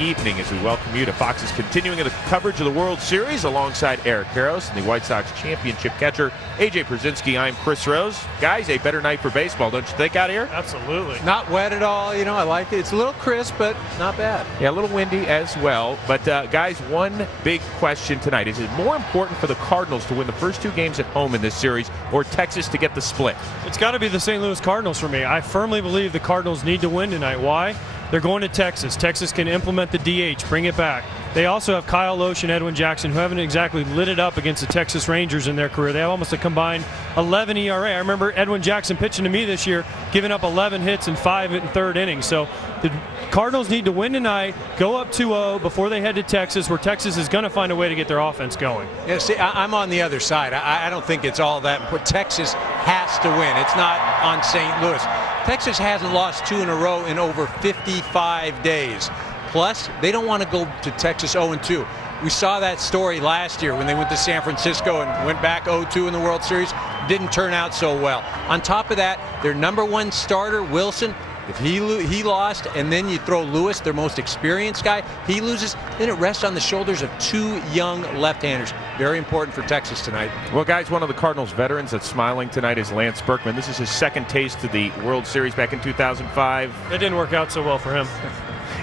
evening as we welcome you to Fox's continuing the coverage of the World Series alongside Eric Karros and the White Sox championship catcher AJ Pierzynski. I'm Chris Rose. Guys, a better night for baseball, don't you think, out here? Absolutely. Not wet at all. You know, I like it. It's a little crisp, but not bad. Yeah, a little windy as well. But, guys, one big question tonight. Is it more important for the Cardinals to win the first two games at home in this series or Texas to get the split? It's got to be the St. Louis Cardinals for me. I firmly believe the Cardinals need to win tonight. Why? They're going to Texas. Texas can implement the DH, bring it back. They also have Kyle Loesch and Edwin Jackson, who haven't exactly lit it up against the Texas Rangers in their career. They have almost a combined 11 ERA. I remember Edwin Jackson pitching to me this year, giving up 11 hits in 5 and third innings. So the Cardinals need to win tonight, go up 2-0 before they head to Texas, where Texas is going to find a way to get their offense going. Yeah, see, I'm on the other side. I don't think it's all that important. Texas has to win. It's not on St. Louis. Texas hasn't lost 2 in a row in over 55 days. Plus, they don't want to go to Texas 0-2. We saw that story last year when they went to San Francisco and went back 0-2 in the World Series. Didn't turn out so well. On top of that, their #1 starter, Wilson, if he lost, and then you throw Lewis, their most experienced guy, he loses, then it rests on the shoulders of 2 young left-handers. Very important for Texas tonight. Well, guys, one of the Cardinals veterans that's smiling tonight is Lance Berkman. This is his second taste of the World Series back in 2005. It didn't work out so well for him.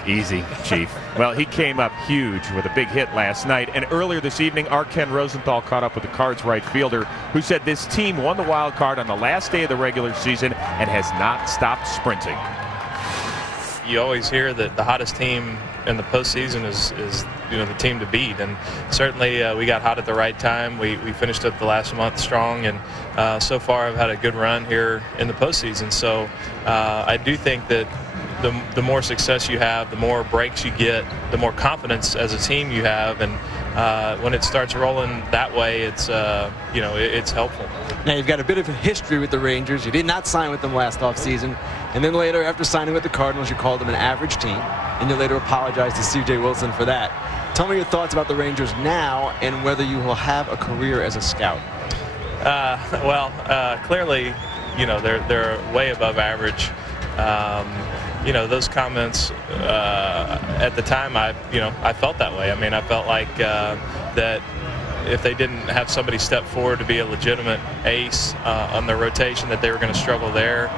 Easy, Chief. Well, he came up huge with a big hit last night. And earlier this evening, our Ken Rosenthal caught up with the Cards right fielder who said this team won the wild card on the last day of the regular season and has not stopped sprinting. You always hear that the hottest team in the postseason is the team to beat, and certainly we got hot at the right time. We finished up the last month strong, and so far I've had a good run here in the postseason. So I do think that the more success you have, the more breaks you get, the more confidence as a team you have, and when it starts rolling that way, it's it's helpful. Now you've got a bit of a history with the Rangers. You did not sign with them last offseason, and then later, after signing with the Cardinals, you called them an average team, and you later apologized to C.J. Wilson for that. Tell me your thoughts about the Rangers now and whether you will have a career as a scout. Clearly, they're way above average. Those comments at the time, I felt that way. I mean, I felt like that if they didn't have somebody step forward to be a legitimate ace on their rotation, that they were going to struggle there.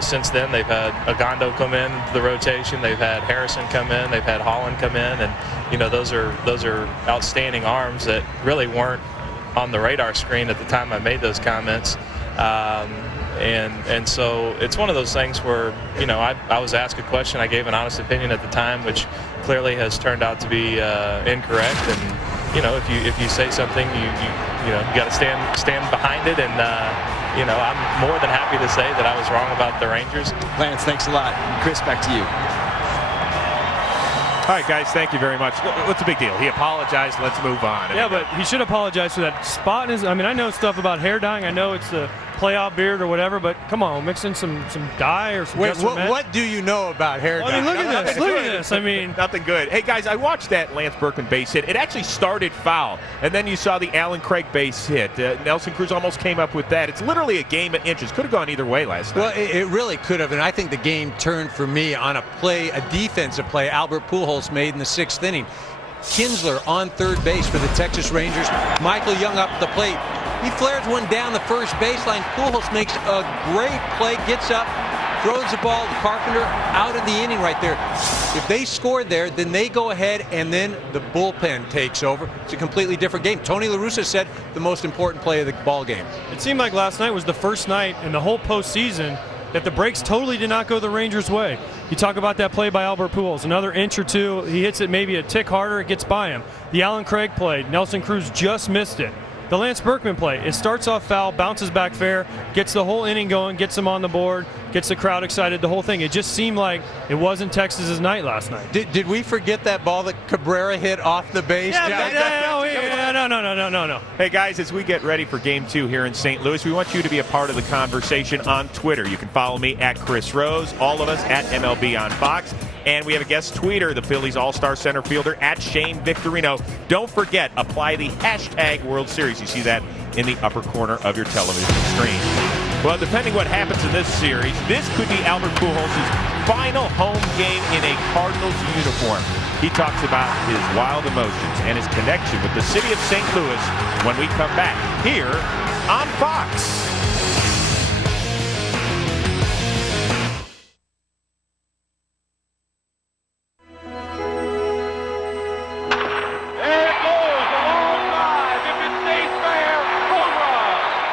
Since then they've had Agondo come in to the rotation, they've had Harrison come in, they've had Holland come in, and those are outstanding arms that really weren't on the radar screen at the time I made those comments. And so it's one of those things where I was asked a question, I gave an honest opinion at the time, which clearly has turned out to be incorrect. And if you say something, you got to stand behind it. And I'm more than happy to say that I was wrong about the Rangers. Lance, thanks a lot. Chris, back to you. All right, guys, thank you very much. What's the big deal? He apologized. Let's move on. Yeah, but he should apologize for that spot in his. I mean, I know stuff about hair dyeing. I know it's the playoff beard or whatever, but come on, mix in some dye or some. Wait, what do you know about hair dye? I mean, look at this. Look at this. I mean, nothing good. Hey, guys, I watched that Lance Berkman base hit. It actually started foul, and then you saw the Alan Craig base hit. Nelson Cruz almost came up with that. It's literally a game of inches. Could have gone either way last night. Well, it really could have, and I think the game turned for me on a defensive play Albert Pujols made in the 6th inning. Kinsler on third base for the Texas Rangers. Michael Young up at the plate. He flares one down the first baseline. Pujols makes a great play, gets up, throws the ball to Carpenter, out of the inning right there. If they scored there, then they go ahead, and then the bullpen takes over. It's a completely different game. Tony La Russa said the most important play of the ball game. It seemed like last night was the first night in the whole postseason that the breaks totally did not go the Rangers' way. You talk about that play by Albert Pujols, another inch or two, he hits it maybe a tick harder, it gets by him. The Alan Craig play, Nelson Cruz just missed it. The Lance Berkman play, it starts off foul, bounces back fair, gets the whole inning going, gets them on the board, gets the crowd excited, the whole thing. It just seemed like it wasn't Texas's night last night. Did we forget that ball that Cabrera hit off the base? No. Hey, guys, as we get ready for Game 2 here in St. Louis, we want you to be a part of the conversation on Twitter. You can follow me at Chris Rose, all of us at MLB on Fox. And we have a guest tweeter, the Phillies All-Star center fielder, at Shane Victorino. Don't forget, apply the hashtag World Series. You see that in the upper corner of your television screen. Well, depending what happens in this series, this could be Albert Pujols' final home game in a Cardinals uniform. He talks about his wild emotions and his connection with the city of St. Louis when we come back here on Fox.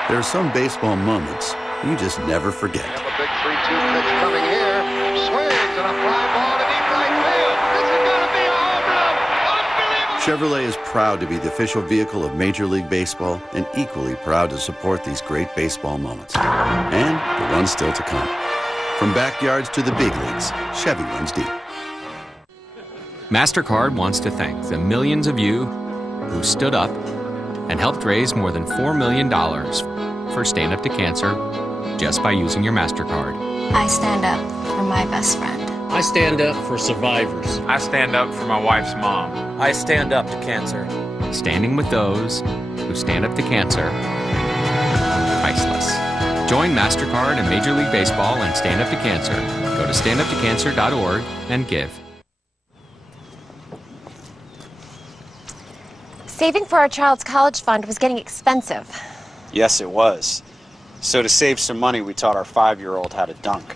There are some baseball moments you just never forget. A big 3-2 pitch coming here. Swings and a fly ball to deep right field. This is going to be a home run. Unbelievable. Chevrolet is proud to be the official vehicle of Major League Baseball and equally proud to support these great baseball moments. And the ones still to come. From backyards to the big leagues, Chevy runs deep. MasterCard wants to thank the millions of you who stood up and helped raise more than $4 million for Stand Up to Cancer just by using your MasterCard. I stand up for my best friend. I stand up for survivors. I stand up for my wife's mom. I stand up to cancer. Standing with those who stand up to cancer, priceless. Join MasterCard and Major League Baseball and Stand Up to Cancer. Go to standuptocancer.org and give. Saving for our child's college fund was getting expensive. Yes, it was. So to save some money, we taught our 5-year-old how to dunk.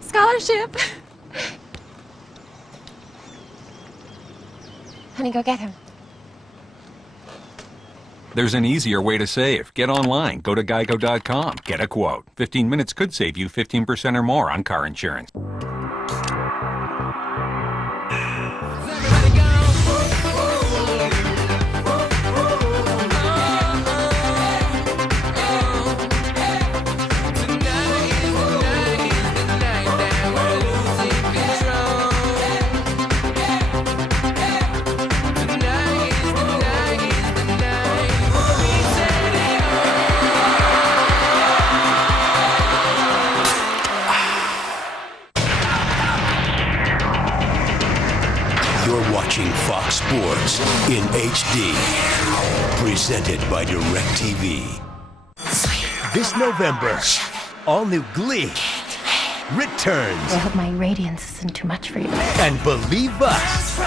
Scholarship. Honey, go get him. There's an easier way to save. Get online. Go to geico.com. Get a quote. 15 minutes could save you 15% or more on car insurance. Fox Sports in HD, presented by DirecTV. This November, all new Glee returns. I hope my radiance isn't too much for you. And believe us,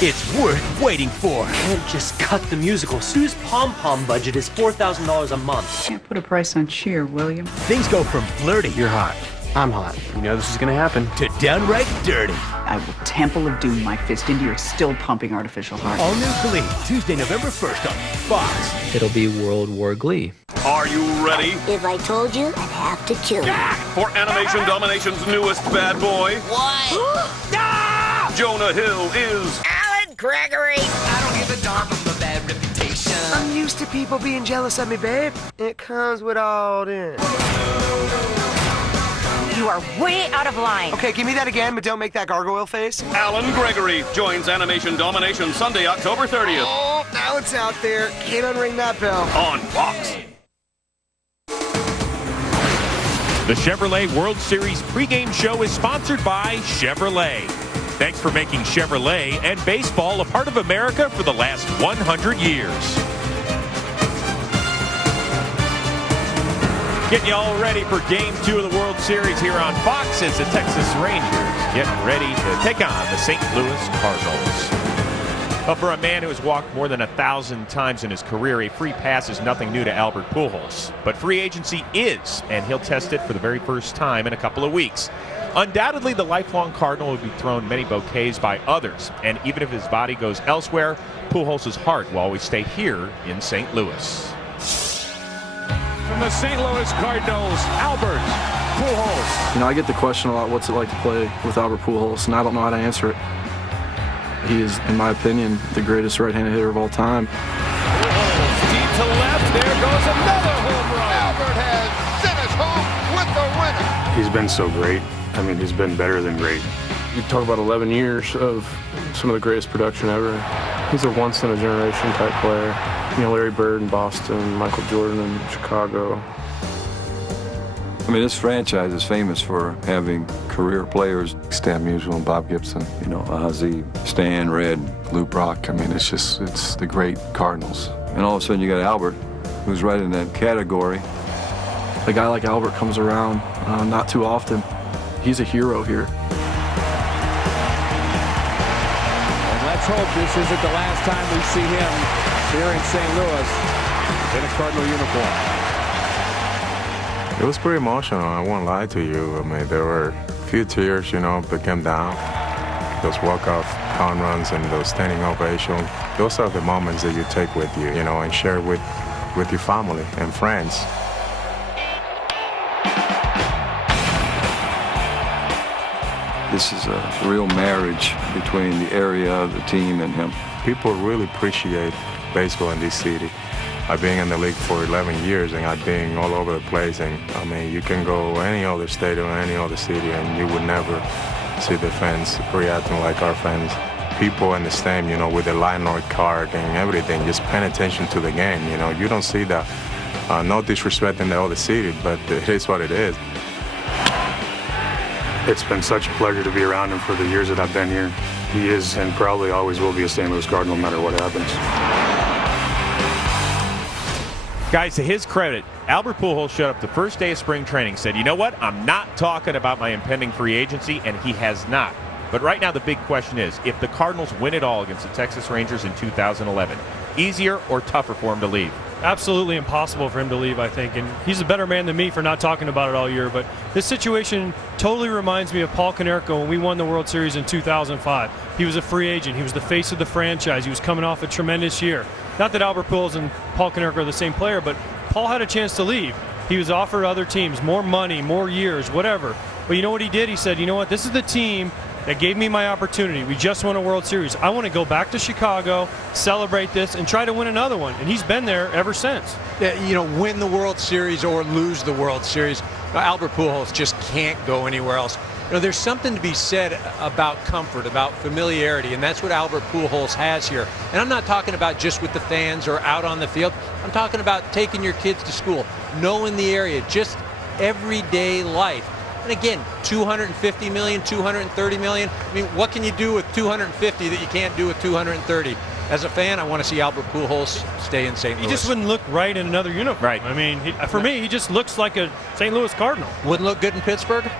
it's worth waiting for. Can't just cut the musical. Sue's pom-pom budget is $4,000 a month. Can't put a price on cheer, will you? Things go from flirty. You're hot. I'm hot. You know this is gonna happen. To downright dirty. I will Temple of Doom my fist into your still pumping artificial heart. All new Glee, Tuesday, November 1st on Fox. It'll be World War Glee. Are you ready? If I told you, I'd have to kill you. For Animation Domination's newest bad boy. What? Jonah Hill is Alan Gregory. I don't give a darn from the bad reputation. I'm used to people being jealous of me, babe. It comes with all this. You are way out of line. Okay, give me that again, but don't make that gargoyle face. Alan Gregory joins Animation Domination Sunday, October 30th. Oh, now it's out there. Can't unring that bell. On Fox. The Chevrolet World Series pregame show is sponsored by Chevrolet. Thanks for making Chevrolet and baseball a part of America for the last 100 years. Getting you all ready for Game 2 of the World Series here on Fox as the Texas Rangers get ready to take on the St. Louis Cardinals. But for a man who has walked more than 1,000 times in his career, a free pass is nothing new to Albert Pujols. But free agency is, and he'll test it for the very first time in a couple of weeks. Undoubtedly, the lifelong Cardinal will be thrown many bouquets by others. And even if his body goes elsewhere, Pujols' heart will always stay here in St. Louis. From the St. Louis Cardinals, Albert Pujols. You know, I get the question a lot, what's it like to play with Albert Pujols, and I don't know how to answer it. He is, in my opinion, the greatest right-handed hitter of all time. Pujols, deep to left, there goes another home run. Albert has sent us home with the winner. He's been so great. I mean, he's been better than great. You talk about 11 years of some of the greatest production ever. He's a once-in-a-generation type player. You know, Larry Bird in Boston, Michael Jordan in Chicago. I mean, this franchise is famous for having career players. Stan Musial and Bob Gibson, you know, Ozzie, Stan, Red, Lou Brock. I mean, it's the great Cardinals. And all of a sudden you got Albert, who's right in that category. A guy like Albert comes around not too often. He's a hero here. And let's hope this isn't the last time we see him here in St. Louis in a Cardinal uniform. It was pretty emotional, I won't lie to you. I mean, there were a few tears, that came down. Those walk-off home runs and those standing ovations, those are the moments that you take with you, and share with your family and friends. This is a real marriage between the area, the team, and him. People really appreciate baseball in this city. I've been in the league for 11 years, and I've been all over the place. And I mean, you can go any other stadium, any other city, and you would never see the fans reacting like our fans. People in the stadium, with the landlord card and everything, just paying attention to the game. You don't see that. No disrespect in the other city, but it is what it is. It's been such a pleasure to be around him for the years that I've been here. He is and probably always will be a St. Louis Cardinal no matter what happens. Guys, to his credit, Albert Pujols showed up the first day of spring training, said, you know what, I'm not talking about my impending free agency, and he has not. But right now the big question is, if the Cardinals win it all against the Texas Rangers in 2011, easier or tougher for him to leave? Absolutely impossible for him to leave, I think. And he's a better man than me for not talking about it all year. But this situation totally reminds me of Paul Konerko when we won the World Series in 2005. He was a free agent. He was the face of the franchise. He was coming off a tremendous year. Not that Albert Pujols and Paul Konerko are the same player, but Paul had a chance to leave. He was offered other teams, more money, more years, whatever. But you know what he did? He said, you know what, this is the team that gave me my opportunity. We just won a World Series. I want to go back to Chicago, celebrate this, and try to win another one. And he's been there ever since. Yeah, win the World Series or lose the World Series. Albert Pujols just can't go anywhere else. There's something to be said about comfort, about familiarity, and that's what Albert Pujols has here. And I'm not talking about just with the fans or out on the field. I'm talking about taking your kids to school, knowing the area, just everyday life. And again, $250 million, $230 million. I mean, what can you do with $250 that you can't do with $230? As a fan, I want to see Albert Pujols stay in St. Louis. He just wouldn't look right in another uniform. Right. I mean, for me, he just looks like a St. Louis Cardinal. Wouldn't look good in Pittsburgh?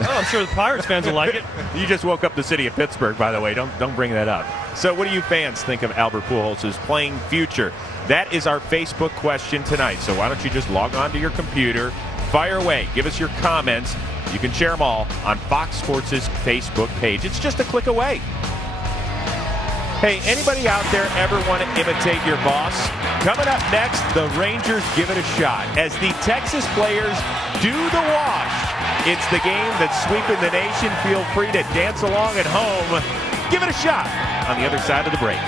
Oh, I'm sure the Pirates fans will like it. You just woke up the city of Pittsburgh, by the way. Don't bring that up. So what do you fans think of Albert Pujols' playing future? That is our Facebook question tonight. So why don't you just log on to your computer, fire away, give us your comments. You can share them all on Fox Sports' Facebook page. It's just a click away. Hey, anybody out there ever want to imitate your boss? Coming up next, the Rangers give it a shot as the Texas players do the wash. It's the game that's sweeping the nation. Feel free to dance along at home. Give it a shot on the other side of the break.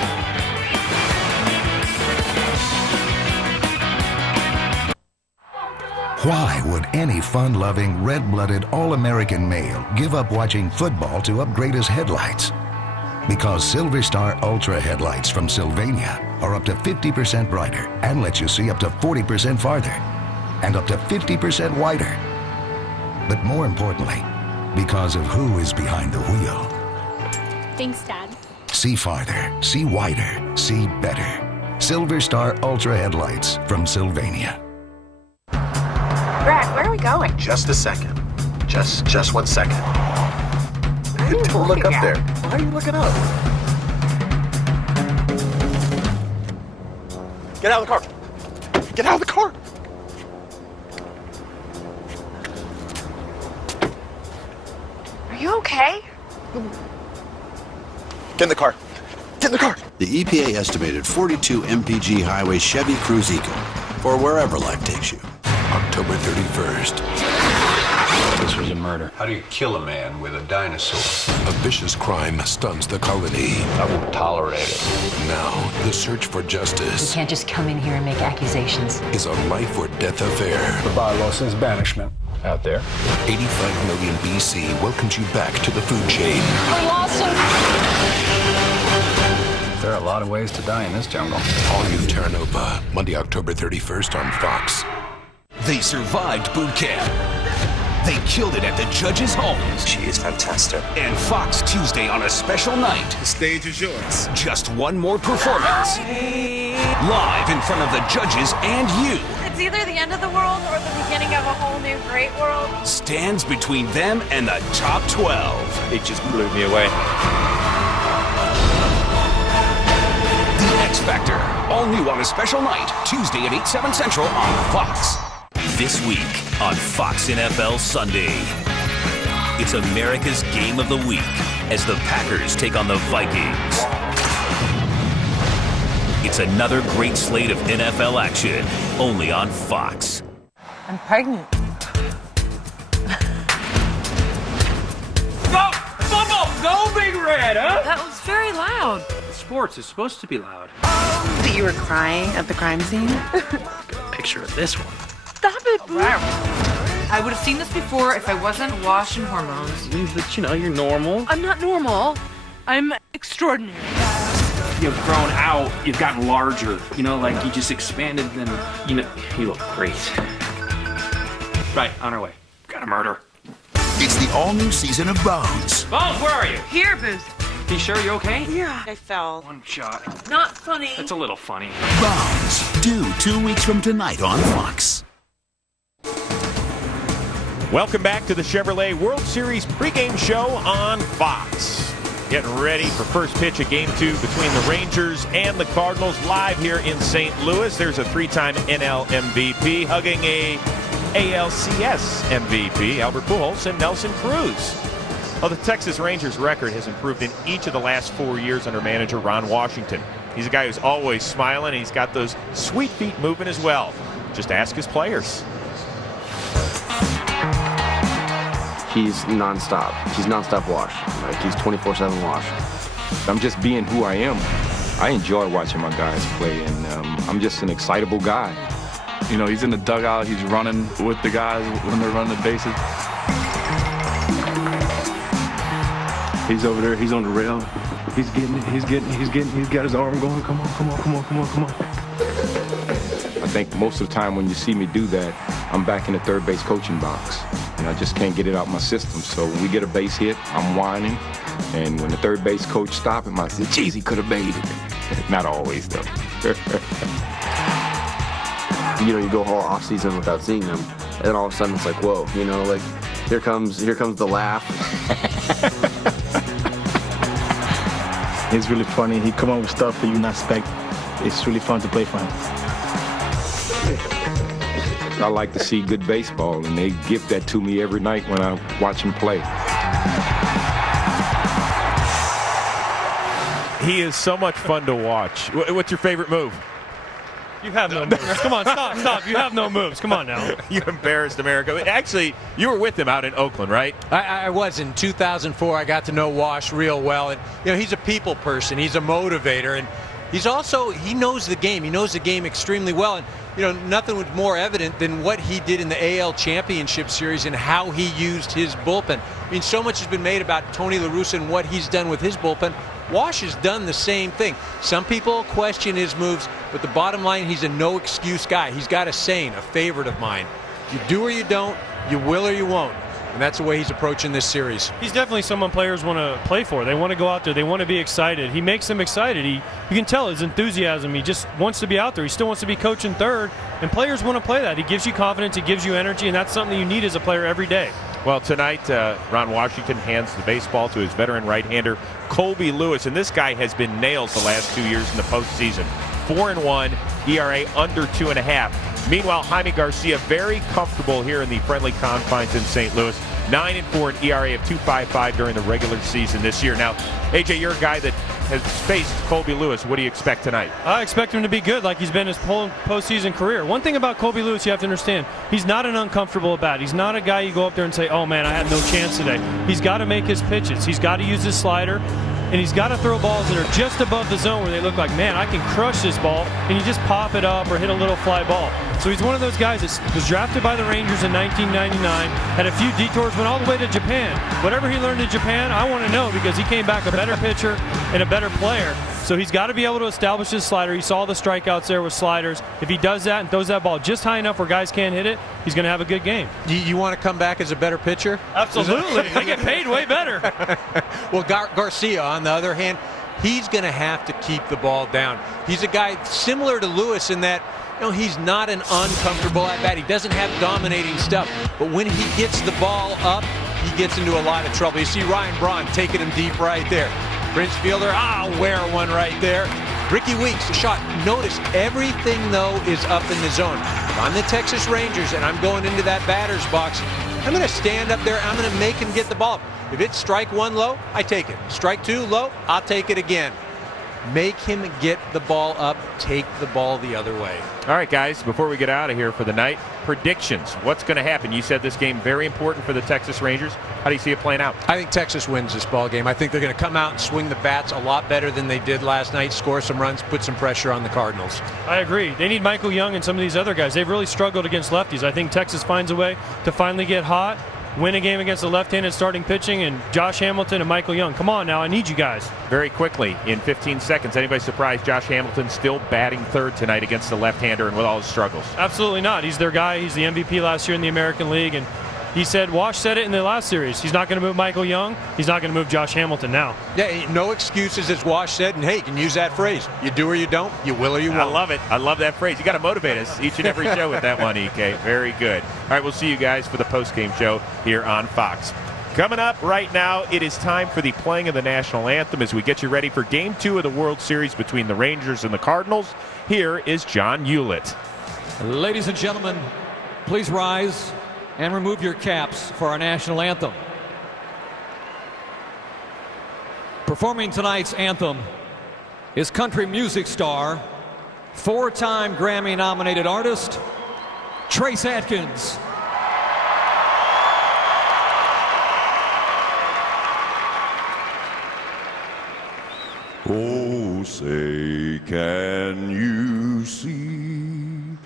Why would any fun-loving, red-blooded, all-American male give up watching football to upgrade his headlights? Because Silver Star Ultra headlights from Sylvania are up to 50% brighter and let you see up to 40% farther and up to 50% wider. But more importantly, because of who is behind the wheel. Thanks, Dad. See farther, see wider, see better. Silver Star Ultra headlights from Sylvania. Brad, where are we going? Just a second. Just 1 second. Don't look up there. Why are you looking up? Get out of the car. Get out of the car. Are you okay? Get in the car. Get in the car. The EPA estimated 42 mpg highway Chevy Cruze Eco for wherever life takes you. October 31st. This was a murder. How do you kill a man with a dinosaur? A vicious crime stuns the colony. I won't tolerate it. Now, the search for justice You can't just come in here and make accusations. is a life or death affair. The bylaw says banishment. Out there. 85 million BC welcomes you back to the food chain. We lost him. There are a lot of ways to die in this jungle. All new Terra Nova, Monday, October 31st on Fox. They survived boot camp. They killed it at the judges' homes. She is fantastic. And Fox Tuesday on a special night. The stage is yours. Just one more performance. Live in front of the judges and you. It's either the end of the world or the beginning of a whole new great world. Stands between them and the top 12. It just blew me away. The X Factor. All new on a special night. Tuesday at 8, 7 Central on Fox. This week on Fox NFL Sunday. It's America's Game of the Week as the Packers take on the Vikings. It's another great slate of NFL action, only on Fox. I'm pregnant. Go! Fumble! Go Big Red, huh? That was very loud. Sports is supposed to be loud. That you were crying at the crime scene? Picture of this one. Stop it, Boo. I would have seen this before if I wasn't washed in hormones. But you know, you're normal. I'm not normal. I'm extraordinary. You've grown out, you've gotten larger. You know, like you just expanded, then, you know, you look great. Right, on our way. Got a murder. It's the all-new season of Bones. Bones, where are you? Here, Booth. You sure you're okay? Yeah. I fell. One shot. Not funny. That's a little funny. Bones, due 2 weeks from tonight on Fox. Welcome back to the Chevrolet World Series pregame show on Fox. Getting ready for first pitch of Game 2 between the Rangers and the Cardinals live here in St. Louis. There's a 3-time NL MVP hugging a ALCS MVP, Albert Pujols and Nelson Cruz. Well, the Texas Rangers record has improved in each of the last 4 years under manager Ron Washington. He's a guy who's always smiling, and he's got those sweet feet moving as well. Just ask his players. He's nonstop. He's nonstop wash. Like, he's 24/7 wash. I'm just being who I am. I enjoy watching my guys play, and I'm just an excitable guy. You know, he's in the dugout. He's running with the guys when they're running the bases. He's over there. He's on the rail. He's getting it. He's got his arm going. Come on. I think most of the time when you see me do that, I'm back in the third base coaching box. And I just can't get it out my system. So when we get a base hit, I'm whining. And when the third base coach stops him, I say, geez, he could have made it. Not always, though. You know, you go whole off season without seeing them, and then all of a sudden it's like, whoa, you know, like here comes the laugh. It's really funny. He come up with stuff that you not expect. It's really fun to play for him. I like to see good baseball, and they give that to me every night when I watch him play. He is so much fun to watch. What's your favorite move? You have no moves. Come on, stop. You have no moves. Come on now. You embarrassed America. Actually, you were with him out in Oakland, right? I was. In 2004, I got to know Wash real well. And, you know, he's a people person. He's a motivator. And he's also, he knows the game. He knows the game extremely well. And, you know, nothing was more evident than what he did in the AL Championship Series and how he used his bullpen. I mean, so much has been made about Tony La Russa and what he's done with his bullpen. Wash has done the same thing. Some people question his moves, but the bottom line, he's a no-excuse guy. He's got a saying, a favorite of mine. You do or you don't, you will or you won't. And that's the way he's approaching this series. He's definitely someone players want to play for. They want to go out there. They want to be excited. He makes them excited. You can tell his enthusiasm. He just wants to be out there. He still wants to be coaching third, and players want to play that. He gives you confidence. He gives you energy, and that's something you need as a player every day. Well, tonight, Ron Washington hands the baseball to his veteran right-hander, Colby Lewis. And this guy has been nails the last 2 years in the postseason. 4-1, ERA under 2.5. Meanwhile, Jaime Garcia very comfortable here in the friendly confines in St. Louis. 9-4, an ERA of 2.55 during the regular season this year. Now, AJ, you're a guy that has faced Colby Lewis. What do you expect tonight? I expect him to be good like he's been his postseason career. One thing about Colby Lewis you have to understand, he's not an uncomfortable at bat. He's not a guy you go up there and say, oh man, I had no chance today. He's got to make his pitches. He's got to use his slider, and he's got to throw balls that are just above the zone where they look like, man, I can crush this ball, and you just pop it up or hit a little fly ball. So he's one of those guys that was drafted by the Rangers in 1999, had a few detours, went all the way to Japan. Whatever he learned in Japan, I want to know, because he came back a better pitcher and a better player. So he's got to be able to establish his slider. You saw the strikeouts there with sliders. If he does that and throws that ball just high enough where guys can't hit it, he's going to have a good game. You want to come back as a better pitcher? Absolutely. They get paid way better. Well, Garcia, on the other hand, he's going to have to keep the ball down. He's a guy similar to Lewis in that, he's not an uncomfortable at bat. He doesn't have dominating stuff. But when he gets the ball up, he gets into a lot of trouble. You see Ryan Braun taking him deep right there. Prince Fielder, I'll wear one right there. Ricky Weeks, a shot. Notice everything, though, is up in the zone. If I'm the Texas Rangers and I'm going into that batter's box, I'm going to stand up there. I'm going to make him get the ball up. If it's strike one low, I take it. Strike two low, I'll take it again. Make him get the ball up, take the ball the other way. All right, guys, before we get out of here for the night, predictions. What's going to happen? You said this game very important for the Texas Rangers. How do you see it playing out? I think Texas wins this ball game. I think they're going to come out and swing the bats a lot better than they did last night, score some runs, put some pressure on the Cardinals. I agree. They need Michael Young and some of these other guys. They've really struggled against lefties. I think Texas finds a way to finally get hot, win a game against the left-handed starting pitching, and Josh Hamilton and Michael Young. Come on now, I need you guys. Very quickly, in 15 seconds, anybody surprised Josh Hamilton still batting third tonight against the left-hander and with all his struggles? Absolutely not. He's their guy. He's the MVP last year in the American League, and he said, Wash said it in the last series, he's not going to move Michael Young. He's not going to move Josh Hamilton now. Yeah, no excuses, as Wash said, and hey, you can use that phrase. You do or you don't, you will or you won't. I love it. I love that phrase. You got to motivate us each and every show with that one, EK. Very good. All right, we'll see you guys for the post-game show here on Fox. Coming up right now, it is time for the playing of the national anthem as we get you ready for Game 2 of the World Series between the Rangers and the Cardinals. Here is John Hewlett. Ladies and gentlemen, please rise and remove your caps for our national anthem. Performing tonight's anthem is country music star, four-time Grammy-nominated artist, Trace Adkins. Oh, say, can you see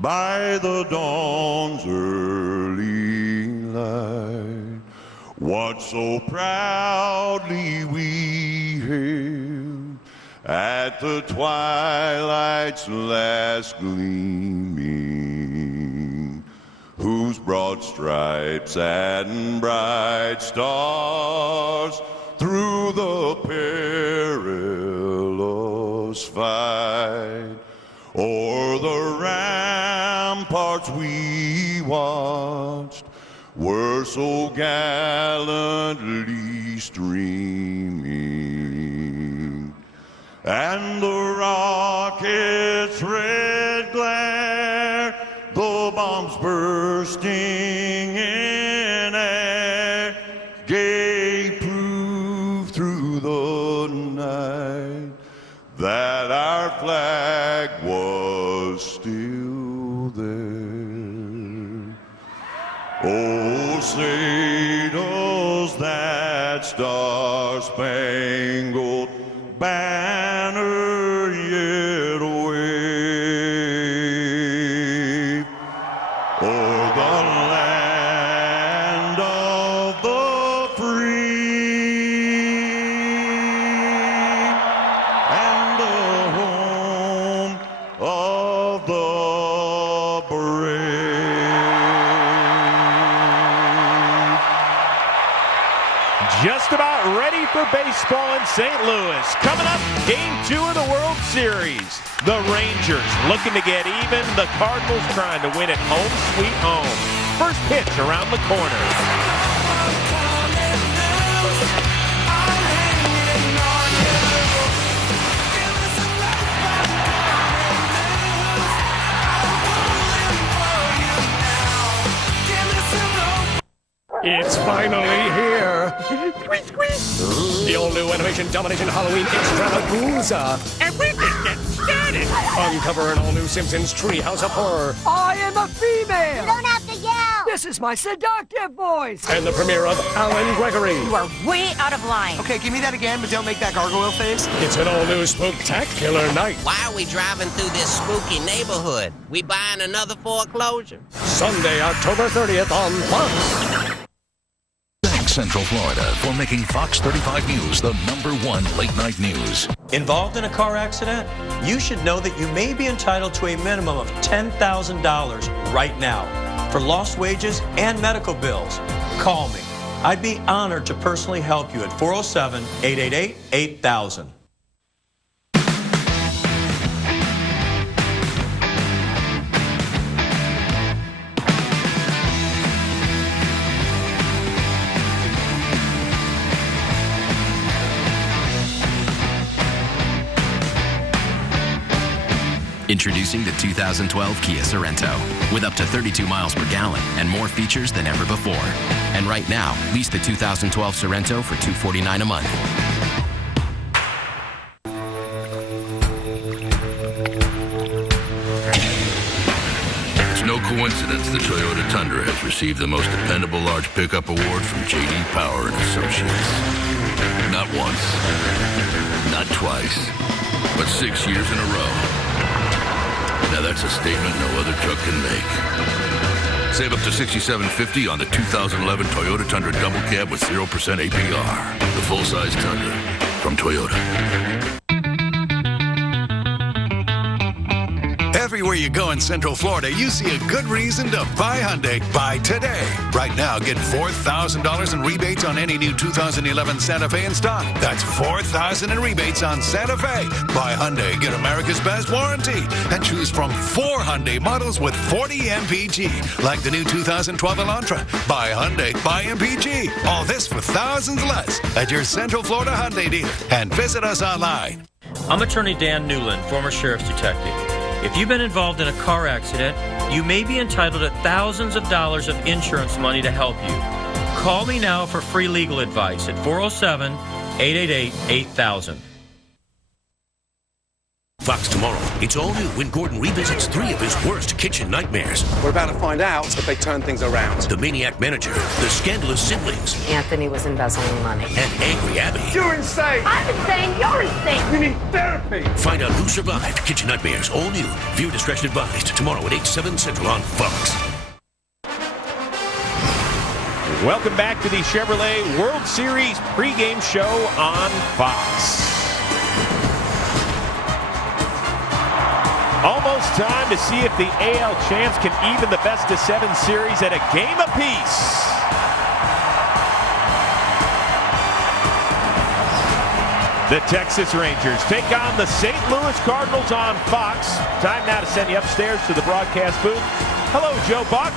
by the dawn's early light what so proudly we hailed at the twilight's last gleaming, whose broad stripes and bright stars through the perilous fight o'er the ramparts we watched were so gallantly streaming, and the rocket's red glare, the bombs bursting in air, gave proof through the night that our flag was still there. Oh, say does that star-spangled banner yet wave o'er the land of the free and the home of the brave? Just about ready for baseball in St. Louis. Coming up, Game 2 of the World Series. The Rangers looking to get even. The Cardinals trying to win it home sweet home. First pitch around the corner. It's finally here. The all-new animation domination Halloween extravaganza. Everything gets started. Uncover an all-new Simpsons Treehouse of Horror. I am a female. You don't have to yell. This is my seductive voice. And the premiere of Alan Gregory. You are way out of line. Okay, give me that again, but don't make that gargoyle face. It's an all-new spooktacular night. Why are we driving through this spooky neighborhood? We buying another foreclosure? Sunday, October 30th on Fox. Thanks, Central Florida, for making Fox 35 News the #1 late-night news. Involved in a car accident? You should know that you may be entitled to a minimum of $10,000 right now for lost wages and medical bills. Call me. I'd be honored to personally help you at 407-888-8000. Introducing the 2012 Kia Sorento with up to 32 miles per gallon and more features than ever before. And right now, lease the 2012 Sorento for $249 a month. It's no coincidence the Toyota Tundra has received the most dependable large pickup award from J.D. Power and Associates. Not once, not twice, but 6 years in a row. Now that's a statement no other truck can make. Save up to $67.50 on the 2011 Toyota Tundra Double Cab with 0% APR. The full-size Tundra from Toyota. Everywhere you go in Central Florida, you see a good reason to buy Hyundai. Buy today. Right now, get $4,000 in rebates on any new 2011 Santa Fe in stock. That's $4,000 in rebates on Santa Fe. Buy Hyundai, get America's best warranty, and choose from 4 Hyundai models with 40 MPG, like the new 2012 Elantra. Buy Hyundai, buy MPG. All this for thousands less at your Central Florida Hyundai dealer. And visit us online. I'm attorney Dan Newland, former sheriff's detective. If you've been involved in a car accident, you may be entitled to thousands of dollars of insurance money to help you. Call me now for free legal advice at 407-888-8000. Fox tomorrow. It's all new when Gordon revisits 3 of his worst kitchen nightmares. We're about to find out if they turn things around. The maniac manager, the scandalous siblings, Anthony was embezzling money. and angry Abby. You're insane! I'm insane, you're insane! You need therapy! Find out who survived Kitchen Nightmares, all new. Viewer discretion advised. Tomorrow at 8/7 Central on Fox. Welcome back to the Chevrolet World Series pregame show on Fox. Almost time to see if the AL champs can even the best-of-7 series at a game apiece. The Texas Rangers take on the St. Louis Cardinals on Fox. Time now to send you upstairs to the broadcast booth. Hello, Joe Buck.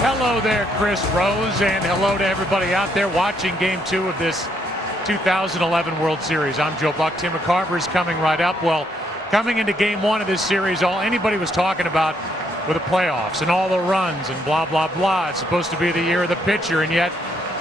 Hello there, Chris Rose, and hello to everybody out there watching Game 2 of this 2011 World Series. I'm Joe Buck. Tim McCarver is coming right up. Well, coming into Game 1 of this series, all anybody was talking about were the playoffs and all the runs and blah, blah, blah. It's supposed to be the year of the pitcher, and yet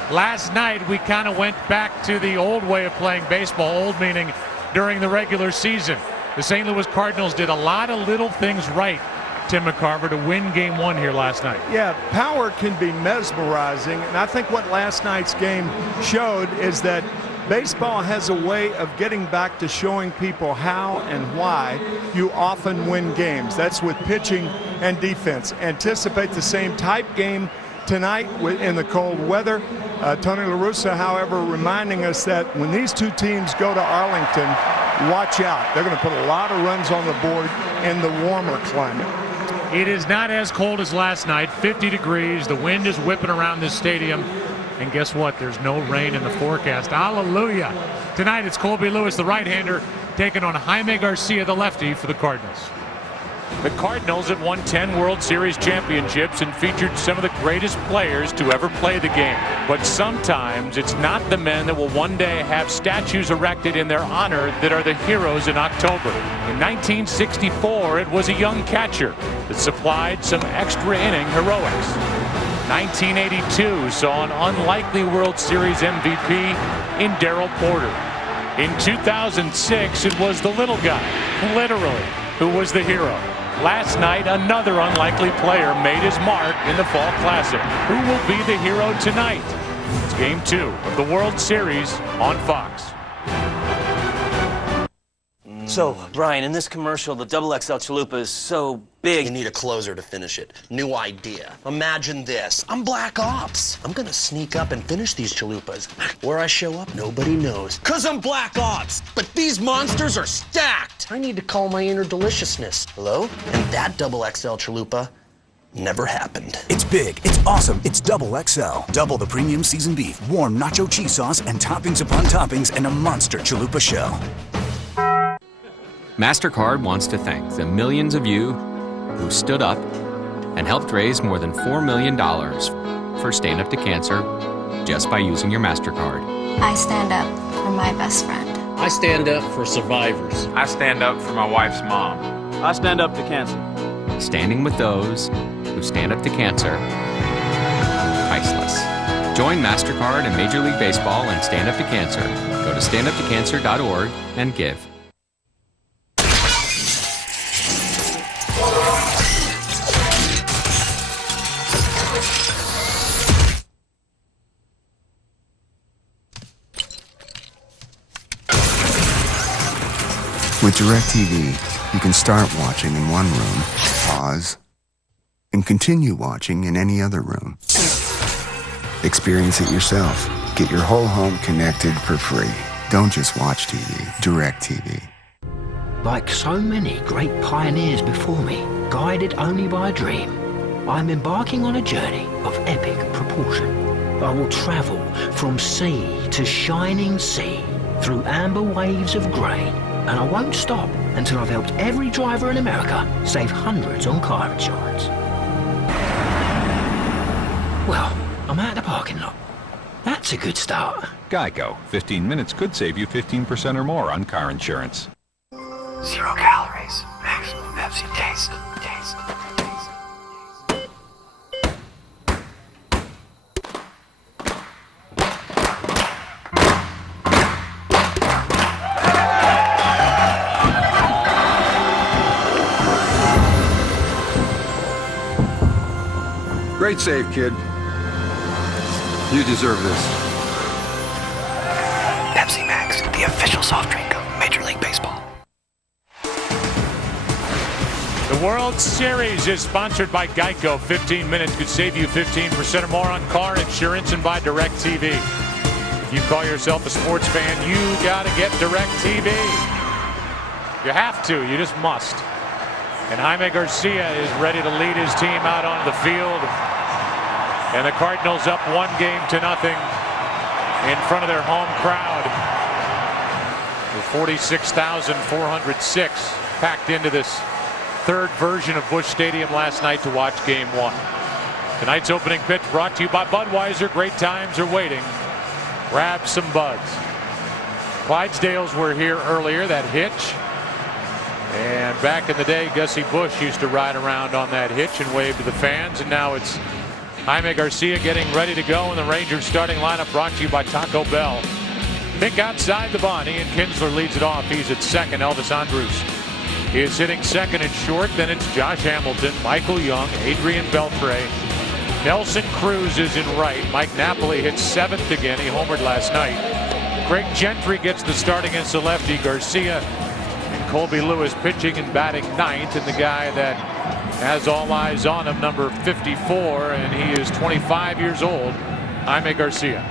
last night we kind of went back to the old way of playing baseball, old meaning during the regular season. The St. Louis Cardinals did a lot of little things right, Tim McCarver, to win Game 1 here last night. Yeah, power can be mesmerizing, and I think what last night's game showed is that baseball has a way of getting back to showing people how and why you often win games. That's with pitching and defense. Anticipate the same type game tonight in the cold weather. Tony La Russa, however, reminding us that when these two teams go to Arlington, watch out. They're going to put a lot of runs on the board in the warmer climate. It is not as cold as last night, 50 degrees. The wind is whipping around this stadium. And guess what? There's no rain in the forecast. Hallelujah. Tonight it's Colby Lewis, the right-hander, taking on Jaime Garcia, the lefty, for the Cardinals. The Cardinals have won 10 World Series championships and featured some of the greatest players to ever play the game. But sometimes it's not the men that will one day have statues erected in their honor that are the heroes in October. In 1964, it was a young catcher that supplied some extra inning heroics. 1982 saw an unlikely World Series MVP in Darrell Porter. In 2006, it was the little guy, literally, who was the hero. Last night, another unlikely player made his mark in the Fall Classic. Who will be the hero tonight? It's Game 2 of the World Series on Fox. So, Brian, in this commercial, the XXL Chalupa is so big. You need a closer to finish it. New idea. Imagine this. I'm Black Ops. I'm gonna sneak up and finish these chalupas. Where I show up, nobody knows. 'Cause I'm Black Ops. But these monsters are stacked. I need to call my inner deliciousness. Hello? And that XXL Chalupa never happened. It's big, it's awesome, it's XXL. Double the premium seasoned beef, warm nacho cheese sauce, and toppings upon toppings, and a monster chalupa shell. MasterCard wants to thank the millions of you who stood up and helped raise more than $4 million for Stand Up to Cancer just by using your MasterCard. I stand up for my best friend. I stand up for survivors. I stand up for my wife's mom. I stand up to cancer. Standing with those who stand up to cancer. Priceless. Join MasterCard and Major League Baseball and Stand Up to Cancer. Go to standuptocancer.org and give. With DirecTV, you can start watching in one room, pause, and continue watching in any other room. Experience it yourself. Get your whole home connected for free. Don't just watch TV. DirecTV. Like so many great pioneers before me, guided only by a dream, I'm embarking on a journey of epic proportion. I will travel from sea to shining sea, through amber waves of grain, and I won't stop until I've helped every driver in America save hundreds on car insurance. Well, I'm at the parking lot. That's a good start. Geico. 15 minutes could save you 15% or more on car insurance. 0 calories. Maximum Pepsi taste. Great save, kid. You deserve this. Pepsi Max, the official soft drink of Major League Baseball. The World Series is sponsored by Geico. 15 minutes could save you 15% or more on car insurance, and by DirecTV. If you call yourself a sports fan, you gotta get DirecTV. You have to, you just must. And Jaime Garcia is ready to lead his team out onto the field. And the Cardinals up 1-0 in front of their home crowd. With 46,406 packed into this third version of Busch Stadium last night to watch Game 1. Tonight's opening pitch brought to you by Budweiser. Great times are waiting. Grab some buds. Clydesdales were here earlier, that hitch. And back in the day, Gussie Busch used to ride around on that hitch and wave to the fans. And now it's Jaime Garcia getting ready to go, and the Rangers starting lineup brought to you by Taco Bell. Pick outside the bunny, and Kinsler leads it off. He's at second. Elvis Andrus is hitting second and short. Then it's Josh Hamilton, Michael Young, Adrian Beltre. Nelson Cruz is in right. Mike Napoli hits seventh again. He homered last night. Craig Gentry gets the start against the lefty Garcia. And Colby Lewis pitching and batting ninth. And the guy that has all eyes on him, number 54, and he is 25 years old, Jaime Garcia.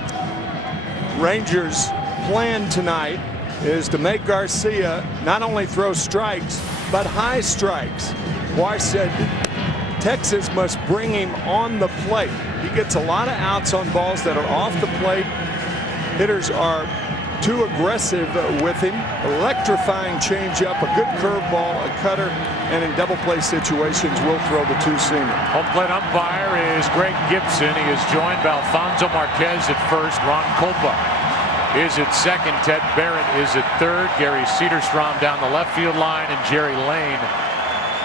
Rangers' plan tonight is to make Garcia not only throw strikes, but high strikes. Weiss said Texas must bring him on the plate. He gets a lot of outs on balls that are off the plate. Hitters are too aggressive with him. Electrifying changeup, a good curveball, a cutter, and in double play situations will throw the two-seamer. Home plate umpire is Greg Gibson. He is joined by Alfonso Marquez at first. Ron Kolpa is at second. Ted Barrett is at third. Gary Cederstrom down the left field line, and Jerry Lane,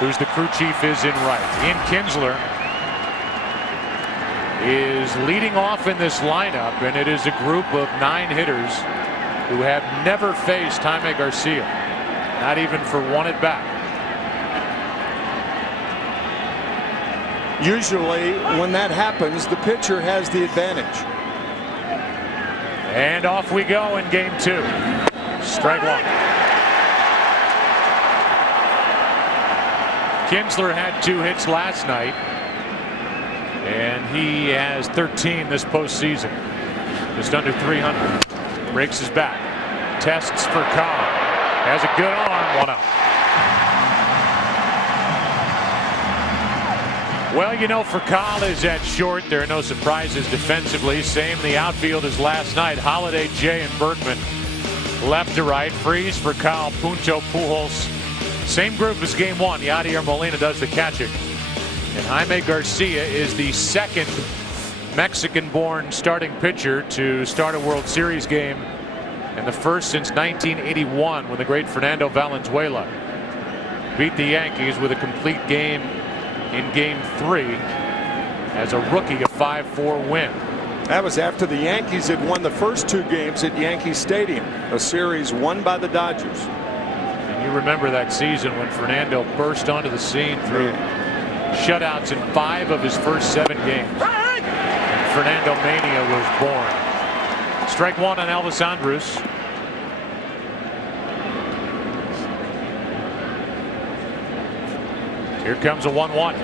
who's the crew chief, is in right. Ian Kinsler is leading off in this lineup, and it is a group of 9 hitters who have never faced Jaime Garcia, not even for one at bat. Usually when that happens, the pitcher has the advantage. And off we go in game 2. Strike one. Kinsler had 2 hits last night, and he has 13 this postseason. Just under 300. Breaks his bat. Tests for Cobb. Has a good arm. 1 out. Well, you know, for Kyle is at short. There are no surprises defensively. Same in the outfield as last night. Holiday, Jay, and Berkman left to right. Freeze for Kyle, Punto, Pujols. Same group as game 1. Yadier Molina does the catching. And Jaime Garcia is the second Mexican-born starting pitcher to start a World Series game, and the first since 1981 when the great Fernando Valenzuela beat the Yankees with a complete game in Game 3 as a rookie, a 5-4 win. That was after the Yankees had won the first 2 games at Yankee Stadium, a series won by the Dodgers. And you remember that season when Fernando burst onto the scene through shutouts in 5 of his first 7 games. And Fernando Mania was born. Strike 1 on Elvis Andrus. Here comes a 1-1.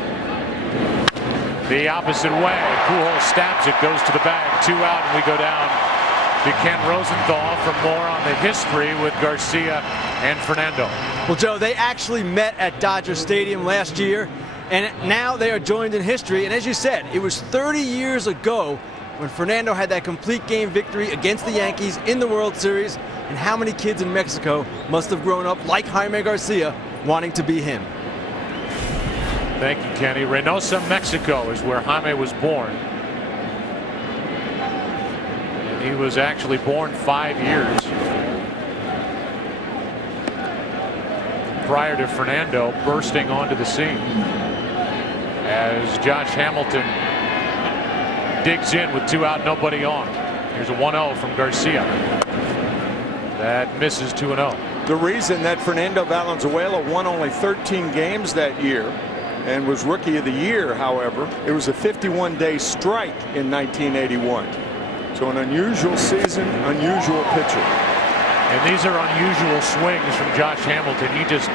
The opposite way. Pujols stabs it, goes to the bag. 2 out, and we go down to Ken Rosenthal for more on the history with Garcia and Fernando. Well, Joe, they actually met at Dodger Stadium last year, and now they are joined in history. And as you said, it was 30 years ago when Fernando had that complete game victory against the Yankees in the World Series. And how many kids in Mexico must have grown up like Jaime Garcia wanting to be him? Thank you, Kenny. Reynosa, Mexico is where Jaime was born. And he was actually born 5 years prior to Fernando bursting onto the scene. As Josh Hamilton digs in with 2 out, nobody on. Here's a 1-0 from Garcia. That misses 2-0. The reason that Fernando Valenzuela won only 13 games that year and was Rookie of the Year, however, it was a 51-day strike in 1981. So an unusual season, unusual pitcher. And these are unusual swings from Josh Hamilton. He just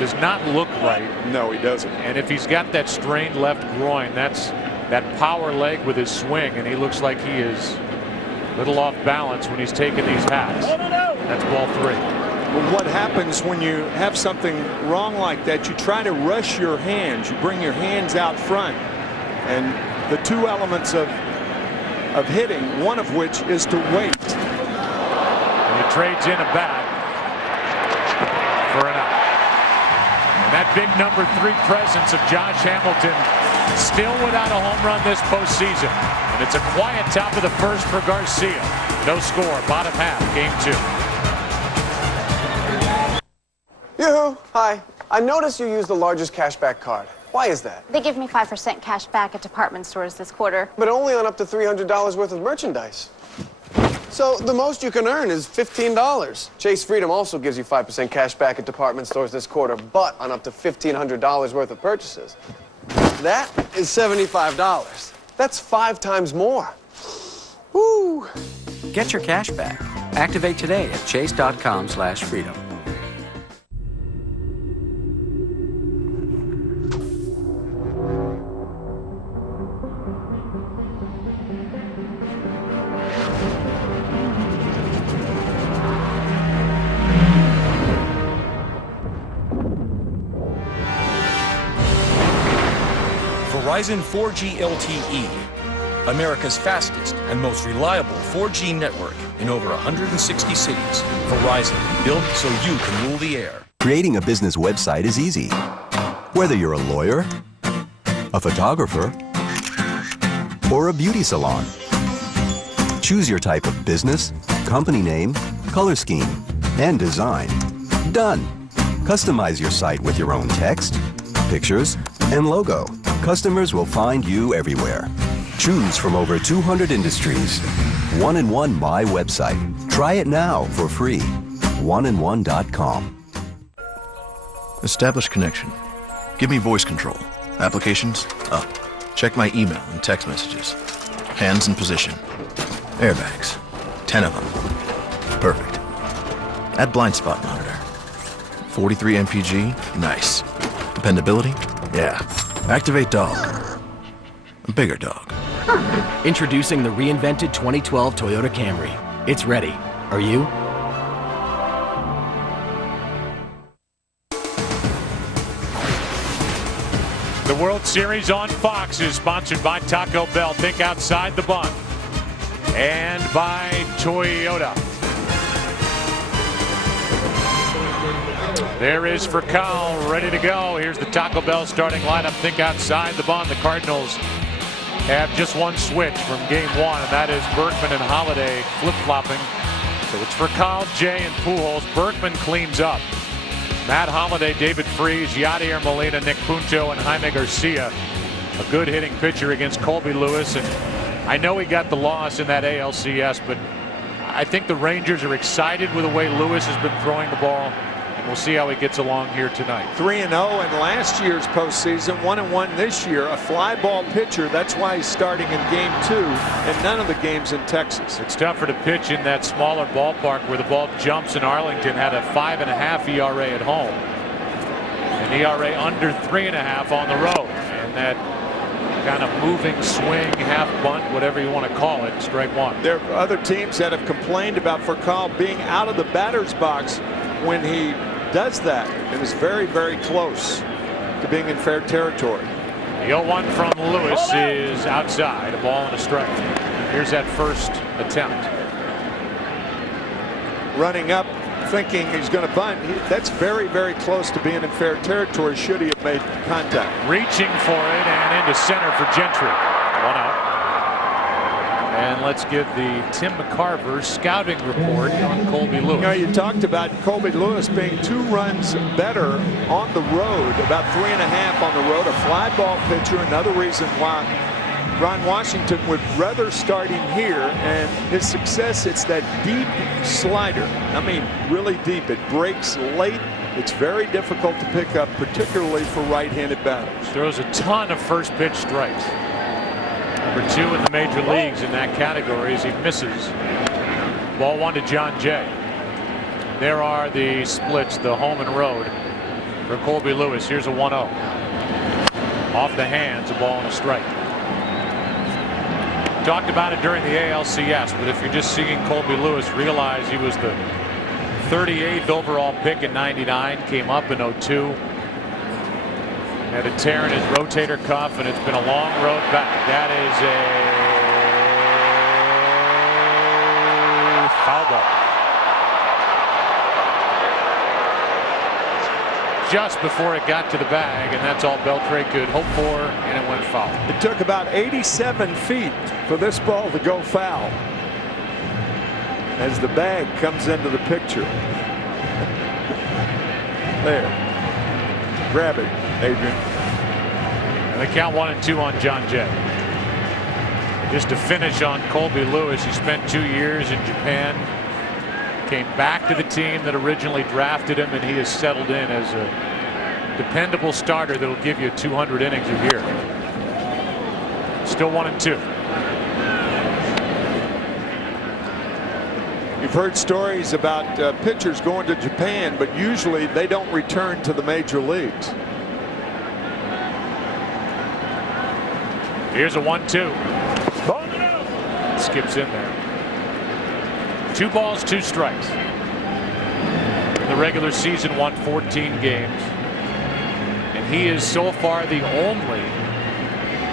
does not look right. No, he doesn't. And if he's got that strained left groin, that's that power leg with his swing, and he looks like he is a little off balance when he's taking these hats. That's ball 3. Well, what happens when you have something wrong like that? You try to rush your hands. You bring your hands out front. And the 2 elements of hitting, one of which is to wait. And he trades in a bat for an out. And that big number 3 presence of Josh Hamilton still without a home run this postseason. And it's a quiet top of the first for Garcia. No score, bottom half, Game 2. Yoo-hoo! Hi. I noticed you used the largest cashback card. Why is that? They give me 5% cash back at department stores this quarter. But only on up to $300 worth of merchandise. So the most you can earn is $15. Chase Freedom also gives you 5% cash back at department stores this quarter, but on up to $1,500 worth of purchases. That is $75. That's 5 times more. Woo! Get your cash back. Activate today at chase.com/freedom. Verizon 4G LTE, America's fastest and most reliable 4G network in over 160 cities. Verizon, built so you can rule the air. Creating a business website is easy. Whether you're a lawyer, a photographer, or a beauty salon. Choose your type of business, company name, color scheme, and design. Done. Customize your site with your own text, pictures, and logo. Customers will find you everywhere. Choose from over 200 industries. 1&1 My Website. Try it now for free. 1&1.com. Establish connection. Give me voice control. Applications, up. Check my email and text messages. Hands in position. Airbags. 10 of them. Perfect. Add blind spot monitor. 43 MPG, nice. Dependability, yeah. Activate dog. A bigger dog. Introducing the reinvented 2012 Toyota Camry. It's ready. Are you? The World Series on Fox is sponsored by Taco Bell. Think outside the bun. And by Toyota. There is Furcal ready to go. Here's the Taco Bell starting lineup. Think outside the bun. The Cardinals have just one switch from Game 1, and that is Berkman and Holiday flip-flopping. So it's Furcal, Jay, and Pujols. Berkman cleans up. Matt Holliday, David Freese, Yadier Molina, Nick Punto, and Jaime Garcia. A good hitting pitcher against Colby Lewis. And I know he got the loss in that ALCS, but I think the Rangers are excited with the way Lewis has been throwing the ball. And we'll see how he gets along here tonight. 3-0 in last year's postseason, 1-1 this year. A fly ball pitcher. That's why he's starting in Game 2 and none of the games in Texas. It's tougher to pitch in that smaller ballpark where the ball jumps. In Arlington had a 5.5 ERA at home. An ERA under 3.5 on the road. And that kind of moving swing, half bunt, whatever you want to call it, strike one. There are other teams that have complained about Furcal being out of the batter's box when he does that. It was very, very close to being in fair territory. The 0-1 from Lewis is outside, a ball and a strike. Here's that first attempt. Running up, thinking he's going to bunt. That's very, very close to being in fair territory should he have made contact. Reaching for it and into center for Gentry. 1 out. And let's give the Tim McCarver scouting report on Colby Lewis. You know, you talked about Colby Lewis being 2 runs better on the road, about 3.5 on the road. A fly ball pitcher, another reason why Ron Washington would rather start him here. And his success, it's that deep slider. I mean, really deep. It breaks late. It's very difficult to pick up, particularly for right-handed batters. Throws a ton of first pitch strikes. Number 2 in the major leagues in that category as he misses. Ball 1 to John Jay. There are the splits, the home and road for Colby Lewis. Here's a 1-0. Off the hands, a ball and a strike. Talked about it during the ALCS, but if you're just seeing Colby Lewis, realize he was the 38th overall pick in '99, came up in '02. Had a tear in his rotator cuff, and it's been a long road back. That is a foul ball. Just before it got to the bag, and that's all Beltre could hope for, and it went foul. It took about 87 feet for this ball to go foul as the bag comes into the picture. There. Grab it, Adrian. And they count 1-2 on John Jay. Just to finish on Colby Lewis, he spent 2 years in Japan. Came back to the team that originally drafted him, and he has settled in as a dependable starter that will give you 200 innings a year. Still 1-2. You've heard stories about pitchers going to Japan, but usually they don't return to the major leagues. Here's a 1-2. Skips in there. 2 balls, 2 strikes. The regular season won 14 games. And he is so far the only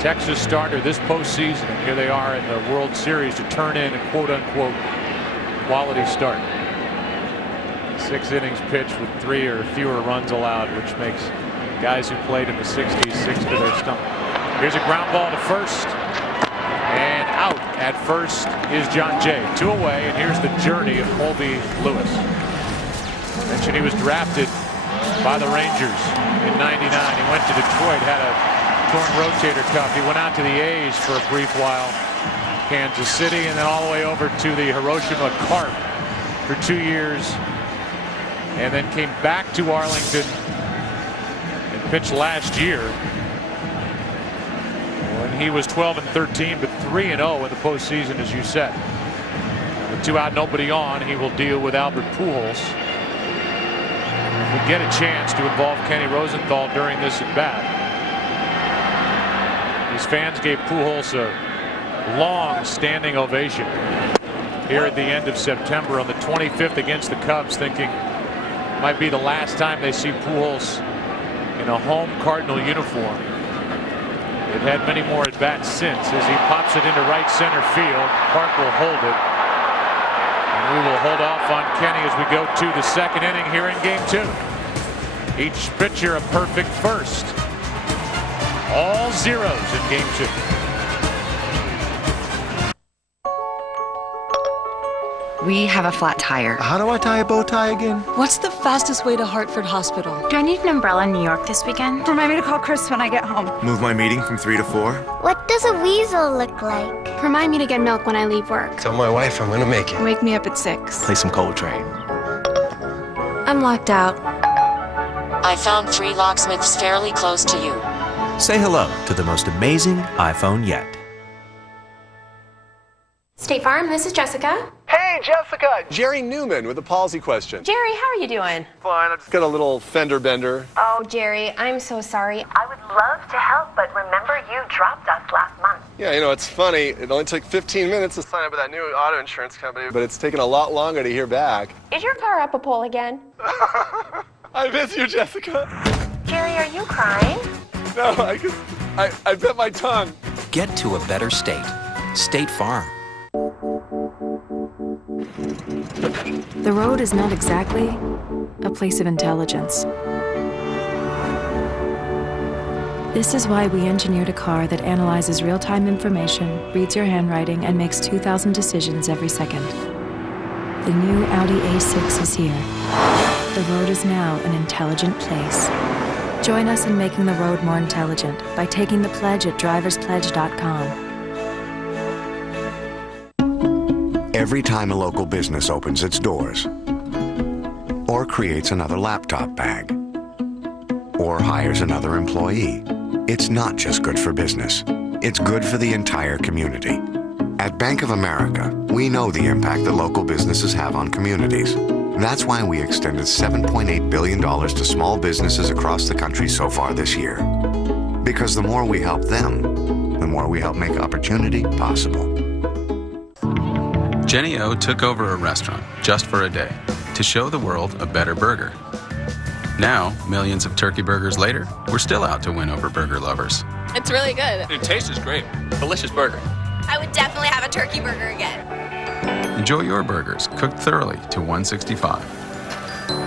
Texas starter this postseason, and here they are in the World Series, to turn in a quote-unquote quality start. 6 innings pitched with 3 or fewer runs allowed, which makes guys who played in the 60s sick to their stomach. Here's a ground ball to first, and out at first is John Jay. 2 away, and here's the journey of Colby Lewis. Mentioned he was drafted by the Rangers in '99. He went to Detroit, had a torn rotator cuff. He went out to the A's for a brief while, Kansas City, and then all the way over to the Hiroshima Carp for 2 years, and then came back to Arlington and pitched last year when he was 12-13, but 3-0 in the postseason, as you said. With 2 out, nobody on, he will deal with Albert Pujols. If we get a chance to involve Kenny Rosenthal during this at bat. These fans gave Pujols a long standing ovation here at the end of September on the 25th against the Cubs, thinking it might be the last time they see Pujols in a home Cardinal uniform. They've had many more at bats since as he pops it into right center field. Park will hold it, and we will hold off on Kenny as we go to the 2nd inning here in Game 2. Each pitcher a perfect first. All zeros in Game 2. We have a flat tire. How do I tie a bow tie again? What's the fastest way to Hartford Hospital? Do I need an umbrella in New York this weekend? Remind me to call Chris when I get home. Move my meeting from 3 to 4. What does a weasel look like? Remind me to get milk when I leave work. Tell my wife I'm gonna make it. Wake me up at 6. Play some Coltrane. I'm locked out. I found 3 locksmiths fairly close to you. Say hello to the most amazing iPhone yet. State Farm, this is Jessica. Hey, Jessica! Jerry Newman with a policy question. Jerry, how are you doing? Fine, I've just got a little fender bender. Oh, Jerry, I'm so sorry. I would love to help, but remember you dropped us last month. Yeah, you know, it's funny. It only took 15 minutes to sign up with that new auto insurance company, but it's taken a lot longer to hear back. Is your car up a pole again? I miss you, Jessica. Jerry, are you crying? No, I bit my tongue. Get to a better state. State Farm. The road is not exactly a place of intelligence. This is why we engineered a car that analyzes real-time information, reads your handwriting, and makes 2,000 decisions every second. The new Audi A6 is here. The road is now an intelligent place. Join us in making the road more intelligent by taking the pledge at driverspledge.com. Every time a local business opens its doors, or creates another laptop bag, or hires another employee, it's not just good for business. It's good for the entire community. At Bank of America, we know the impact that local businesses have on communities. That's why we extended $7.8 billion to small businesses across the country so far this year. Because the more we help them, the more we help make opportunity possible. Jenny O took over a restaurant just for a day to show the world a better burger. Now, millions of turkey burgers later, we're still out to win over burger lovers. It's really good. It tastes great. Delicious burger. I would definitely have a turkey burger again. Enjoy your burgers cooked thoroughly to 165.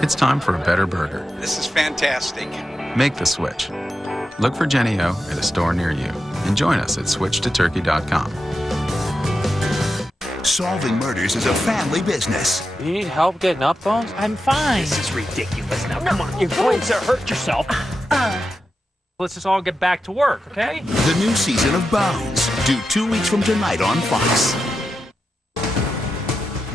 It's time for a better burger. This is fantastic. Make the switch. Look for Jenny O at a store near you and join us at switchtoturkey.com. Solving murders is a family business. You need help getting up, Bones? I'm fine. This is ridiculous. Now, come on. You're going to hurt yourself. Let's just all get back to work, okay? The new season of Bones, due 2 weeks from tonight on Fox.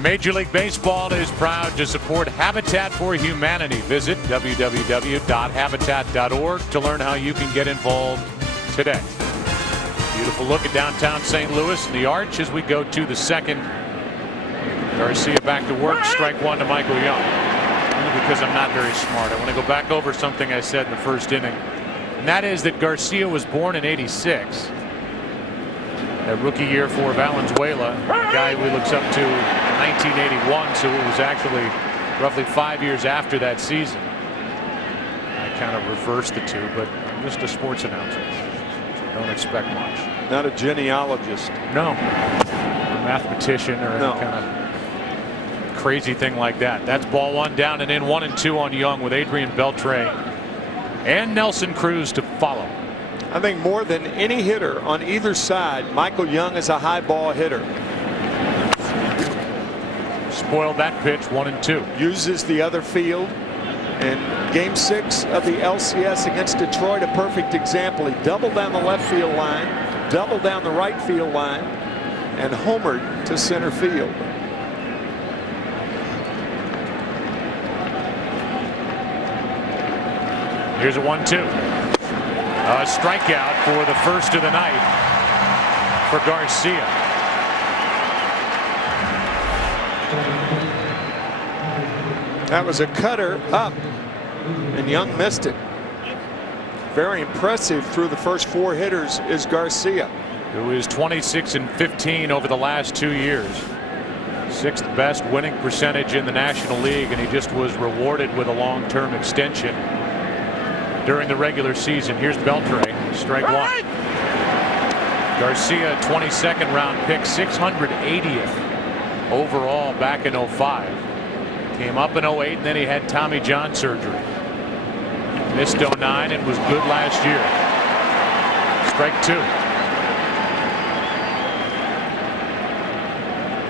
Major League Baseball is proud to support Habitat for Humanity. Visit www.habitat.org to learn how you can get involved today. Beautiful look at downtown St. Louis and the Arch as we go to the second. Garcia back to work. Strike one to Michael Young. Only because I'm not very smart. I want to go back over something I said in the first inning. And that is that Garcia was born in '86. That rookie year for Valenzuela, a guy we looks up to in 1981, so it was actually roughly 5 years after that season. I kind of reversed the two, but I'm just a sports announcer. Don't expect much. Not a genealogist. No. A mathematician or any kind of crazy thing like that. That's ball one down and in, 1-2 on Young with Adrian Beltre and Nelson Cruz to follow. I think more than any hitter on either side, Michael Young is a high ball hitter. Spoiled that pitch, 1-2. Uses the other field. And game 6 of the LCS against Detroit, a perfect example. He doubled down the left field line, doubled down the right field line, and homered to center field. Here's a 1-2. A strikeout for the first of the night for Garcia. That was a cutter up, and Young missed it. Very impressive through the first 4 hitters is Garcia, who is 26-15 over the last 2 years. 6th best winning percentage in the National League, and he just was rewarded with a long-term extension during the regular season. Here's Beltre, strike one. Garcia, 22nd round pick, 680th overall back in '05. Came up in '08, and then he had Tommy John surgery. Missed '09 and was good last year. Strike two.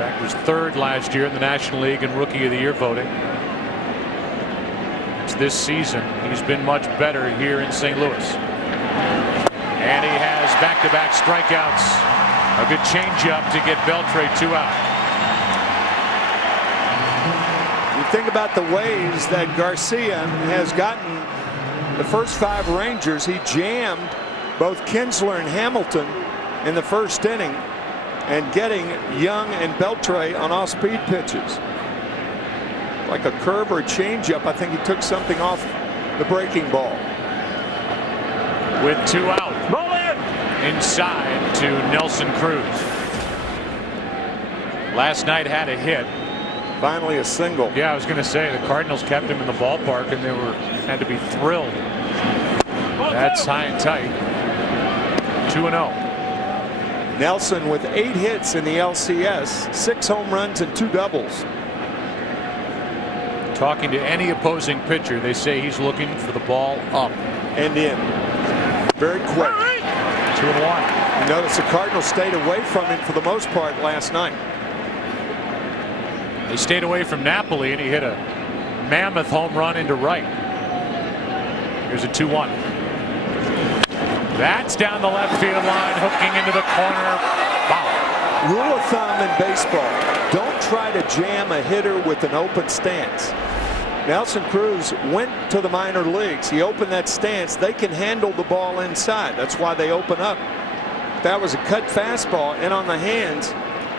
fact, was third last year in the National League in Rookie of the Year voting. It's this season he's been much better here in St. Louis. And he has back-to-back strikeouts. A good changeup to get Beltre 2 out. You think about the ways that Garcia has gotten the first 5 Rangers. He jammed both Kinsler and Hamilton in the first inning, and getting Young and Beltre on off-speed pitches. Like a curve or a changeup, I think he took something off the breaking ball. With 2 out. Ball in! Inside to Nelson Cruz. Last night had a hit. Finally a single. Yeah, I was going to say the Cardinals kept him in the ballpark and they had to be thrilled. That's high and tight. 2-0. Nelson with 8 hits in the LCS, 6 home runs and 2 doubles. Talking to any opposing pitcher, they say he's looking for the ball up and in. Very quick. 2-1. You notice the Cardinals stayed away from him for the most part last night. They stayed away from Napoli, and he hit a mammoth home run into right. Here's a 2-1. That's down the left field line, hooking into the corner. Foul. Rule of thumb in baseball: don't try to jam a hitter with an open stance. Nelson Cruz went to the minor leagues. He opened that stance. They can handle the ball inside. That's why they open up. That was a cut fastball, and on the hands,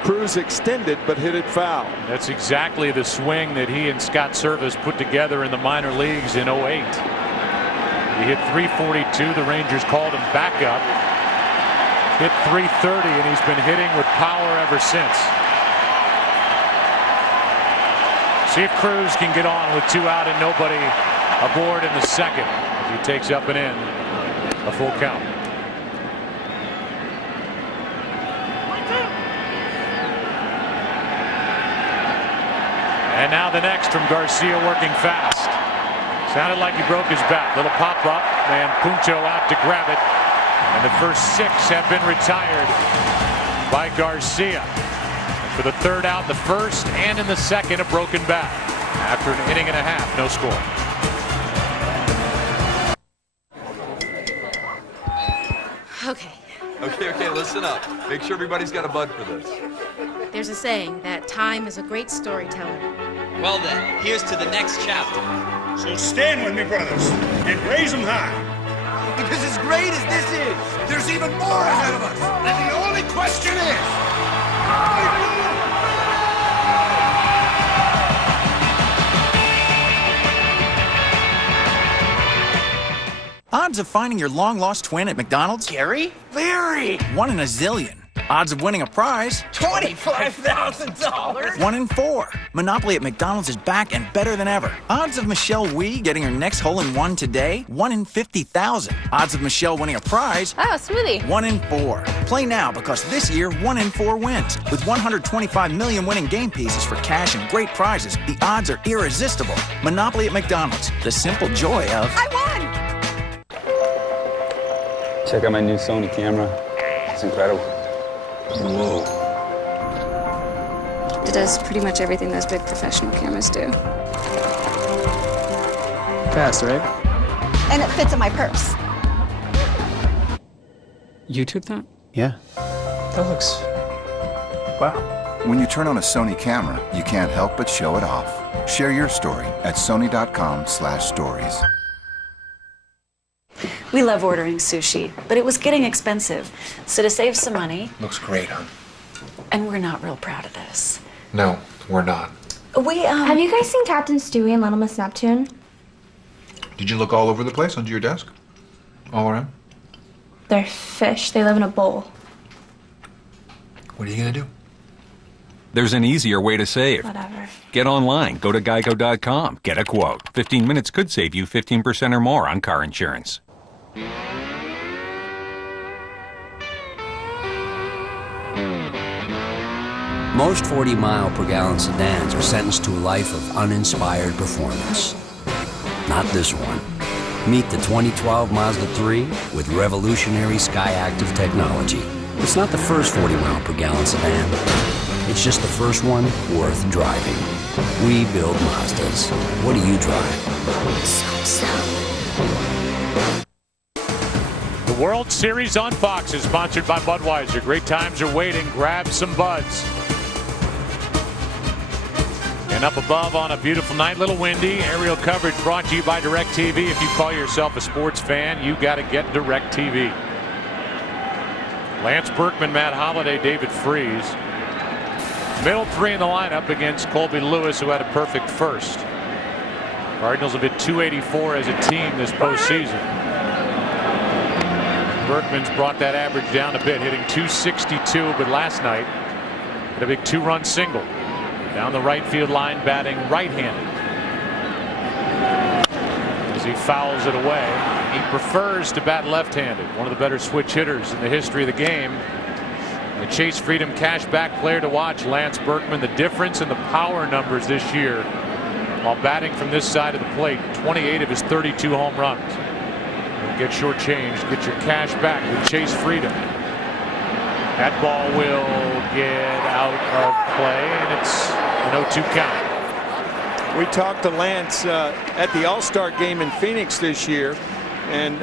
Cruz extended but hit it foul. That's exactly the swing that he and Scott Service put together in the minor leagues in 08. He hit .342. The Rangers called him back up. Hit .330, and he's been hitting with power ever since. See if Cruz can get on with 2 out and nobody aboard in the second. He takes up and in a full count. And now the next from Garcia, working fast. Sounded like he broke his back. Little pop up, and Punto out to grab it. And the first 6 have been retired by Garcia. And for the 3rd out in the first and in the second, a broken back. After an inning and a half, no score. Okay, listen up. Make sure everybody's got a bud for this. There's a saying that time is a great storyteller. Well then, here's to the next chapter. So stand with me, brothers, and raise them high. Because as great as this is, there's even more ahead of us. And the only question is, odds of finding your long-lost twin at McDonald's? Gary? Larry! 1 in a zillion. Odds of winning a prize? $25,000! 1 in 4. Monopoly at McDonald's is back and better than ever. Odds of Michelle Wee getting her next hole-in-one today? 1 in 50,000. Odds of Michelle winning a prize? Oh, smoothie. 1 in 4. Play now because this year 1 in 4 wins. With 125 million winning game pieces for cash and great prizes, the odds are irresistible. Monopoly at McDonald's. The simple joy of... I won! Check out my new Sony camera. It's incredible. Whoa. It does pretty much everything those big professional cameras do. Fast, right? And it fits in my purse. YouTube that? Yeah. That looks... Wow. When you turn on a Sony camera, you can't help but show it off. Share your story at sony.com/stories. We love ordering sushi, but it was getting expensive. So to save some money... Looks great, huh? And we're not real proud of this. No, we're not. Have you guys seen Captain Stewie and Little Miss Neptune? Did you look all over the place under your desk? All around? They're fish. They live in a bowl. What are you gonna do? There's an easier way to save. Whatever. Get online. Go to geico.com. Get a quote. 15 minutes could save you 15% or more on car insurance. Most 40-mile-per-gallon sedans are sentenced to a life of uninspired performance. Not this one. Meet the 2012 Mazda 3 with revolutionary Skyactiv technology. It's not the first 40-mile-per-gallon sedan, It's just the first one worth driving. We build Mazdas. What do you drive? The World Series on Fox is sponsored by Budweiser. Great times are waiting. Grab some buds. And up above on a beautiful night, little windy, aerial coverage brought to you by DirecTV. If you call yourself a sports fan, you got to get DirecTV. Lance Berkman, Matt Holliday, David Freese. Middle three in the lineup against Colby Lewis, who had a perfect first. Cardinals have hit 284 as a team this postseason. Berkman's brought that average down a bit, hitting 262, but last night had a big 2-run single. Down the right field line, batting right-handed. As he fouls it away, he prefers to bat left-handed. One of the better switch hitters in the history of the game. The Chase Freedom cashback player to watch, Lance Berkman. The difference in the power numbers this year while batting from this side of the plate. 28 of his 32 home runs. Don't get shortchanged. Get your cash back with Chase Freedom. That ball will get out of play, and it's an 0-2 count. We talked to Lance at the All-Star game in Phoenix this year, and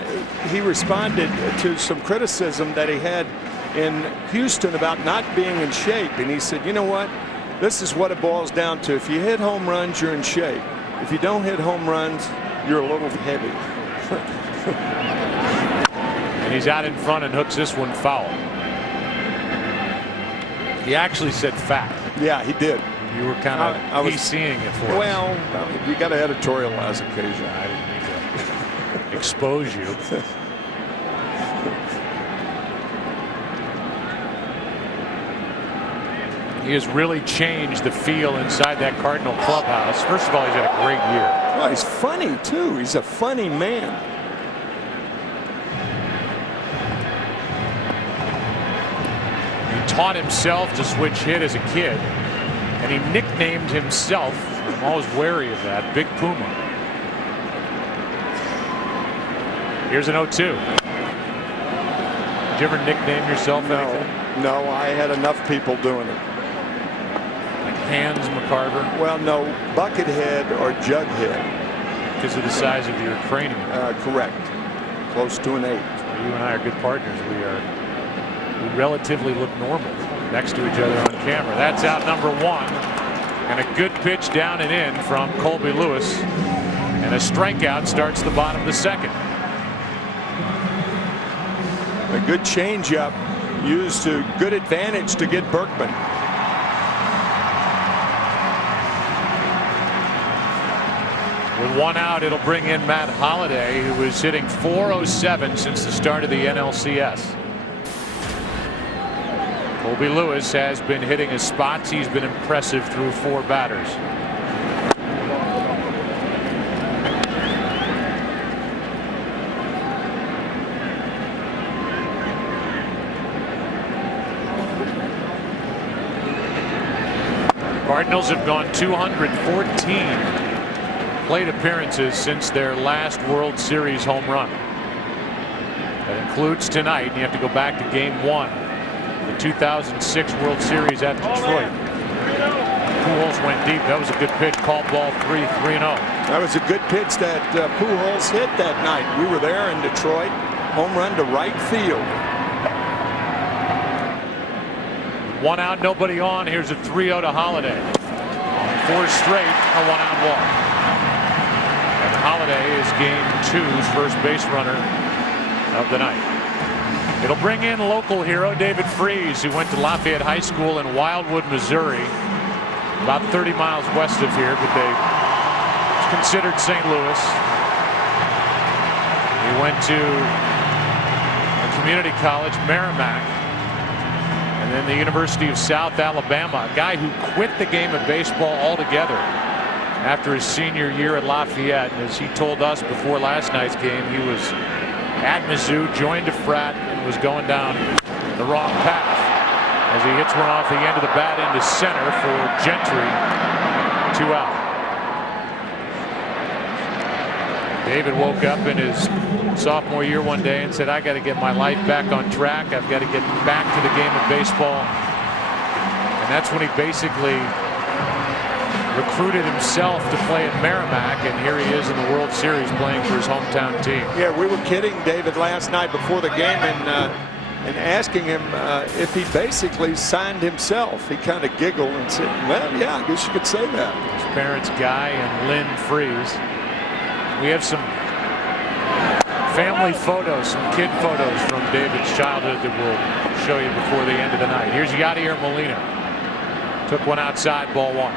he responded to some criticism that he had in Houston about not being in shape. And he said, you know what? This is what it boils down to. If you hit home runs, you're in shape. If you don't hit home runs, you're a little heavy. And he's out in front and hooks this one foul. He actually said fat. Yeah, he did. You were kind of seeing it for us. Well, you got to editorialize occasionally. I didn't mean to expose you. He has really changed the feel inside that Cardinal clubhouse. First of all, he's had a great year. Well, he's funny, too. He's a funny man. Taught himself to switch hit as a kid, and he nicknamed himself, I'm always wary of that, Big Puma. Here's an 0-2. Did you ever nickname yourself anything? No, I had enough people doing it. Like Hans McCarver? Well, no, Buckethead or Jughead. Because of the size of your cranium. Correct. Close to an 8. Well, you and I are good partners. We relatively look normal next to each other on camera. That's out number 1, and a good pitch down and in from Colby Lewis, and a strikeout starts the bottom of the second. A good changeup used to good advantage to get Berkman. With 1 out, it'll bring in Matt Holliday, who is hitting .407 since the start of the NLCS. Colby Lewis has been hitting his spots. He's been impressive through 4 batters. Cardinals have gone 214 plate appearances since their last World Series home run. That includes tonight, and you have to go back to Game 1. The 2006 World Series at Detroit. Pujols went deep. That was a good pitch. Called ball 3-0. That was a good pitch that Pujols hit that night. We were there in Detroit. Home run to right field. 1 out, nobody on. Here's a 3-0 to Holliday. 4 straight, a 1-out walk. And Holliday is Game 2's first base runner of the night. It'll bring in local hero David Freese, who went to Lafayette High School in Wildwood, Missouri, about 30 miles west of here, but it's considered St. Louis. He went to a community college, Merrimack, and then the University of South Alabama, a guy who quit the game of baseball altogether after his senior year at Lafayette. And as he told us before last night's game, he was at Mizzou, joined a frat, and was going down the wrong path as he hits one off the end of the bat into center for Gentry. 2 out. David woke up in his sophomore year one day and said, I got to get my life back on track. I've got to get back to the game of baseball. And that's when he basically recruited himself to play at Merrimack, and here he is in the World Series playing for his hometown team. Yeah, we were kidding David last night before the game and asking him if he basically signed himself. He kind of giggled and said, well, yeah, I guess you could say that. His parents, Guy and Lynn Freeze. We have some family photos, some kid photos from David's childhood that we'll show you before the end of the night. Here's Yadier Molina. Took one outside, ball one.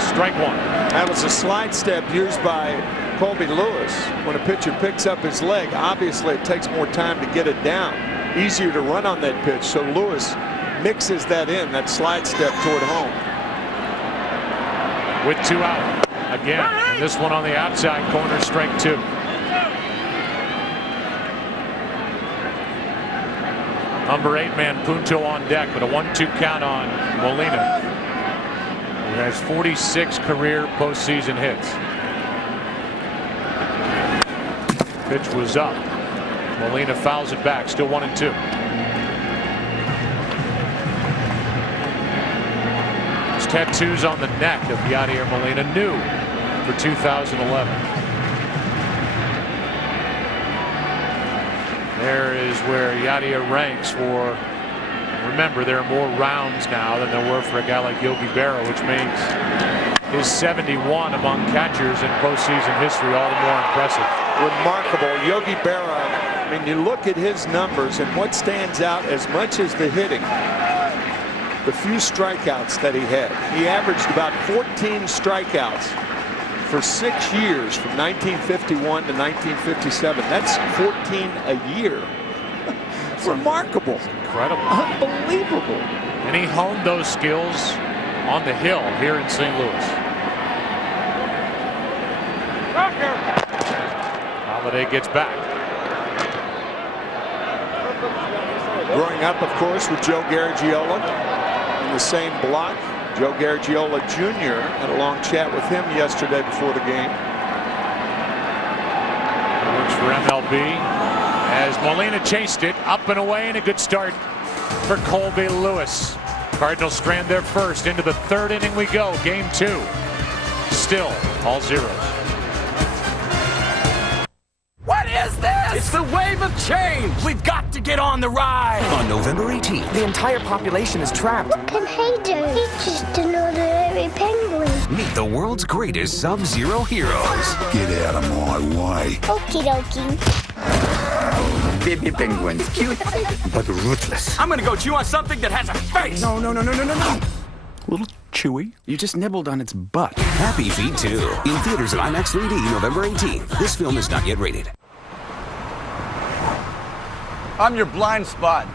Strike one. That was a slide step used by Colby Lewis. When a pitcher picks up his leg, obviously it takes more time to get it down. Easier to run on that pitch. So Lewis mixes that in, that slide step toward home. With 2 out again. And this one on the outside corner, strike 2. Number 8 man Punto on deck, but a 1-2 count on Molina, who has 46 career postseason hits. Pitch was up. Molina fouls it back, still 1-2. His tattoos on the neck of Yadier Molina, new for 2011. There is where Yadier ranks for, remember, there are more rounds now than there were for a guy like Yogi Berra, which makes his 71 among catchers in postseason history all the more impressive. Remarkable. Yogi Berra, I mean, you look at his numbers and what stands out as much as the hitting, the few strikeouts that he had. He averaged about 14 strikeouts for 6 years from 1951 to 1957. That's 14 a year. Remarkable. Incredible. Unbelievable. And he honed those skills on the hill here in St. Louis. Holiday gets back. Growing up, of course, with Joe Garagiola in the same block. Joe Garagiola Jr. had a long chat with him yesterday before the game. Works for MLB as Molina chased it up and away, and a good start for Colby Lewis. Cardinals strand their first. Into the 3rd inning we go. Game 2. Still all zeros. What is this? It's the wave of change. We've got to get on the ride. On November 18th, The entire population is trapped. What can he do? He's just an ordinary penguin. meet the world's greatest Sub-Zero heroes. Get out of my way. Okie dokie. Baby penguins, cute but ruthless. I'm gonna go chew on something that has a face. No. Little chewy. You just nibbled on its butt. Happy Feet 2. In theaters at IMAX 3D November 18th. This film is not yet rated. I'm your blind spot.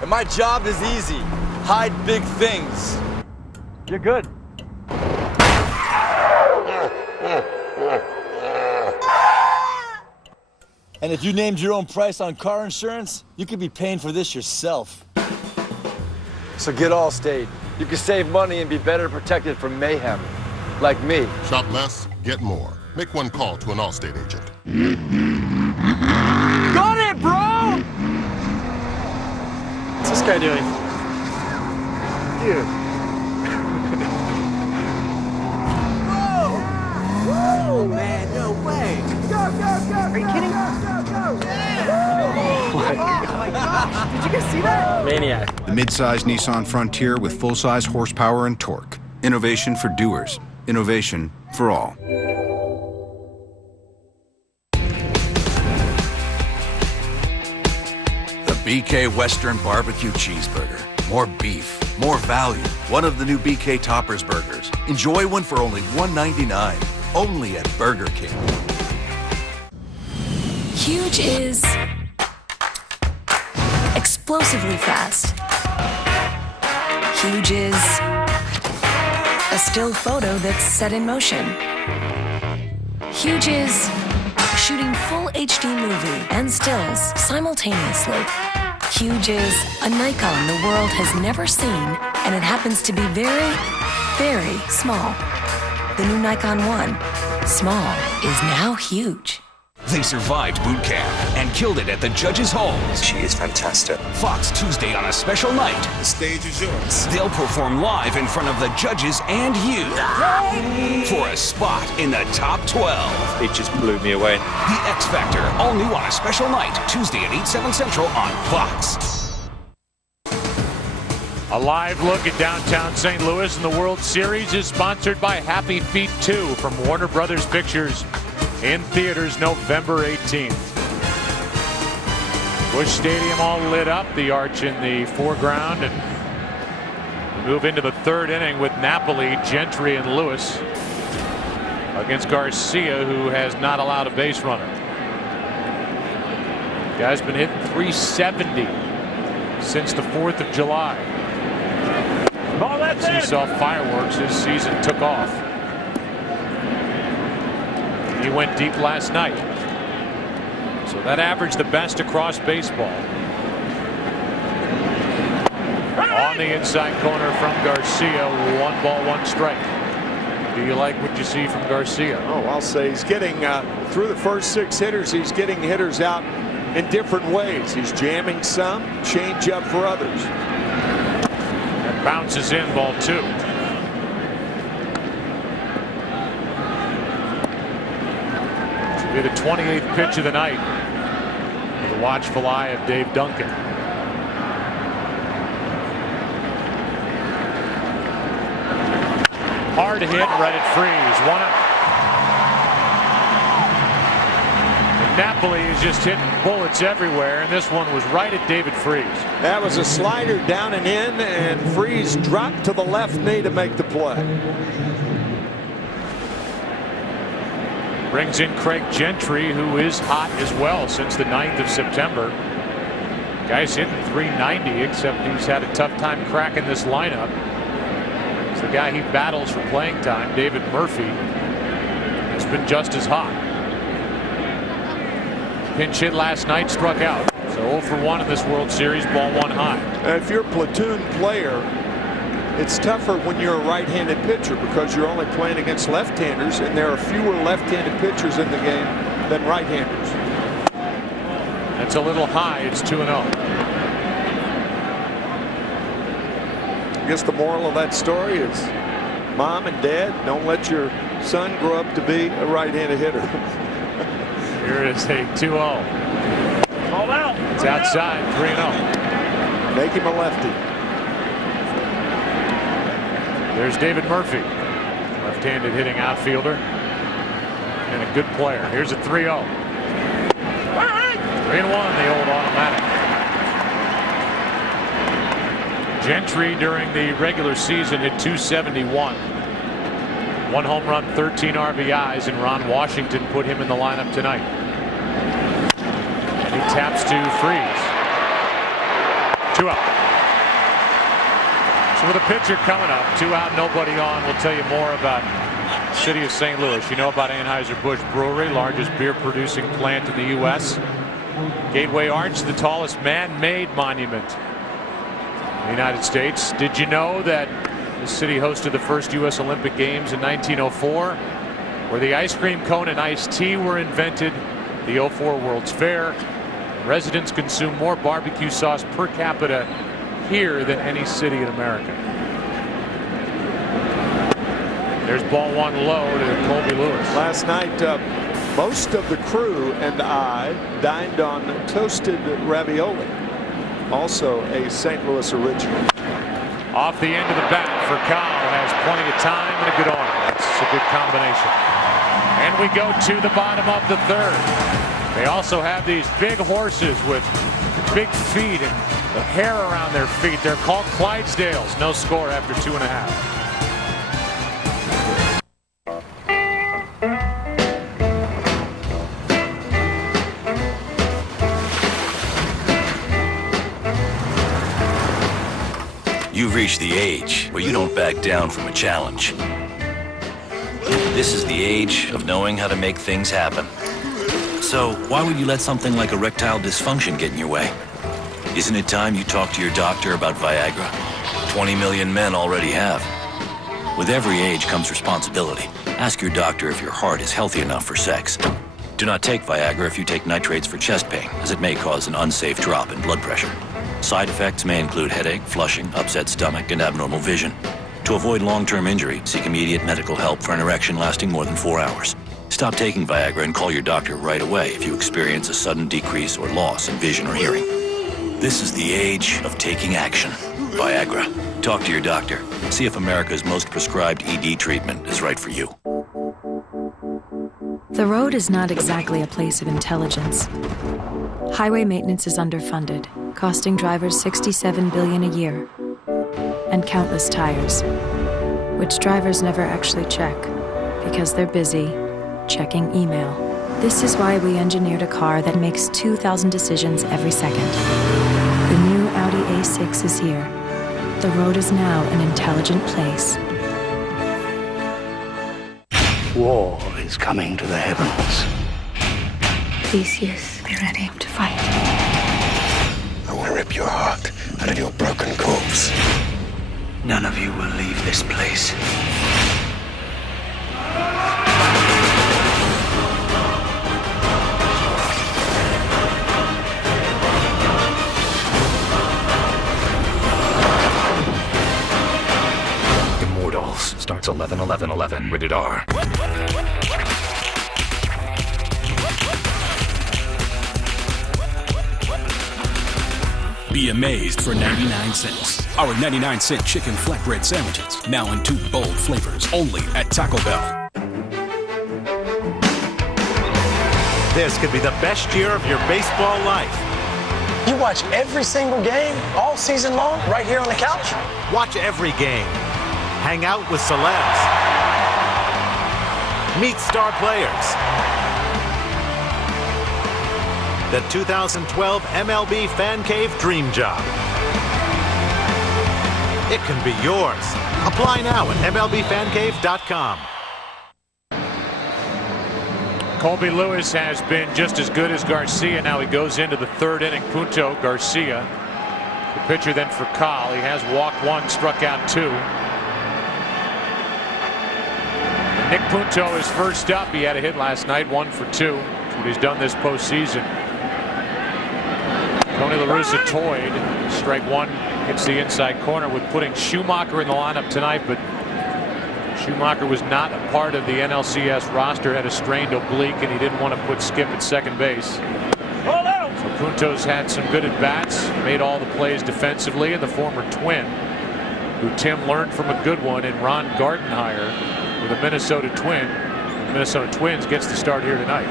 And my job is easy. Hide big things. You're good. And if you named your own price on car insurance, you could be paying for this yourself. So get Allstate. You can save money and be better protected from mayhem. Like me. Shop less, get more. Make one call to an Allstate agent. Got it, bro! What's this guy doing? Dude. Whoa, man, no way. Go. Are you kidding? Go. Oh my gosh. Did you guys see that? Maniac. The mid-size Nissan Frontier with full-size horsepower and torque. Innovation for doers. Innovation for all. The BK Western Barbecue Cheeseburger. More beef, more value. One of the new BK Toppers burgers. Enjoy one for only $1.99. Only at Burger King. Huge is explosively fast. Huge is a still photo that's set in motion. Huge is shooting full HD movie and stills simultaneously. Huge is a Nikon the world has never seen, and it happens to be very, very small. The new Nikon 1, small, is now huge. They survived boot camp and killed it at the judges' halls. She is fantastic. Fox Tuesday on a special night. The stage is yours. They'll perform live in front of the judges and you for a spot in the top 12. It just blew me away. The X Factor, all new on a special night, Tuesday at 8, 7 Central on Fox. A live look at downtown St. Louis in the World Series is sponsored by Happy Feet 2 from Warner Brothers Pictures in theaters November 18th. Busch Stadium all lit up, the arch in the foreground, and we move into the third inning with Napoli, Gentry, and Lewis against Garcia, who has not allowed a base runner. The guy's been hitting .370 since the 4th of July. As he saw fireworks, his season took off. He went deep last night. So that averaged the best across baseball. On the inside corner from Garcia, 1 ball, 1 strike. Do you like what you see from Garcia? Oh, I'll say he's getting through the first 6 hitters. He's getting hitters out in different ways. He's jamming some, change up for others. Bounces in, ball 2. This will be the 28th pitch of the night. The watchful eye of Dave Duncan. Hard hit, right at Freeze. 1 out. Napoli is just hitting bullets everywhere, and this one was right at David Freeze. That was a slider down and in, and Freeze dropped to the left knee to make the play. Brings in Craig Gentry, who is hot as well since the 9th of September. Guy's hitting .390, except he's had a tough time cracking this lineup. It's the guy he battles for playing time, David Murphy, has been just as hot. Pinch hit last night, struck out. So 0 for 1 in this World Series, ball 1 high. And if you're a platoon player, it's tougher when you're a right-handed pitcher because you're only playing against left-handers, and there are fewer left-handed pitchers in the game than right-handers. That's a little high. It's 2-0. I guess the moral of that story is, Mom and Dad, don't let your son grow up to be a right-handed hitter. Here is a 2-0. All out. It's outside. 3-0. Make him a lefty. There's David Murphy, left-handed hitting outfielder and a good player. Here's a 3-0. 3-1, the old automatic. Gentry during the regular season hit .271. 1 home run, 13 RBIs, and Ron Washington put him in the lineup tonight. And he taps to Freeze. 2 out. So with a pitcher coming up, 2 out, nobody on. We'll tell you more about the city of St. Louis. You know about Anheuser-Busch Brewery, largest beer producing plant in the U.S. Gateway Arch, the tallest man-made monument in the United States. Did you know that the city hosted the first U.S. Olympic Games in 1904, where the ice cream cone and iced tea were invented? The 04 World's Fair. Residents consume more barbecue sauce per capita here than any city in America. There's ball 1 low to Colby Lewis. Last night, most of the crew and I dined on toasted ravioli, also a St. Louis original. Off the end of the bat for Kyle, has plenty of time and a good arm. That's a good combination. And we go to the bottom of the 3rd. They also have these big horses with big feet and the hair around their feet. They're called Clydesdales. No score after 2.5. You've reached the age where you don't back down from a challenge. This is the age of knowing how to make things happen. So why would you let something like erectile dysfunction get in your way? Isn't it time you talk to your doctor about Viagra? 20 million men already have. With every age comes responsibility. Ask your doctor if your heart is healthy enough for sex. Do not take Viagra if you take nitrates for chest pain, as it may cause an unsafe drop in blood pressure. Side effects may include headache, flushing, upset stomach, and abnormal vision. To avoid long-term injury, seek immediate medical help for an erection lasting more than 4 hours. Stop taking Viagra and call your doctor right away if you experience a sudden decrease or loss in vision or hearing. This is the age of taking action. Viagra. Talk to your doctor. See if America's most prescribed ED treatment is right for you. The road is not exactly a place of intelligence. Highway maintenance is underfunded, costing drivers $67 billion a year, and countless tires, which drivers never actually check because they're busy checking email. This is why we engineered a car that makes 2,000 decisions every second. The new Audi A6 is here. The road is now an intelligent place. War is coming to the heavens. Theseus, be ready to fight. I want to rip your heart out of your broken corpse. None of you will leave this place. Immortals starts 11/11/11. Rated R. Be amazed for 99 cents. Our 99-cent chicken flatbread sandwiches, now in 2 bold flavors, only at Taco Bell. This could be the best year of your baseball life. You watch every single game all season long right here on the couch? Watch every game. Hang out with celebs. Meet star players. The 2012 MLB Fan Cave Dream Job. It can be yours. Apply now at MLBFanCave.com. Colby Lewis has been just as good as Garcia. Now he goes into the 3rd inning. Punto, Garcia. The pitcher then for Cal. He has walked 1, struck out 2. Nick Punto is first up. He had a hit last night, 1 for 2. That's what he's done this postseason. Tony La Russa toyed. Strike 1 hits the inside corner with putting Schumacher in the lineup tonight, but Schumacher was not a part of the NLCS roster, had a strained oblique, and he didn't want to put Skip at second base. So Punto's had some good at-bats, made all the plays defensively, and the former Twin, who Tim learned from a good one in Ron Gardenhire with a Minnesota Twin. The Minnesota Twins gets the start here tonight.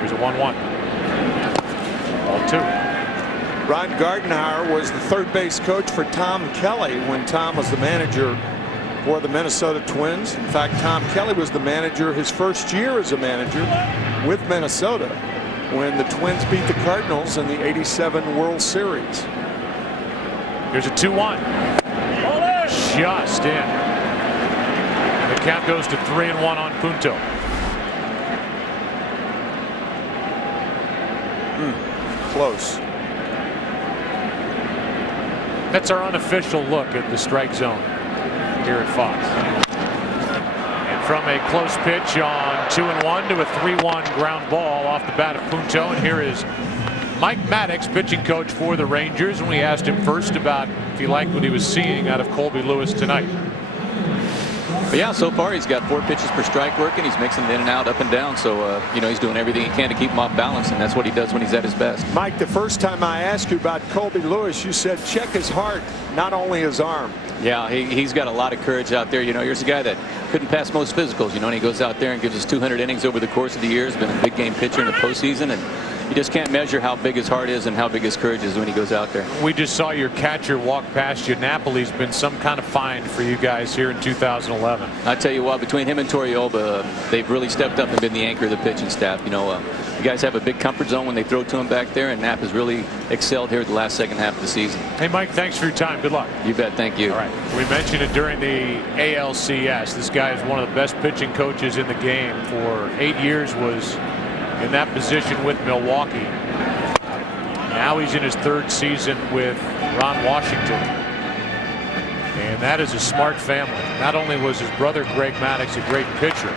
Here's a 1-1. Ball 2. Ron Gardenhire was the third base coach for Tom Kelly when Tom was the manager for the Minnesota Twins. In fact, Tom Kelly was the manager his first year as a manager with Minnesota when the Twins beat the Cardinals in the '87 World Series. Here's a 2-1. Just in. And the count goes to 3-1 on Punto. Close. That's our unofficial look at the strike zone here at Fox. And from a close pitch on 2-1 to a 3-1 ground ball off the bat of Punto. And here is Mike Maddox, pitching coach for the Rangers, and we asked him first about if he liked what he was seeing out of Colby Lewis tonight. But yeah, so far he's got 4 pitches per strike working. He's mixing it in and out, up and down. So, you know, he's doing everything he can to keep him off balance, and that's what he does when he's at his best. Mike, the first time I asked you about Colby Lewis, you said check his heart, not only his arm. Yeah, he's got a lot of courage out there. You know, here's a guy that couldn't pass most physicals, you know, and he goes out there and gives us 200 innings over the course of the year. He's been a big game pitcher in the postseason, and you just can't measure how big his heart is and how big his courage is when he goes out there. We just saw your catcher walk past you. Napoli's been some kind of find for you guys here in 2011. I tell you what, between him and Torrealba, they've really stepped up and been the anchor of the pitching staff. You know, you guys have a big comfort zone when they throw to him back there, and Knapp has really excelled here the last second half of the season. Hey, Mike, thanks for your time. Good luck. You bet. Thank you. All right. We mentioned it during the ALCS. This guy is one of the best pitching coaches in the game. For 8 years was in that position with Milwaukee. Now he's in his 3rd season with Ron Washington. And that is a smart family. Not only was his brother Greg Maddux a great pitcher,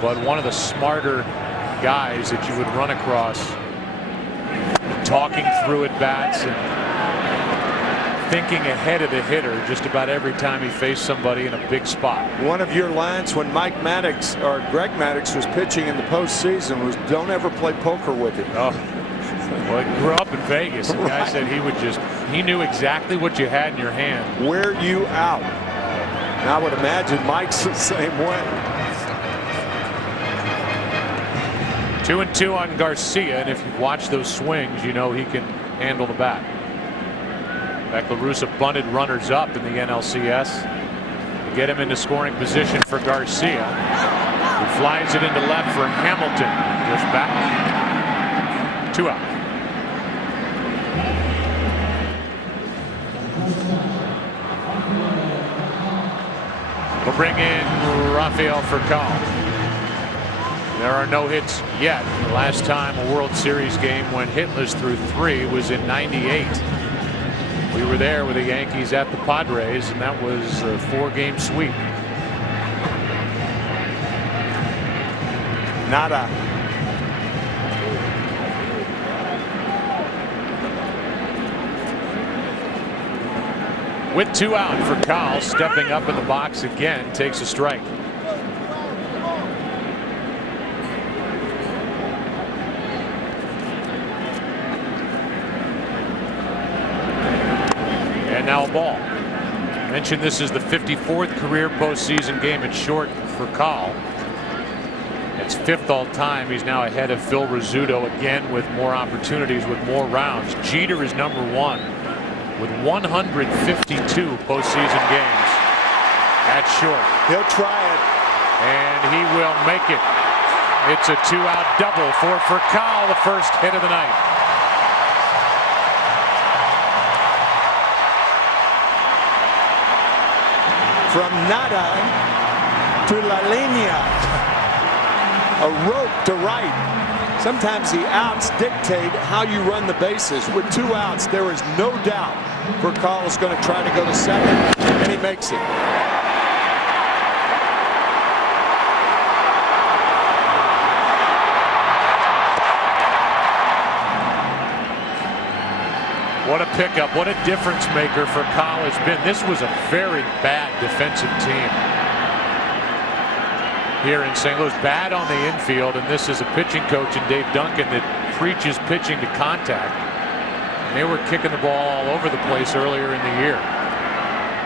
but one of the smarter guys that you would run across, talking through at bats and thinking ahead of the hitter just about every time he faced somebody in a big spot. One of your lines when Greg Maddux was pitching in the postseason was, "Don't ever play poker with it." Oh, well, he grew up in Vegas. The guy said he knew exactly what you had in your hand. Wear you out. And I would imagine Mike's the same way. 2-2 on Garcia, and if you've watched those swings, you know he can handle the bat. In fact, La Russa bunted runners up in the NLCS to get him into scoring position for Garcia, who flies it into left for Hamilton. Just back. 2 out. We'll bring in Rafael Furcal. There are no hits yet. The last time a World Series game went hitless through 3 was in '98. We were there with the Yankees at the Padres, and that was a 4-game sweep. Nada. With 2 out, Furcal stepping up in the box again, takes a strike. Now a ball. I mentioned this is the 54th career postseason game at short for Furcal. It's 5th all time. He's now ahead of Phil Rizzuto again with more opportunities, with more rounds. Jeter is number 1 with 152 postseason games at short. He'll try it. And he will make it. It's a 2-out double for Furcal, the first hit of the night. From nada to la linea. A rope to right. Sometimes the outs dictate how you run the bases. With 2 outs, there is no doubt Furcal is going to try to go to second, and he makes it. What a pickup. What a difference maker Furcal has been. This was a very bad defensive team here in St. Louis. Bad on the infield, and this is a pitching coach in Dave Duncan that preaches pitching to contact. And they were kicking the ball all over the place earlier in the year.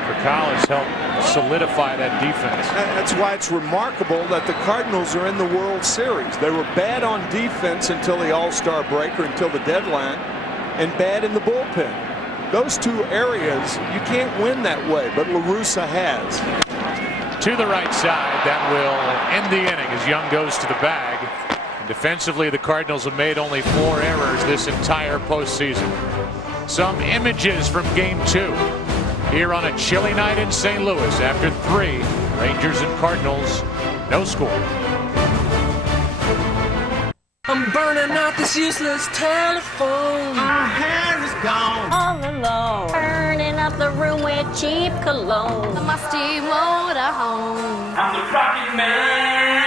Furcal has helped solidify that defense. That's why it's remarkable that the Cardinals are in the World Series. They were bad on defense until the All-Star break or until the deadline, and bad in the bullpen. Those 2 areas, you can't win that way, but La Russa has. To the right side, that will end the inning as Young goes to the bag. And defensively, the Cardinals have made only 4 errors this entire postseason. Some images from Game 2 here on a chilly night in St. Louis after 3. Rangers and Cardinals, no score. I'm burning out this useless telephone. My hair is gone. All alone. Burning up the room with cheap cologne. The musty motorhome. I'm the Rocket Man.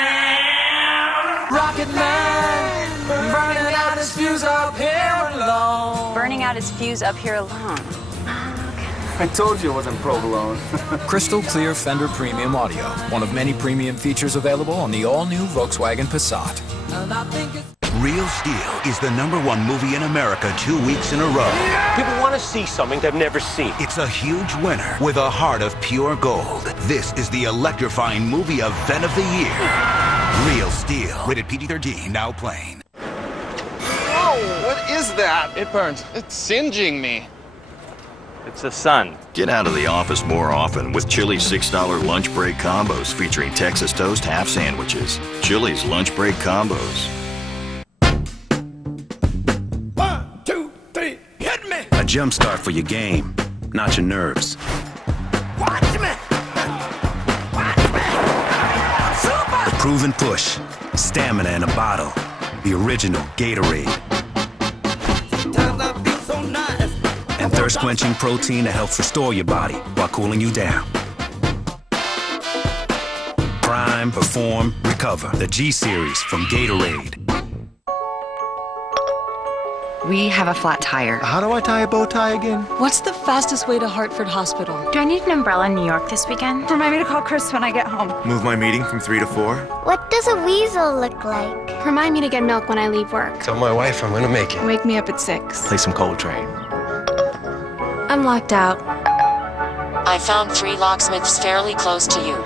Rocket Man. Burning out his fuse up here alone. Burning out his fuse up here alone. I told you it wasn't provolone. Crystal Clear Fender Premium Audio. One of many premium features available on the all-new Volkswagen Passat. Real Steel is the #1 movie in America 2 weeks in a row. People want to see something they've never seen. It's a huge winner with a heart of pure gold. This is the electrifying movie event of the year. Real Steel. Rated PG-13. Now playing. Whoa, what is that? It burns. It's singeing me. It's the sun. Get out of the office more often with Chili's $6 lunch break combos featuring Texas toast half sandwiches. Chili's lunch break combos. 1, 2, 3, hit me! A jump start for your game, not your nerves. Watch me! Watch me! Super! The proven push, stamina in a bottle. The original Gatorade. And thirst-quenching protein that helps restore your body while cooling you down. Prime Prime, Perform, Recover. The G Series from Gatorade. We have a flat tire. How do I tie a bow tie again? What's the fastest way to Hartford Hospital? Do I need an umbrella in New York this weekend? Remind me to call Chris when I get home. Move my meeting from 3 to 4. What does a weasel look like? Remind me to get milk when I leave work. Tell my wife I'm gonna make it. Wake me up at 6. Play some Coltrane. I'm locked out. I found 3 locksmiths fairly close to you.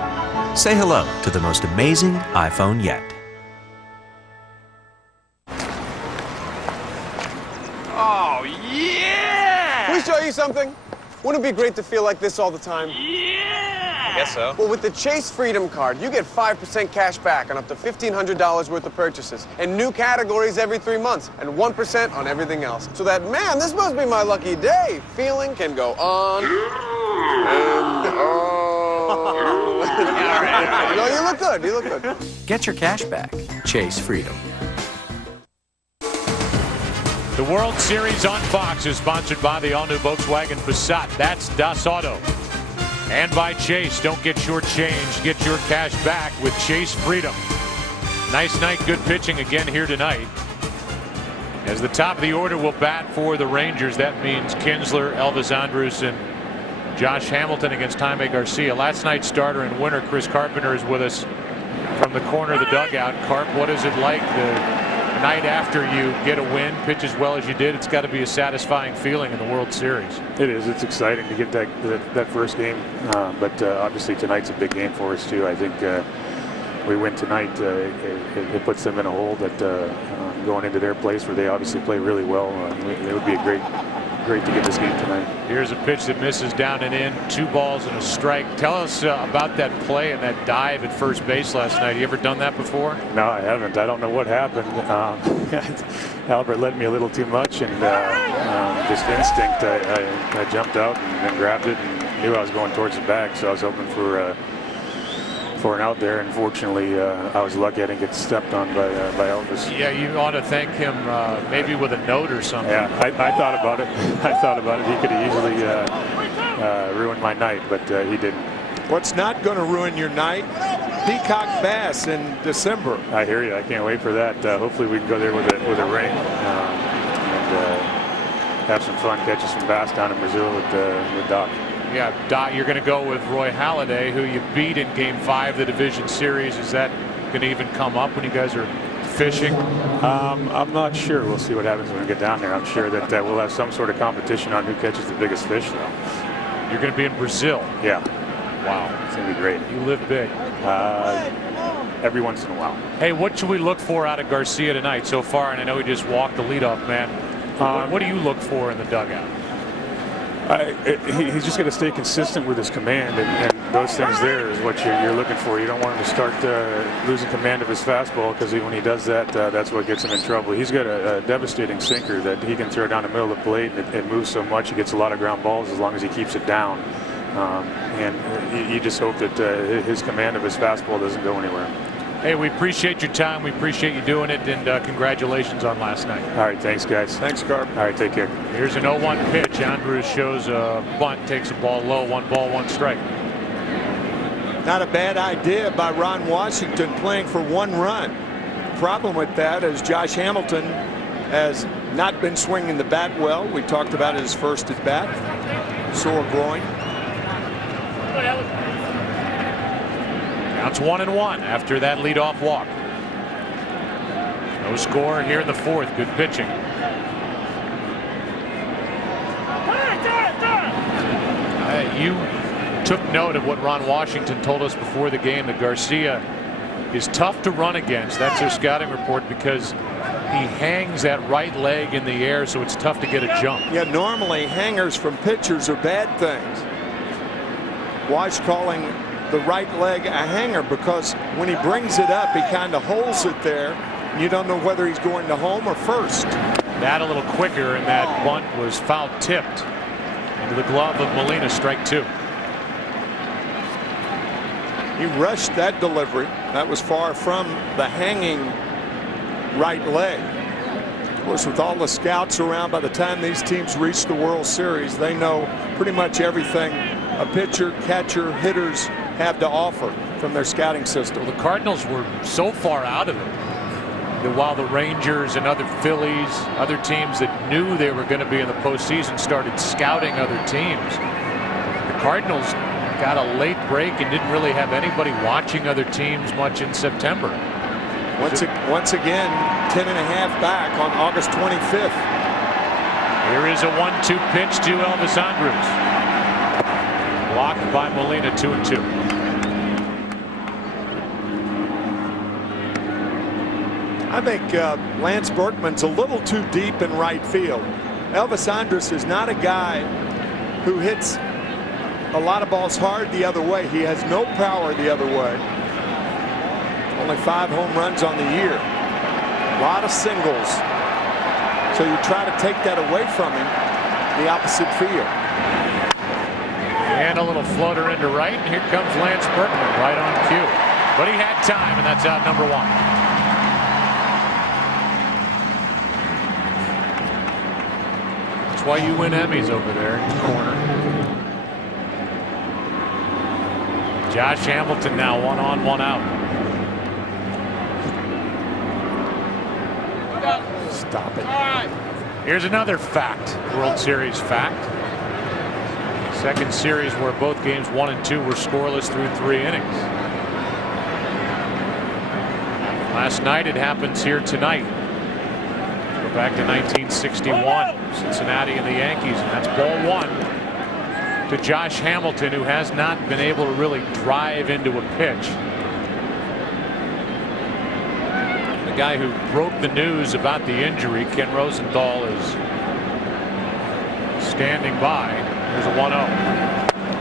Say hello to the most amazing iPhone yet. Oh, yeah! Can we show you something? Wouldn't it be great to feel like this all the time? Yeah! I guess so. Well, with the Chase Freedom Card, you get 5% cash back on up to $1,500 worth of purchases, and new categories every 3 months, and 1% on everything else. So that, man, this must be my lucky day feeling can go on and on. No, you look good. You look good. Get your cash back. Chase Freedom. The World Series on Fox is sponsored by the all-new Volkswagen Passat. That's Das Auto. And by Chase. Don't get shortchanged. Get your cash back with Chase Freedom. Nice night. Good pitching again here tonight. As the top of the order will bat for the Rangers. That means Kinsler, Elvis Andrus, and Josh Hamilton against Jaime Garcia. Last night's starter and winner, Chris Carpenter, is with us from the corner of the dugout. Carp, what is it like the night after you get a win, pitch as well as you did? It's got to be a satisfying feeling in the World Series. It is. It's exciting to get that first game, but obviously tonight's a big game for us too. I think we win tonight. It puts them in a hole that going into their place where they obviously play really well. It would be a great to get this game tonight. Here's a pitch that misses down and in. 2 balls and a strike. Tell us about that play and that dive at first base last night. You ever done that before? No, I haven't. I don't know what happened. Albert led me a little too much, and just instinct. I jumped out and grabbed it and knew I was going towards the bag, so I was hoping for an out there. Unfortunately, I was lucky I didn't get stepped on by Elvis. Yeah, you ought to thank him maybe with a note or something. Yeah, I thought about it. I thought about it. He could have easily ruined my night, but he didn't. What's not going to ruin your night? Peacock Bass in December. I hear you. I can't wait for that. Hopefully we can go there with a ring and have some fun, catching some bass down in Brazil with Doc. Yeah, Doc, you're going to go with Roy Halladay, who you beat in Game 5 of the Division Series. Is that going to even come up when you guys are fishing? I'm not sure. We'll see what happens when we get down there. I'm sure that we'll have some sort of competition on who catches the biggest fish, though. You're going to be in Brazil? Yeah. Wow. It's going to be great. You live big. Every once in a while. Hey, what should we look for out of Garcia tonight so far? And I know he just walked the leadoff man. What do you look for in the dugout? He's just got to stay consistent with his command, and those things there is what you're looking for. You don't want him to start losing command of his fastball, because when he does that, that's what gets him in trouble. He's got a devastating sinker that he can throw down the middle of the plate, and it moves so much, he gets a lot of ground balls as long as he keeps it down. And you just hope that his command of his fastball doesn't go anywhere. Hey, we appreciate your time. We appreciate you doing it, and congratulations on last night. All right, thanks, guys. Thanks, Carp. All right, take care. Here's an 0-1 pitch. Andrews shows a bunt, takes a ball low, 1 ball, 1 strike. Not a bad idea by Ron Washington, playing for 1 run. Problem with that is Josh Hamilton has not been swinging the bat well. We talked about his first at bat. Sore groin. Counts 1-1 after that leadoff walk. No score here in the 4th. Good pitching. You took note of what Ron Washington told us before the game, that Garcia is tough to run against. That's their scouting report, because he hangs that right leg in the air, so it's tough to get a jump. Yeah, normally hangers from pitchers are bad things. Wash calling the right leg a hanger, because when he brings it up, he kind of holds it there. You don't know whether he's going to home or first. That a little quicker, and that bunt was foul tipped into the glove of Molina. Strike 2. He rushed that delivery. That was far from the hanging right leg. Of course, with all the scouts around, by the time these teams reach the World Series, they know pretty much everything a pitcher, catcher, hitters have to offer. from their scouting system. Well, the Cardinals were so far out of it that while the Rangers and other Phillies, other teams that knew they were going to be in the postseason started scouting other teams, the Cardinals got a late break and didn't really have anybody watching other teams much in September. Once again, 10.5 back on August 25th. Here is a 1-2 pitch to Elvis Andrus. Blocked by Molina, 2-2. I think Lance Berkman's a little too deep in right field. Elvis Andrus is not a guy who hits a lot of balls hard the other way. He has no power the other way. Only 5 home runs on the year. A lot of singles. So you try to take that away from him, the opposite field. And a little floater into right, and here comes Lance Berkman right on cue. But he had time, and that's out number 1. That's why you win Emmys over there in the corner. Josh Hamilton now 1 on, 1 out. Stop it. Here's another fact, World Series fact. Second series where both games 1 and 2 were scoreless through 3 innings. Last night, it happens here tonight. Go back to 1961, Cincinnati and the Yankees, and that's ball 1 to Josh Hamilton, who has not been able to really drive into a pitch. The guy who broke the news about the injury, Ken Rosenthal, is standing by. There's a 1-0.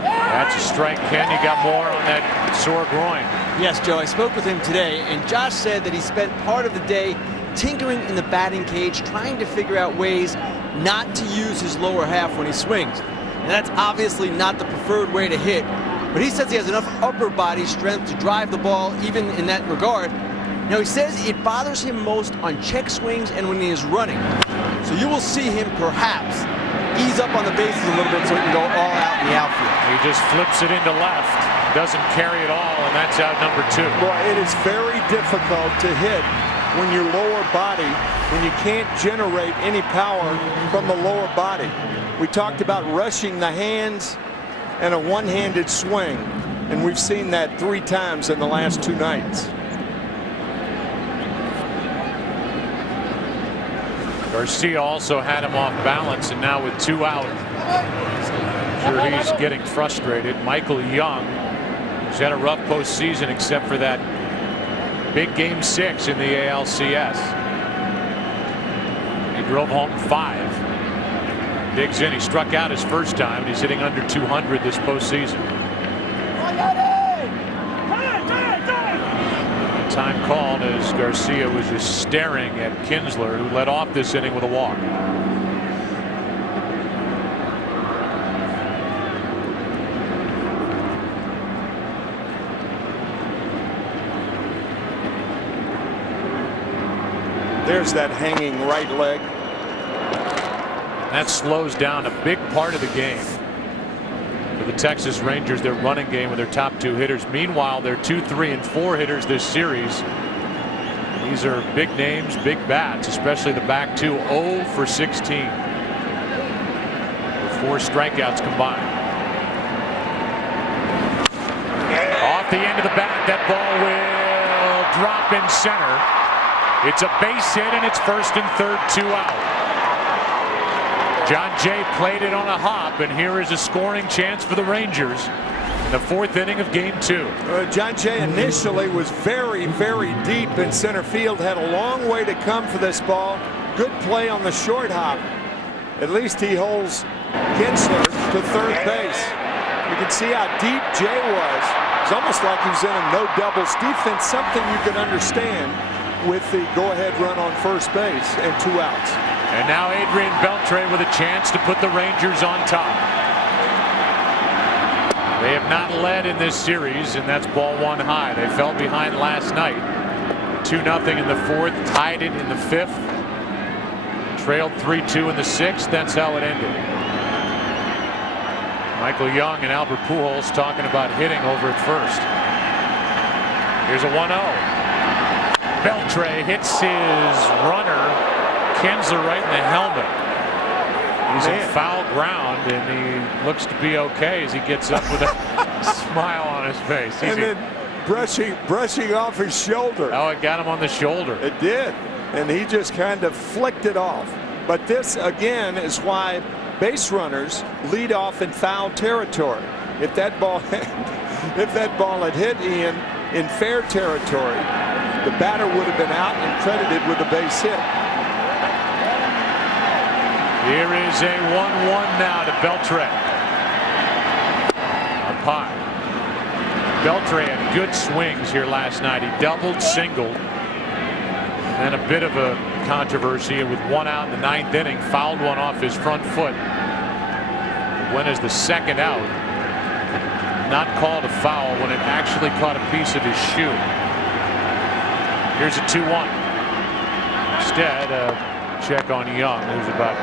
That's a strike, Ken. You got more on that sore groin. Yes, Joe, I spoke with him today, and Josh said that he spent part of the day tinkering in the batting cage, trying to figure out ways not to use his lower half when he swings. And that's obviously not the preferred way to hit, but he says he has enough upper body strength to drive the ball even in that regard. Now, he says it bothers him most on check swings and when he is running. So you will see him perhaps ease up on the bases a little bit so he can go all out in the outfield. He just flips it into left, doesn't carry it all, and that's out number 2. Boy, it is very difficult to hit when your lower body, when you can't generate any power from the lower body. We talked about rushing the hands and a one-handed swing, and we've seen that 3 times in the last 2 nights. Garcia also had him off balance, and now with 2 out, sure he's getting frustrated. Michael Young, who's had a rough postseason except for that big game 6 in the ALCS. He drove home 5. Digs in. He struck out his first time, and he's hitting under 200 this postseason. Time called as Garcia was just staring at Kinsler, who led off this inning with a walk. There's that hanging right leg. That slows down a big part of the game for the Texas Rangers, their running game with their top 2 hitters. Meanwhile, their 2, 3, and 4 hitters this series, these are big names, big bats, especially the back 2, 0 for 16 with 4 strikeouts combined. Off the end of the bat, that ball will drop in center. It's a base hit, and it's first and third, 2 out. John Jay played it on a hop, and here is a scoring chance for the Rangers in the 4th inning of game 2. John Jay initially was very, very deep in center field, had a long way to come for this ball. Good play on the short hop. At least he holds Kinsler to third base. You can see how deep Jay was. It's almost like he's in a no doubles defense, something you can understand with the go-ahead run on first base and 2 outs. And now Adrian Beltre with a chance to put the Rangers on top. They have not led in this series, and that's ball 1 high. They fell behind last night. 2-0 in the 4th, tied it in the 5th, trailed 3-2 in the 6th. That's how it ended. Michael Young and Albert Pujols talking about hitting over at first. Here's a 1-0. Beltre hits his runner, Kinsler, right in the helmet. He's in foul ground, and he looks to be okay as he gets up with a smile on his face. And then brushing off his shoulder. Oh, it got him on the shoulder. It did. And he just kind of flicked it off. But this, again, is why base runners lead off in foul territory. If that ball had hit Ian in fair territory, the batter would have been out and credited with a base hit. Here is a 1-1 now to Beltre. Up high. Beltre had good swings here last night. He doubled, singled, and a bit of a controversy with 1 out in the 9th inning. Fouled one off his front foot. Went as the second out. Not called a foul when it actually caught a piece of his shoe. Here's a 2-1. Instead, a check on Young, who's about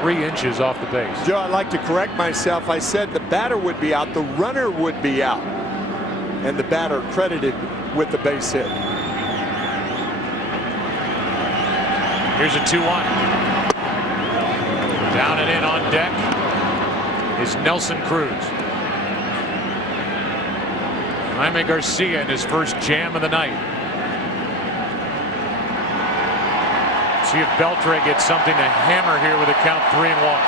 3 inches off the base. Joe, I'd like to correct myself. I said the batter would be out, the runner would be out, and the batter credited with the base hit. Here's a 2-1. Down and in on deck is Nelson Cruz. Jaime Garcia in his first jam of the night. See if Beltre gets something to hammer here with a count 3-1.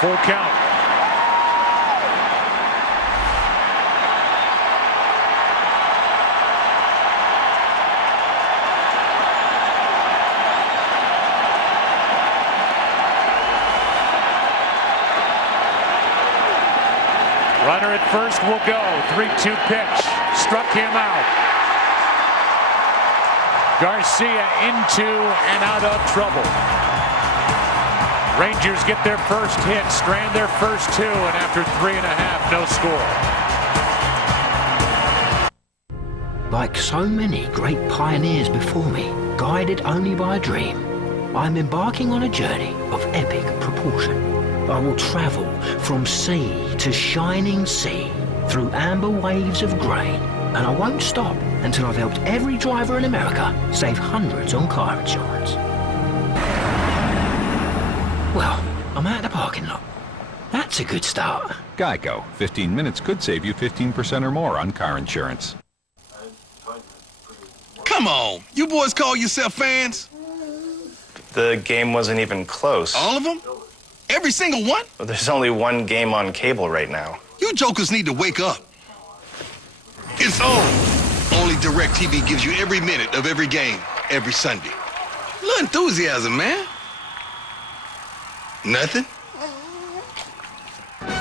Full count. Runner at first will go. 3-2 pitch. Struck him out. Garcia into and out of trouble. Rangers get their first hit, strand their first 2, and after 3.5, no score. Like so many great pioneers before me, guided only by a dream, I am embarking on a journey of epic proportion. I will travel from sea to shining sea through amber waves of grain, and I won't stop until I've helped every driver in America save hundreds on car insurance. Well, I'm at the parking lot. That's a good start. Geico. 15 minutes could save you 15% or more on car insurance. Come on, you boys call yourself fans? The game wasn't even close. All of them? Every single one? Well, there's only one game on cable right now. You jokers need to wake up. It's on. Only DirecTV gives you every minute of every game, every Sunday. A little enthusiasm, man. Nothing?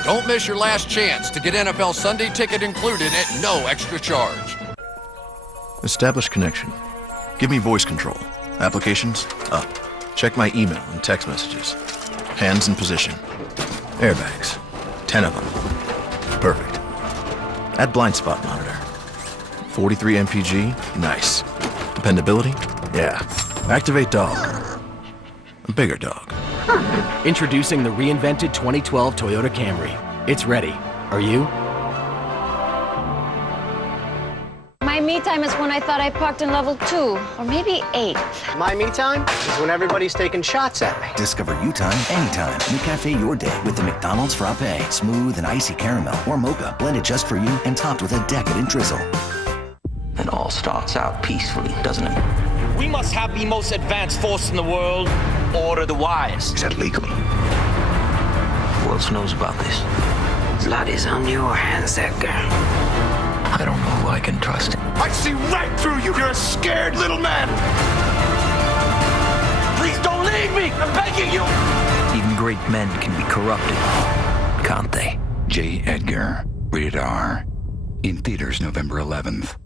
Don't miss your last chance to get NFL Sunday Ticket included at no extra charge. Establish connection. Give me voice control. Applications? Up. Check my email and text messages. Hands in position. Airbags. 10 of them. Perfect. Add blind spot monitor. 43 MPG. Nice. Dependability? Yeah. Activate dog. A bigger dog. Introducing the reinvented 2012 Toyota Camry. It's ready. Are you? My me time is when I thought I parked in level 2, or maybe 8. My me time is when everybody's taking shots at me. Discover you time anytime. McCafe your day with the McDonald's Frappe. Smooth and icy caramel or mocha blended just for you and topped with a decadent drizzle. It all starts out peacefully, doesn't it? We must have the most advanced force in the world. Order the wires. Is that legal? Who else knows about this? Blood is on your hands, Edgar. I don't know who I can trust. I see right through you. You're a scared little man. Please don't leave me. I'm begging you. Even great men can be corrupted, can't they? J. Edgar, rated R. In theaters November 11th.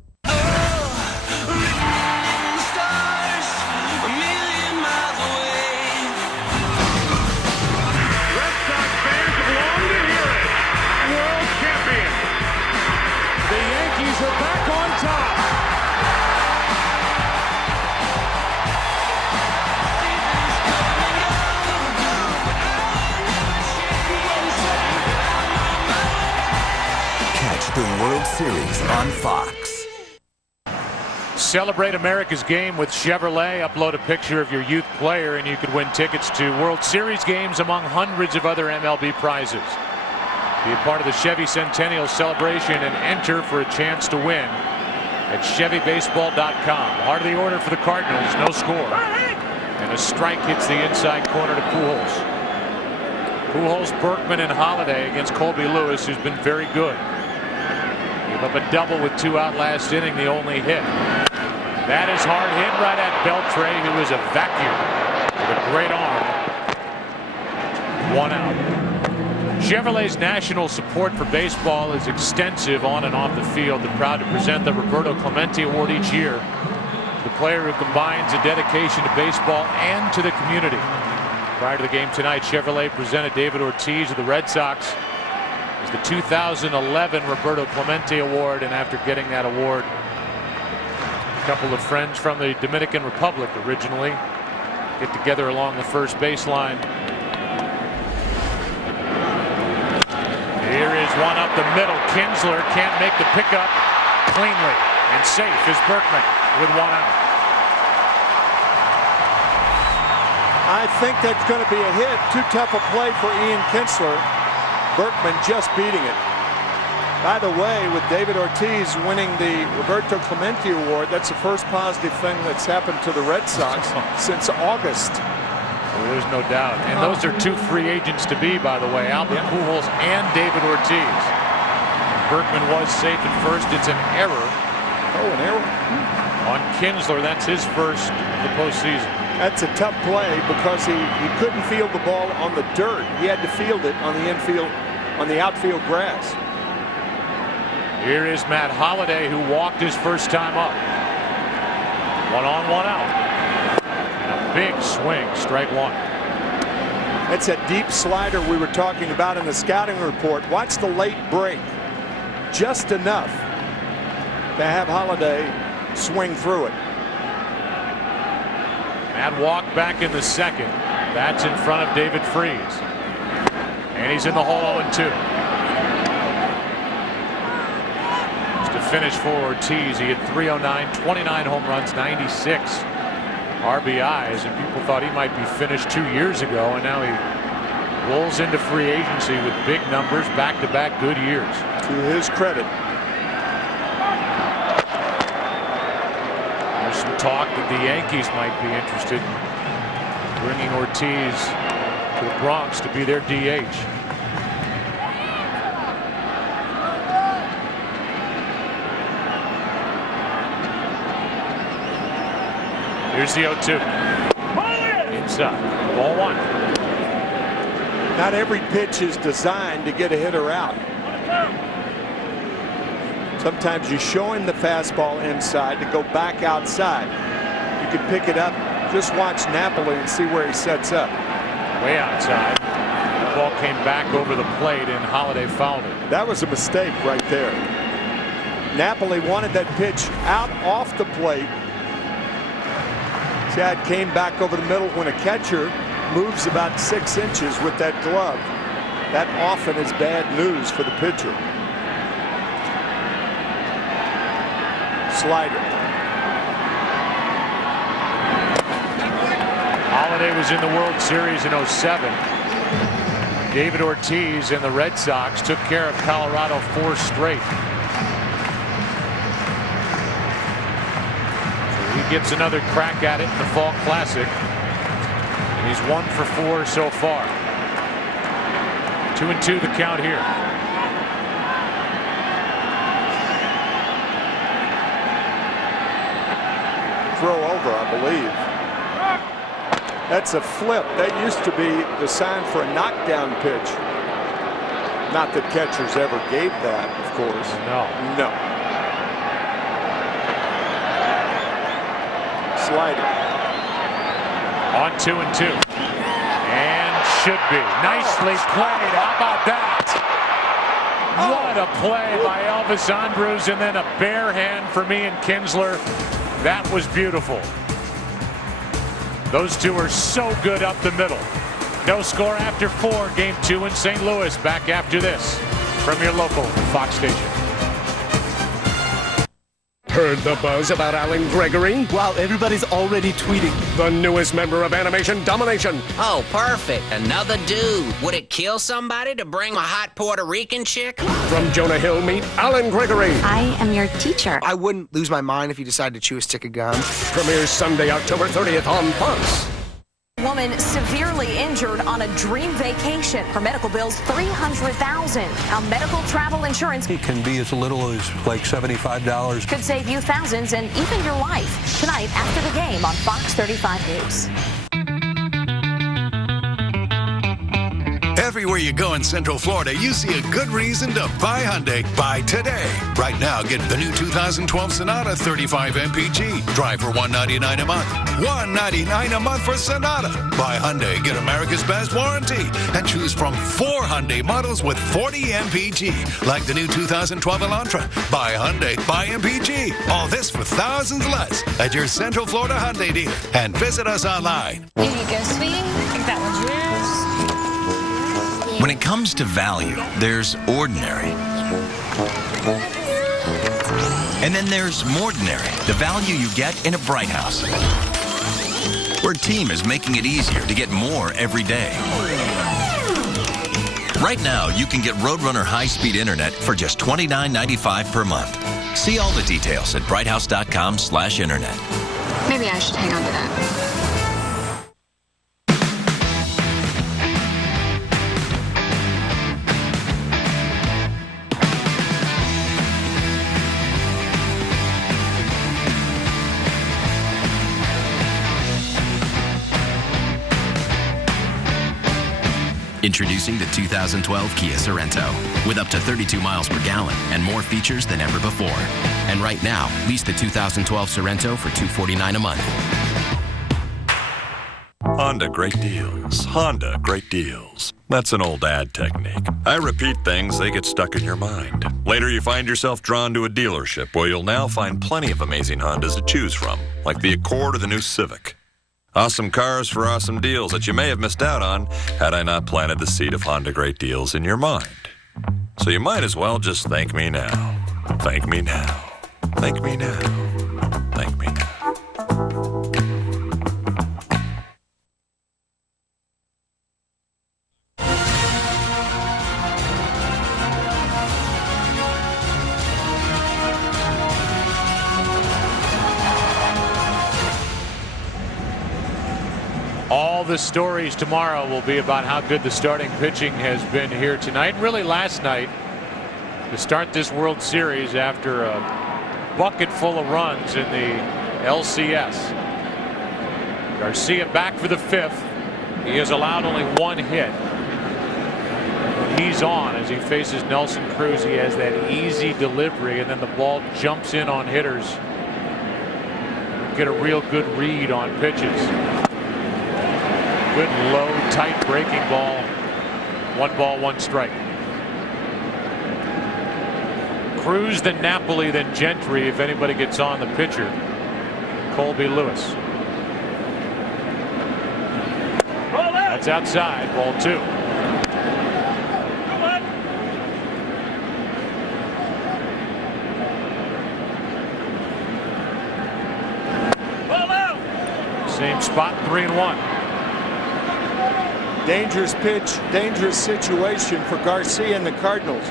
Series on Fox. Celebrate America's game with Chevrolet. Upload a picture of your youth player and you could win tickets to World Series games among hundreds of other MLB prizes. Be a part of the Chevy Centennial celebration and enter for a chance to win at ChevyBaseball.com. Heart of the order for the Cardinals, no score. And a strike hits the inside corner to Pujols. Pujols, Berkman, and Holiday against Colby Lewis, who's been very good. Gave up a double with 2 out last inning, the only hit. That is hard hit right at Beltre, who is a vacuum with a great arm. 1 out. Chevrolet's national support for baseball is extensive on and off the field. They're proud to present the Roberto Clemente Award each year. The player who combines a dedication to baseball and to the community. Prior to the game tonight, Chevrolet presented David Ortiz of the Red Sox as the 2011 Roberto Clemente Award, and after getting that award, a couple of friends from the Dominican Republic originally get together along the first baseline. Here is one up the middle. Kinsler can't make the pickup cleanly, and safe is Berkman with 1 out. I think that's going to be a hit. Too tough a play for Ian Kinsler. Berkman just beating it. By the way, with David Ortiz winning the Roberto Clemente Award, that's the first positive thing that's happened to the Red Sox since August. Well, there's no doubt. And those are 2 free agents to be, by the way, Albert Pujols and David Ortiz. Berkman was safe at first. It's an error. Oh, an error. On Kinsler, that's his first of the postseason. That's a tough play because he couldn't field the ball on the dirt. He had to field it on the infield, on the outfield grass. Here is Matt Holliday, who walked his first time up. 1 on, 1 out. And a big swing, strike 1. That's that deep slider we were talking about in the scouting report. Watch the late break. Just enough to have Holliday swing through it. Matt walked back in the second. That's in front of David Freese. And he's in the hole 0-2. Just a finish for Ortiz. He had 309, 29 home runs, 96 RBIs, and people thought he might be finished 2 years ago, and now he rolls into free agency with big numbers, back-to-back good years. To his credit. There's some talk that the Yankees might be interested in bringing Ortiz to the Bronx to be their DH. Here's the 0-2. Inside. Ball 1. Not every pitch is designed to get a hitter out. Sometimes you show him the fastball inside to go back outside. You can pick it up. Just watch Napoli and see where he sets up. Way outside. The ball came back over the plate and Holiday fouled it. That was a mistake right there. Napoli wanted that pitch out off the plate. Chad came back over the middle. When a catcher moves about 6 inches with that glove, that often is bad news for the pitcher. Slider. Holiday was in the World Series in 07. David Ortiz and the Red Sox took care of Colorado 4 straight. So he gets another crack at it in the Fall Classic. And he's 1 for 4 so far. 2-2 the count here. Throw over, I believe. That's a flip. That used to be the sign for a knockdown pitch. Not that catchers ever gave that, of course. No. No. Slider. On 2-2. And should be. Nicely played. How about that? What a play by Elvis Andrus, and then a bare hand for me and Kinsler. That was beautiful. Those two are so good up the middle. No score after 4. Game 2 in St. Louis. Back after this from your local Fox station. Heard the buzz about Alan Gregory? Wow, everybody's already tweeting. The newest member of Animation Domination. Oh, perfect. Another dude. Would it kill somebody to bring a hot Puerto Rican chick? From Jonah Hill, meet Alan Gregory. I am your teacher. I wouldn't lose my mind if you decided to chew a stick of gum. Premieres Sunday, October 30th on Fox. Woman severely injured on a dream vacation. Her medical bill's $300,000. How medical travel insurance It can be as little as like $75. could save you thousands and even your life. Tonight after the game on Fox 35 News. Everywhere you go in Central Florida, you see a good reason to buy Hyundai. Buy today. Right now, get the new 2012 Sonata 35 MPG. Drive for $199 a month. $199 a month for Sonata. Buy Hyundai. Get America's best warranty. And choose from 4 Hyundai models with 40 MPG. Like the new 2012 Elantra. Buy Hyundai. Buy MPG. All this for thousands less at your Central Florida Hyundai dealer. And visit us online. Here you go, sweetie. I think that one's yours. When it comes to value, there's ordinary. And then there's Mordinary, the value you get in a Bright House. Where Team is making it easier to get more every day. Right now, you can get Roadrunner high-speed internet for just $29.95 per month. See all the details at brighthouse.com/internet. Maybe I should hang on to that. Introducing the 2012 Kia Sorento. With up to 32 miles per gallon and more features than ever before. And right now, lease the 2012 Sorento for $249 a month. Honda Great Deals. Honda Great Deals. That's an old ad technique. I repeat things, they get stuck in your mind. Later you find yourself drawn to a dealership where you'll now find plenty of amazing Hondas to choose from, like the Accord or the new Civic. Awesome cars for awesome deals that you may have missed out on had I not planted the seed of Honda Great Deals in your mind. So you might as well just thank me now. Thank me now. Thank me now. Thank me now. All the stories tomorrow will be about how good the starting pitching has been here tonight. Really last night to start this World Series after a bucket full of runs in the LCS. Garcia back for the 5th. He has allowed only 1 hit. When he's on as he faces Nelson Cruz, he has that easy delivery and then the ball jumps in on hitters. Get a real good read on pitches. Good low, tight breaking ball. 1 ball, 1 strike. Cruz, then Napoli, then Gentry if anybody gets on the pitcher. Colby Lewis. That's outside, ball 2. Same spot, 3-1. Dangerous pitch, dangerous situation for Garcia and the Cardinals.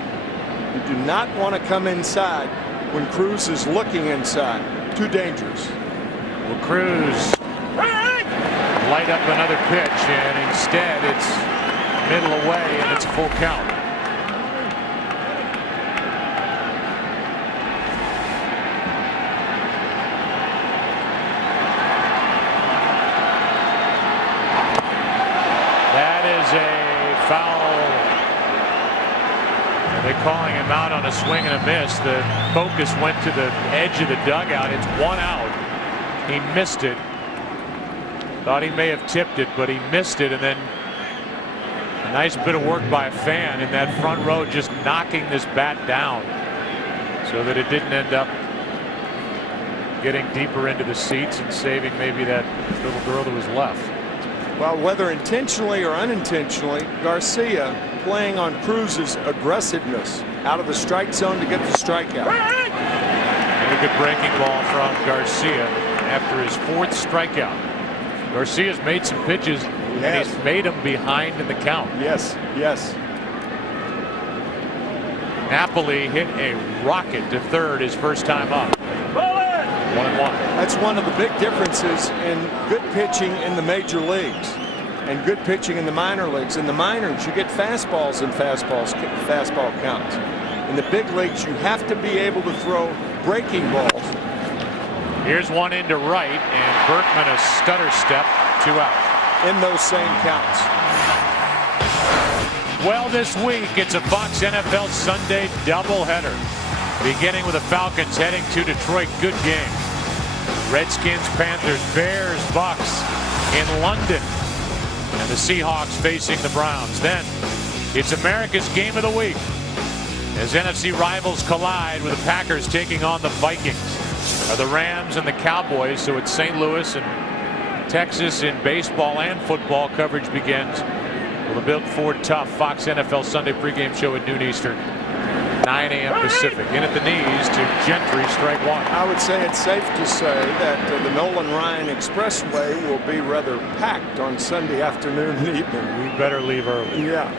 You do not want to come inside when Cruz is looking inside. Too dangerous. Well, Cruz light up another pitch, and instead it's middle away, and it's a full count. Foul. And they're calling him out on a swing and a miss. The focus went to the edge of the dugout. It's 1 out. He missed it. Thought he may have tipped it, but he missed it. And then a nice bit of work by a fan in that front row, just knocking this bat down so that it didn't end up getting deeper into the seats and saving maybe that little girl that was left. Well, whether intentionally or unintentionally, Garcia playing on Cruz's aggressiveness out of the strike zone to get the strikeout. And a good breaking ball from Garcia after his 4th strikeout. Garcia's made some pitches, and he's made them behind in the count. Yes, yes. Napoli hit a rocket to third his first time up. 1-1. That's one of the big differences in good pitching in the major leagues and good pitching in the minor leagues. In the minors, you get fastballs and fastball counts. In the big leagues, you have to be able to throw breaking balls. Here's one into right, and Berkman a stutter step, 2 out. In those same counts. Well, this week, it's a Fox NFL Sunday doubleheader. Beginning with the Falcons heading to Detroit. Good game. Redskins, Panthers, Bears, Bucks in London. And the Seahawks facing the Browns. Then it's America's game of the week as NFC rivals collide with the Packers taking on the Vikings. Are the Rams and the Cowboys. So it's St. Louis and Texas in baseball and football. Coverage begins. Well, the Built Ford Tough Fox NFL Sunday pregame show at noon Eastern. 9 a.m. Pacific. In at the knees to Gentry, strike 1. I would say it's safe to say that the Nolan Ryan Expressway will be rather packed on Sunday afternoon and evening. We better leave early. Yeah.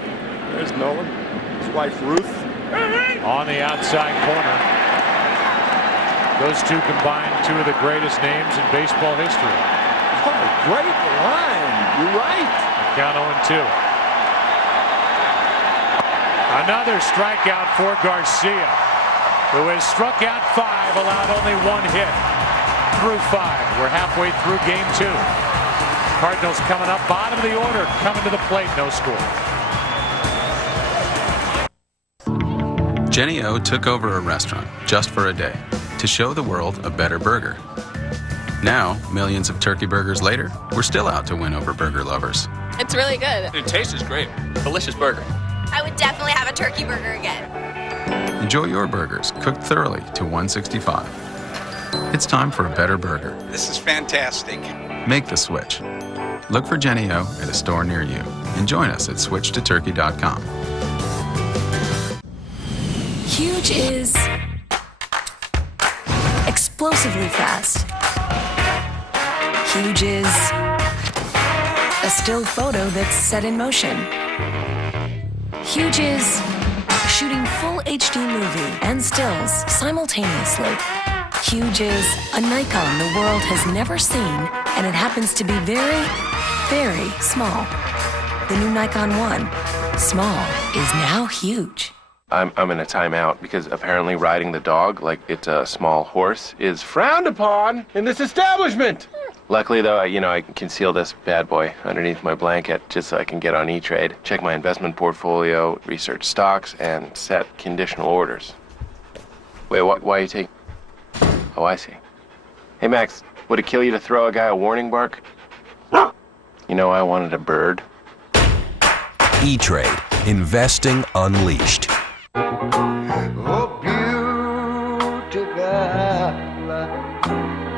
There's Nolan. His wife Ruth. On the outside corner. Those two combine 2 of the greatest names in baseball history. What a great line. You're right. Count 0-2. Another strikeout for Garcia, who has struck out 5, allowed only 1 hit through 5. We're halfway through game 2. Cardinals coming up bottom of the order, coming to the plate, no score. Jenny O took over a restaurant just for a day to show the world a better burger. Now, millions of turkey burgers later, we're still out to win over burger lovers. It's really good. It tastes great. Delicious burger. I would definitely have a turkey burger again. Enjoy your burgers cooked thoroughly to 165. It's time for a better burger. This is fantastic. Make the switch. Look for Jenny O at a store near you and join us at switchtoturkey.com. Huge is explosively fast. Huge is a still photo that's set in motion. Huge is shooting full HD movie and stills simultaneously. Huge is a Nikon the world has never seen, and it happens to be very, very small. The new Nikon 1, small, is now huge. I'm in a timeout because apparently riding the dog like it's a small horse is frowned upon in this establishment. Luckily, though, I can conceal this bad boy underneath my blanket just so I can get on E-Trade, check my investment portfolio, research stocks, and set conditional orders. Wait, why are you taking... Oh, I see. Hey, Max, would it kill you to throw a guy a warning bark? I wanted a bird. E-Trade. Investing unleashed. Oh, beautiful,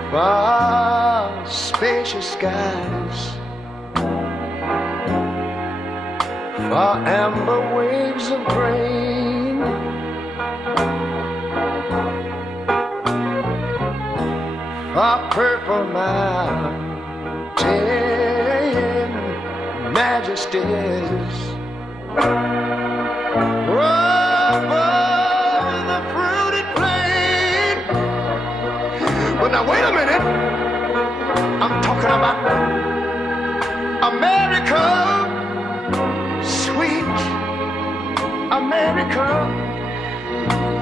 far spacious skies, far amber waves of grain, far purple mountain majesties. But now wait a minute, I'm talking about America, sweet America.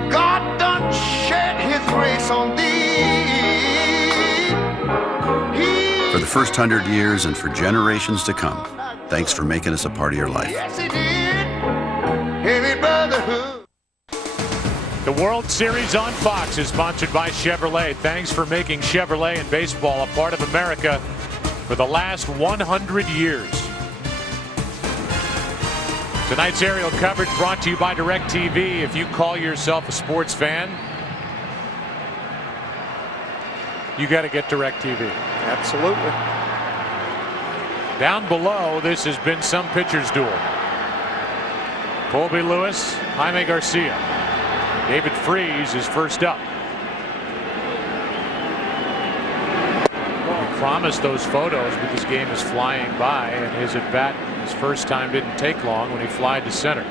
God done shed his grace on thee. For the first 100 years and for generations to come, thanks for making us a part of your life. Yes, he did. Heavy brotherhood. The World Series on Fox is sponsored by Chevrolet. Thanks for making Chevrolet and baseball a part of America for the last 100 years. Tonight's aerial coverage brought to you by DirecTV. If you call yourself a sports fan, you got to get DirecTV. Absolutely. Down below, this has been some pitcher's duel. Colby Lewis, Jaime Garcia. David Freese is first up. promised those photos, but this game is flying by, and his at bat, his first time, didn't take long when he flied to center.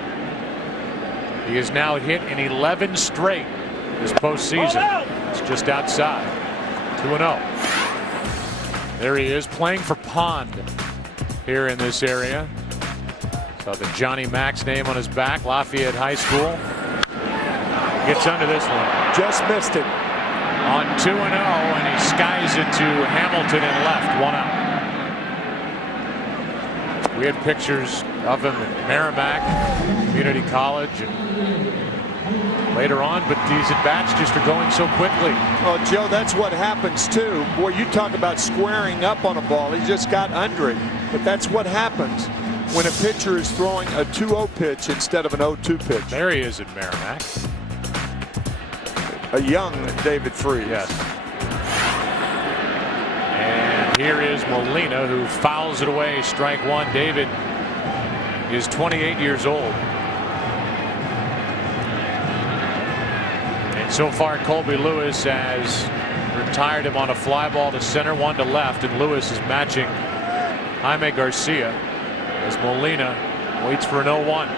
He has now hit in 11 straight this postseason. It's just outside. 2-0. There he is playing for Pond here in this area. Saw the Johnny Mac's name on his back, Lafayette High School. Gets under this one. Just missed it. On 2-0, and he skies it to Hamilton and left. 1 out. We had pictures of him at Merrimack Community College and later on, but these at-bats just are going so quickly. Oh, Joe, that's what happens too. Boy, you talk about squaring up on a ball. He just got under it. But that's what happens when a pitcher is throwing a 2-0 pitch instead of an 0-2 pitch. There he is at Merrimack. A young David Freese. Yes. And here is Molina, who fouls it away. Strike one. David is 28 years old. And so far, Colby Lewis has retired him on a fly ball to center, 1 to left, and Lewis is matching Jaime Garcia as Molina waits for an 0-1.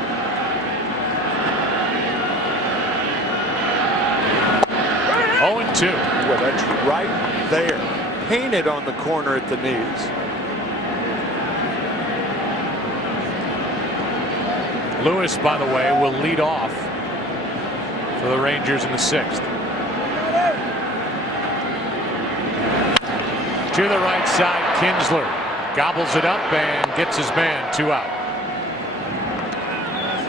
Oh, and 2. Well, that's right there. Painted on the corner at the knees. Lewis, by the way, will lead off for the Rangers in the 6th. To the right side, Kinsler gobbles it up and gets his man. 2 out.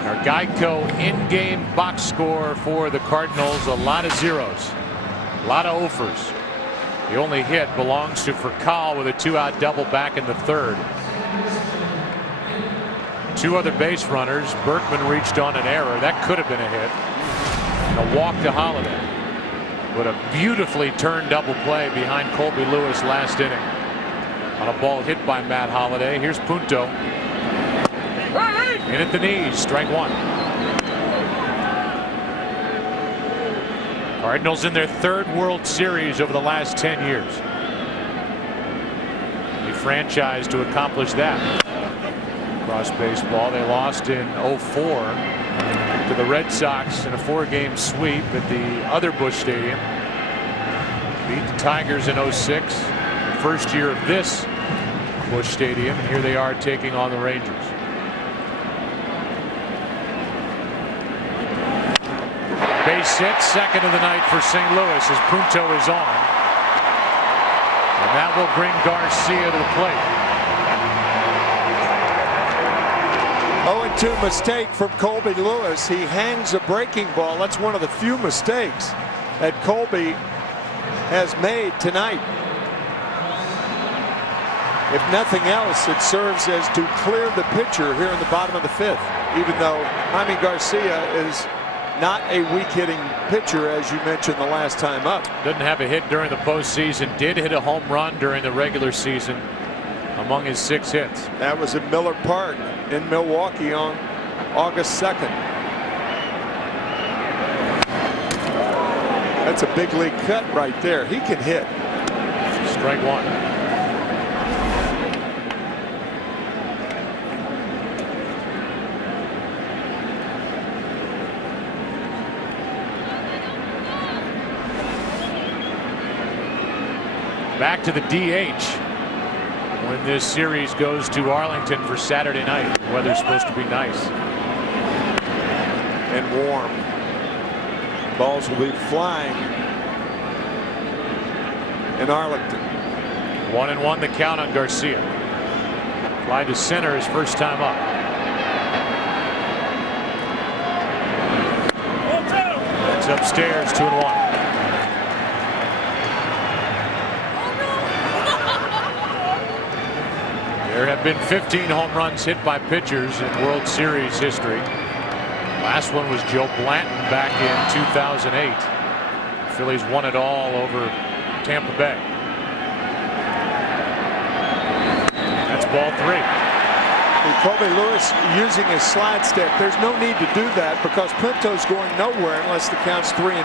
Our Geico in-game box score for the Cardinals, a lot of zeros. A lot of offers. The only hit belongs to Furcal with a 2-out double back in the 3rd. 2 other base runners. Berkman reached on an error. That could have been a hit. And a walk to Holiday. But a beautifully turned double play behind Colby Lewis last inning. On a ball hit by Matt Holliday. Here's Punto. In at the knees. Strike 1. Cardinals in their 3rd World Series over the last 10 years. A franchise to accomplish that. Across baseball, they lost in 04 to the Red Sox in a 4-game sweep at the other Busch Stadium. Beat the Tigers in 06. First year of this Busch Stadium. And here they are taking on the Rangers. Base hit, 2nd of the night for St. Louis as Punto is on. And that will bring Garcia to the plate. 0-2 mistake from Colby Lewis. He hangs a breaking ball. That's one of the few mistakes that Colby has made tonight. If nothing else, it serves as to clear the pitcher here in the bottom of the 5th, even though Jaime Garcia is not a weak hitting pitcher, as you mentioned the last time up. Doesn't have a hit during the postseason. Did hit a home run during the regular season among his 6 hits. That was at Miller Park in Milwaukee on August 2nd. That's a big league cut right there. He can hit. Strike 1. Back to the DH when this series goes to Arlington for Saturday night. The weather's supposed to be nice and warm. Balls will be flying in Arlington. 1-1 the count on Garcia. Fly to center his first time up. That's upstairs. 2-1. There have been 15 home runs hit by pitchers in World Series history. Last one was Joe Blanton back in 2008. The Phillies won it all over Tampa Bay. That's ball 3. And Colby Lewis using his slide step. There's no need to do that because Punto's going nowhere unless the count's 3-2.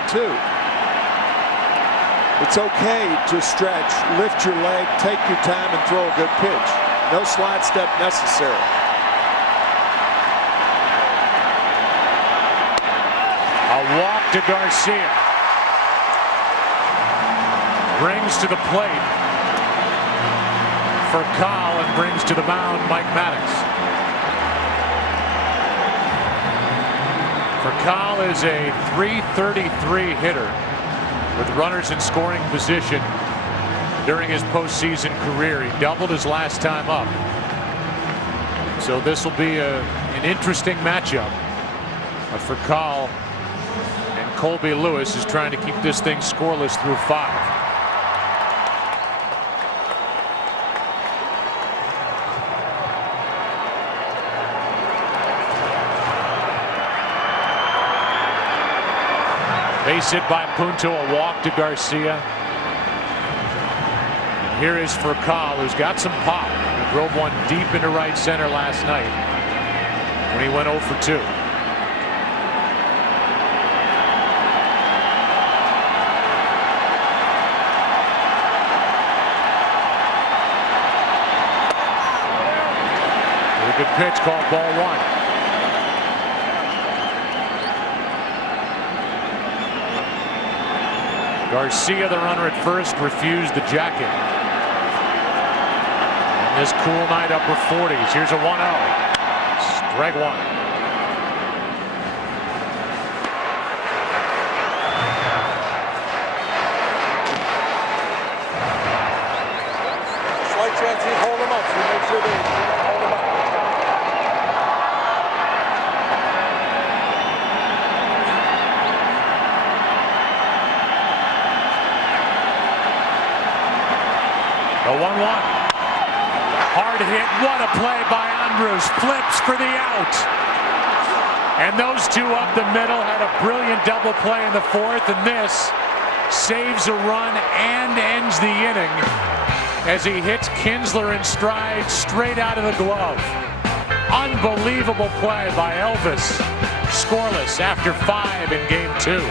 It's okay to stretch, lift your leg, take your time, and throw a good pitch. No slide step necessary. A walk to Garcia. Brings to the plate for Kyle and brings to the mound Mike Maddox. For Kyle is a .333 hitter with runners in scoring position during his postseason career. He doubled his last time up. So this will be an interesting matchup. But for Kyle and Colby Lewis is trying to keep this thing scoreless through 5. Base hit by Punto, a walk to Garcia. And here is Furcal, who's got some pop. He drove one deep into right center last night when he went 0 for 2. With a good pitch called ball 1. Garcia, the runner at first, refused the jacket. And this cool night, upper 40s. Here's a 1-0. Strike 1. Slight chance he'd hold him up, so make sure they hold him up. The 1-1. Hard hit. What a play by Andrus. Flips for the out. And those two up the middle had a brilliant double play in the 4th. And this saves a run and ends the inning as he hits Kinsler in stride straight out of the glove. Unbelievable play by Elvis. Scoreless after 5 in game 2.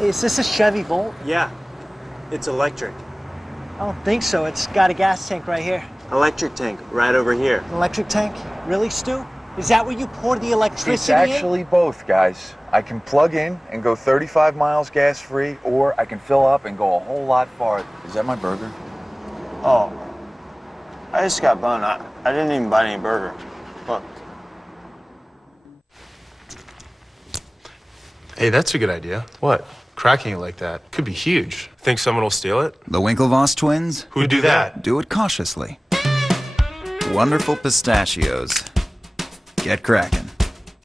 Is this a Chevy Volt? Yeah, it's electric. I don't think so. It's got a gas tank right here. Electric tank right over here. An electric tank? Really, Stu? Is that where you pour the electricity It's actually both, guys. I can plug in and go 35 miles gas-free, or I can fill up and go a whole lot farther. Is that my burger? Oh, I just got bun. I didn't even buy any burger. Look. Hey, that's a good idea. What? Cracking it like that could be huge. Think someone will steal it? The Winklevoss twins? Who'd do that? Do it cautiously. Wonderful pistachios. Get cracking.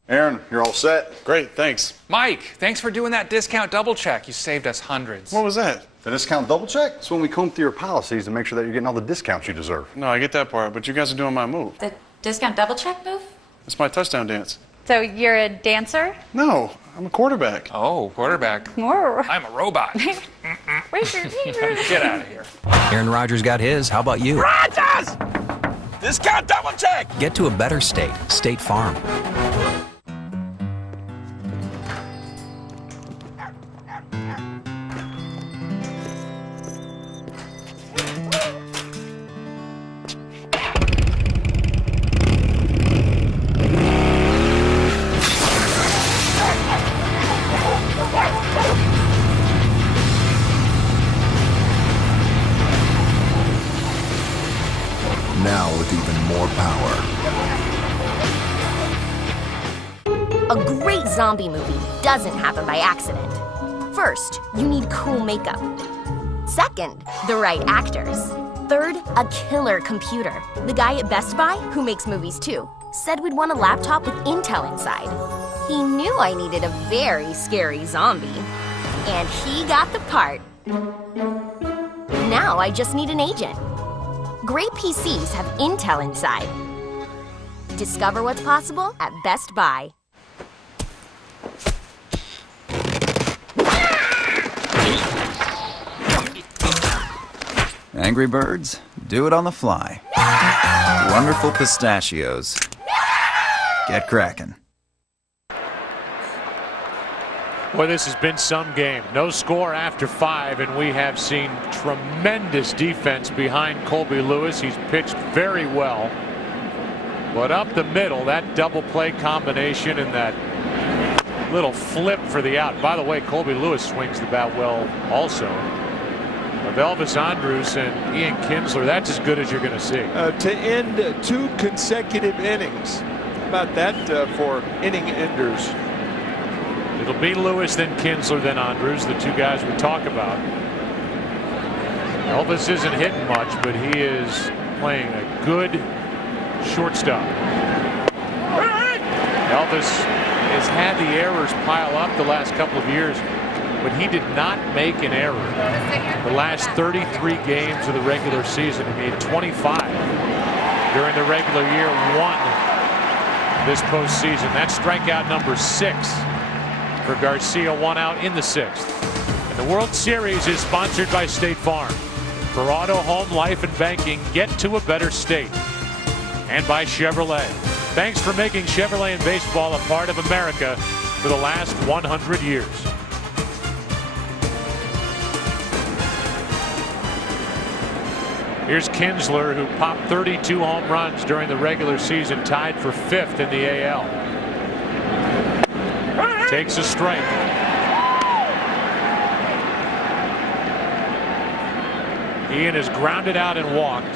Aaron, you're all set. Great, thanks. Mike, thanks for doing that discount double check. You saved us hundreds. What was that? The discount double check? It's when we comb through your policies to make sure that you're getting all the discounts you deserve. No, I get that part, but you guys are doing my move. The discount double check move? It's my touchdown dance. So you're a dancer? No, I'm a quarterback. Oh, quarterback. I'm a robot. Get out of here. Aaron Rodgers got his. How about you? Rodgers! Discount double check! Get to a better state. State Farm. Now with even more power. A great zombie movie doesn't happen by accident. First, you need cool makeup. Second, the right actors. Third, a killer computer. The guy at Best Buy, who makes movies too, said we'd want a laptop with Intel inside. He knew I needed a very scary zombie. And he got the part. Now I just need an agent. Great PCs have Intel inside. Discover what's possible at Best Buy. Angry Birds, do it on the fly. Wonderful pistachios. Get cracking. Well, this has been some game. No score after 5, and we have seen tremendous defense behind Colby Lewis. He's pitched very well. But up the middle, that double play combination and that little flip for the out. By the way, Colby Lewis swings the bat well also. Of Elvis Andrus and Ian Kinsler, that's as good as you're going to see. To end 2 consecutive innings. How about that for inning enders? It'll be Lewis, then Kinsler, then Andrus, the 2 guys we talk about. Elvis isn't hitting much, but he is playing a good shortstop. Elvis has had the errors pile up the last couple of years, but he did not make an error. The last 33 games of the regular season, he made 25 during the regular year, 1 this postseason. That's strikeout number 6 for Garcia, 1 out in the 6th. And the World Series is sponsored by State Farm. For auto, home, life, and banking, get to a better state. And by Chevrolet. Thanks for making Chevrolet and baseball a part of America for the last 100 years. Here's Kinsler, who popped 32 home runs during the regular season, tied for 5th in the AL. Takes a strike. Ian is grounded out and walked.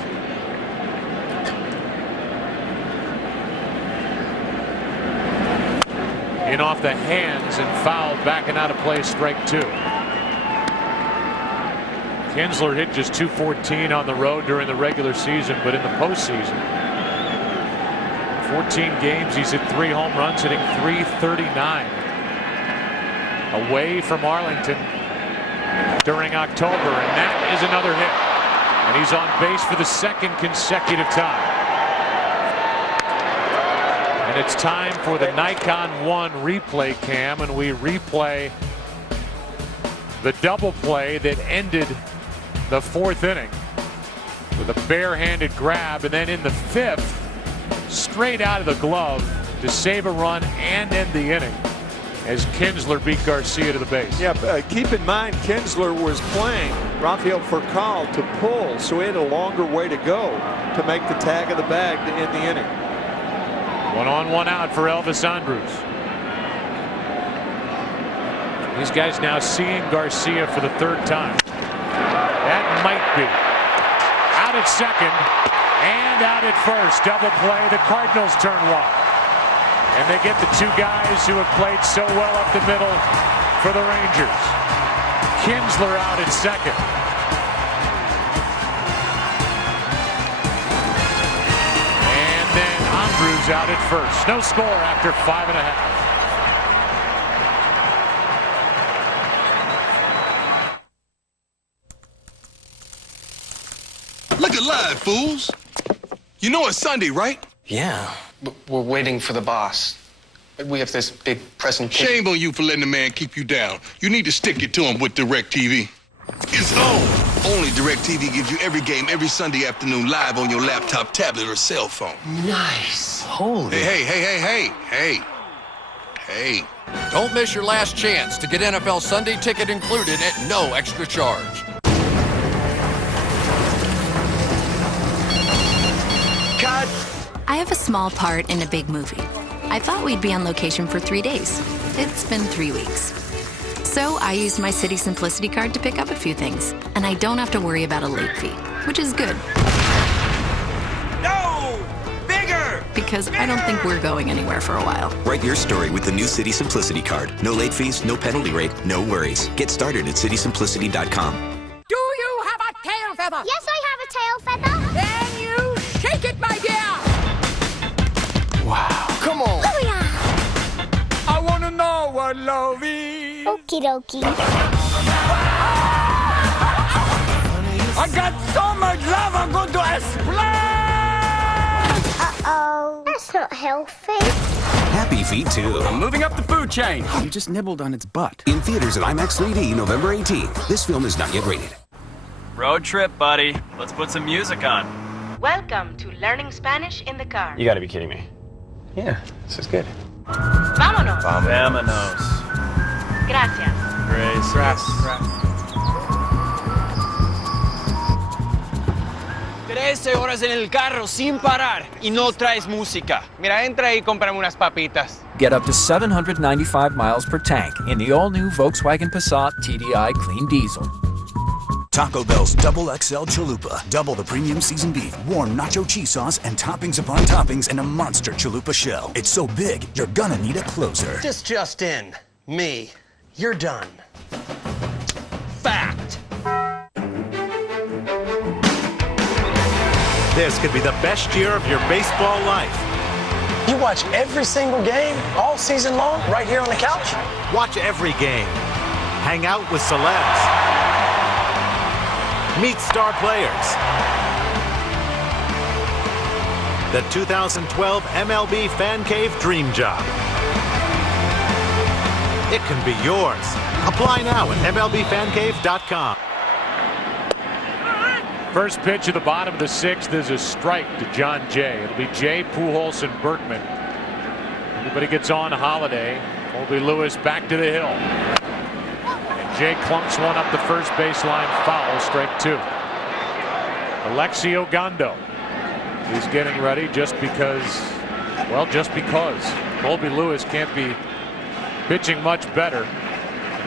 In off the hands and fouled, backing out of play, strike 2. Kinsler hit just .214 on the road during the regular season, but in the postseason, 14 games, he's hit 3 home runs, hitting .339. Away from Arlington during October, and that is another hit. And he's on base for the 2nd consecutive time. And it's time for the Nikon 1 replay cam, and we replay the double play that ended the 4th inning with a barehanded grab, and then in the 5th, straight out of the glove to save a run and end the inning as Kinsler beat Garcia to the base. Yeah, keep in mind Kinsler was playing Rafael Furcal to pull, so he had a longer way to go to make the tag of the bag to end the inning. 1 on, 1 out for Elvis Andrus. These guys now seeing Garcia for the 3rd time. That might be. Out at 2nd and out at 1st. Double play. The Cardinals turn 1. And they get the 2 guys who have played so well up the middle for the Rangers. Kinsler out at 2nd. And then Andrus out at 1st. No score after 5.5. Look alive, fools. You know it's Sunday, right? Yeah. We're waiting for the boss. We have this big presentation. Shame on you for letting the man keep you down. You need to stick it to him with DirecTV. It's on. Only DirecTV gives you every game every Sunday afternoon live on your laptop, tablet, or cell phone. Nice. Holy. Hey. Don't miss your last chance to get NFL Sunday ticket included at no extra charge. Cut. I have a small part in a big movie. I thought we'd be on location for 3 days. It's been 3 weeks. So I used my City Simplicity card to pick up a few things, and I don't have to worry about a late fee, which is good. No! Bigger! Because I don't think we're going anywhere for a while. Write your story with the new City Simplicity card. No late fees, no penalty rate, no worries. Get started at citysimplicity.com. Do you have a tail feather? Yes, I have a tail feather. Then you shake it, my dear! Wow. Come on. Oh, yeah. I want to know what love is. Okie dokie. I got so much love, I'm going to explode! Uh-oh. That's not healthy. Happy Feet 2. I'm moving up the food chain. You just nibbled on its butt. In theaters at IMAX 3D November 18th. This film is not yet rated. Road trip, buddy. Let's put some music on. Welcome to Learning Spanish in the Car. You gotta be kidding me. Yeah, this is good. Vámonos. Vámonos. Gracias. Gracias. 13 horas en el carro sin parar y no traes música. Mira, entra y cómprame unas papitas. Get up to 795 miles per tank in the all-new Volkswagen Passat TDI Clean Diesel. Taco Bell's Double XL Chalupa. Double the premium seasoned beef, warm nacho cheese sauce, and toppings upon toppings in a monster chalupa shell. It's so big, you're gonna need a closer. This just in. Me. You're done. Fact. This could be the best year of your baseball life. You watch every single game all season long right here on the couch? Watch every game. Hang out with celebs. Meet star players. The 2012 MLB Fan Cave Dream Job. It can be yours. Apply now at MLBFanCave.com. First pitch of the bottom of the sixth is a strike to John Jay. It'll be Jay, Pujols, and Berkman. Everybody gets on Holiday. Colby Lewis back to the hill. And Jay clunks one up the first baseline, foul, strike two. Alexio Gondo is getting ready just because Colby Lewis can't be pitching much better.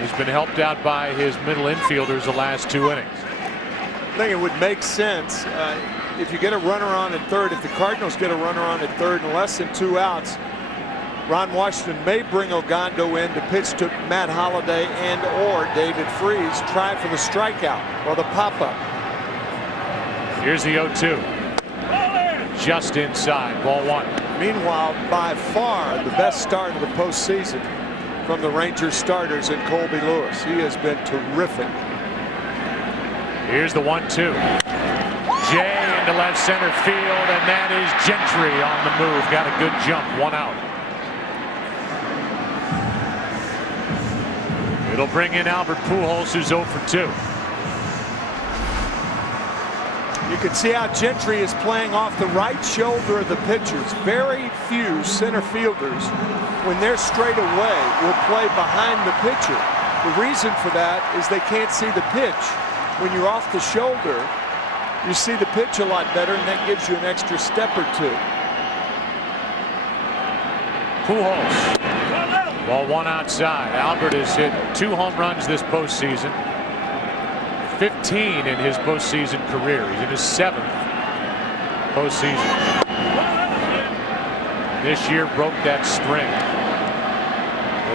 He's been helped out by his middle infielders the last two innings. I think it would make sense if you get a runner on at third, if the Cardinals get a runner on at third and less than 2 outs, Ron Washington may bring Ogando in to pitch to Matt Holliday and or David Freese, try for the strikeout or the pop-up. Here's the 0-2. Just inside, ball one. Meanwhile, by far the best start of the postseason from the Rangers starters in Colby Lewis. He has been terrific. Here's the 1-2. Jay into left center field, and that is Gentry on the move. Got a good jump, 1 out. It'll bring in Albert Pujols, who's 0 for 2. You can see how Gentry is playing off the right shoulder of the pitchers. Very few center fielders, when they're straight away, will play behind the pitcher. The reason for that is they can't see the pitch. When you're off the shoulder, you see the pitch a lot better, and that gives you an extra step or two. Pujols. Ball one outside. Albert has hit 2 home runs this postseason. 15 in his postseason career. He's in his 7th postseason. This year broke that string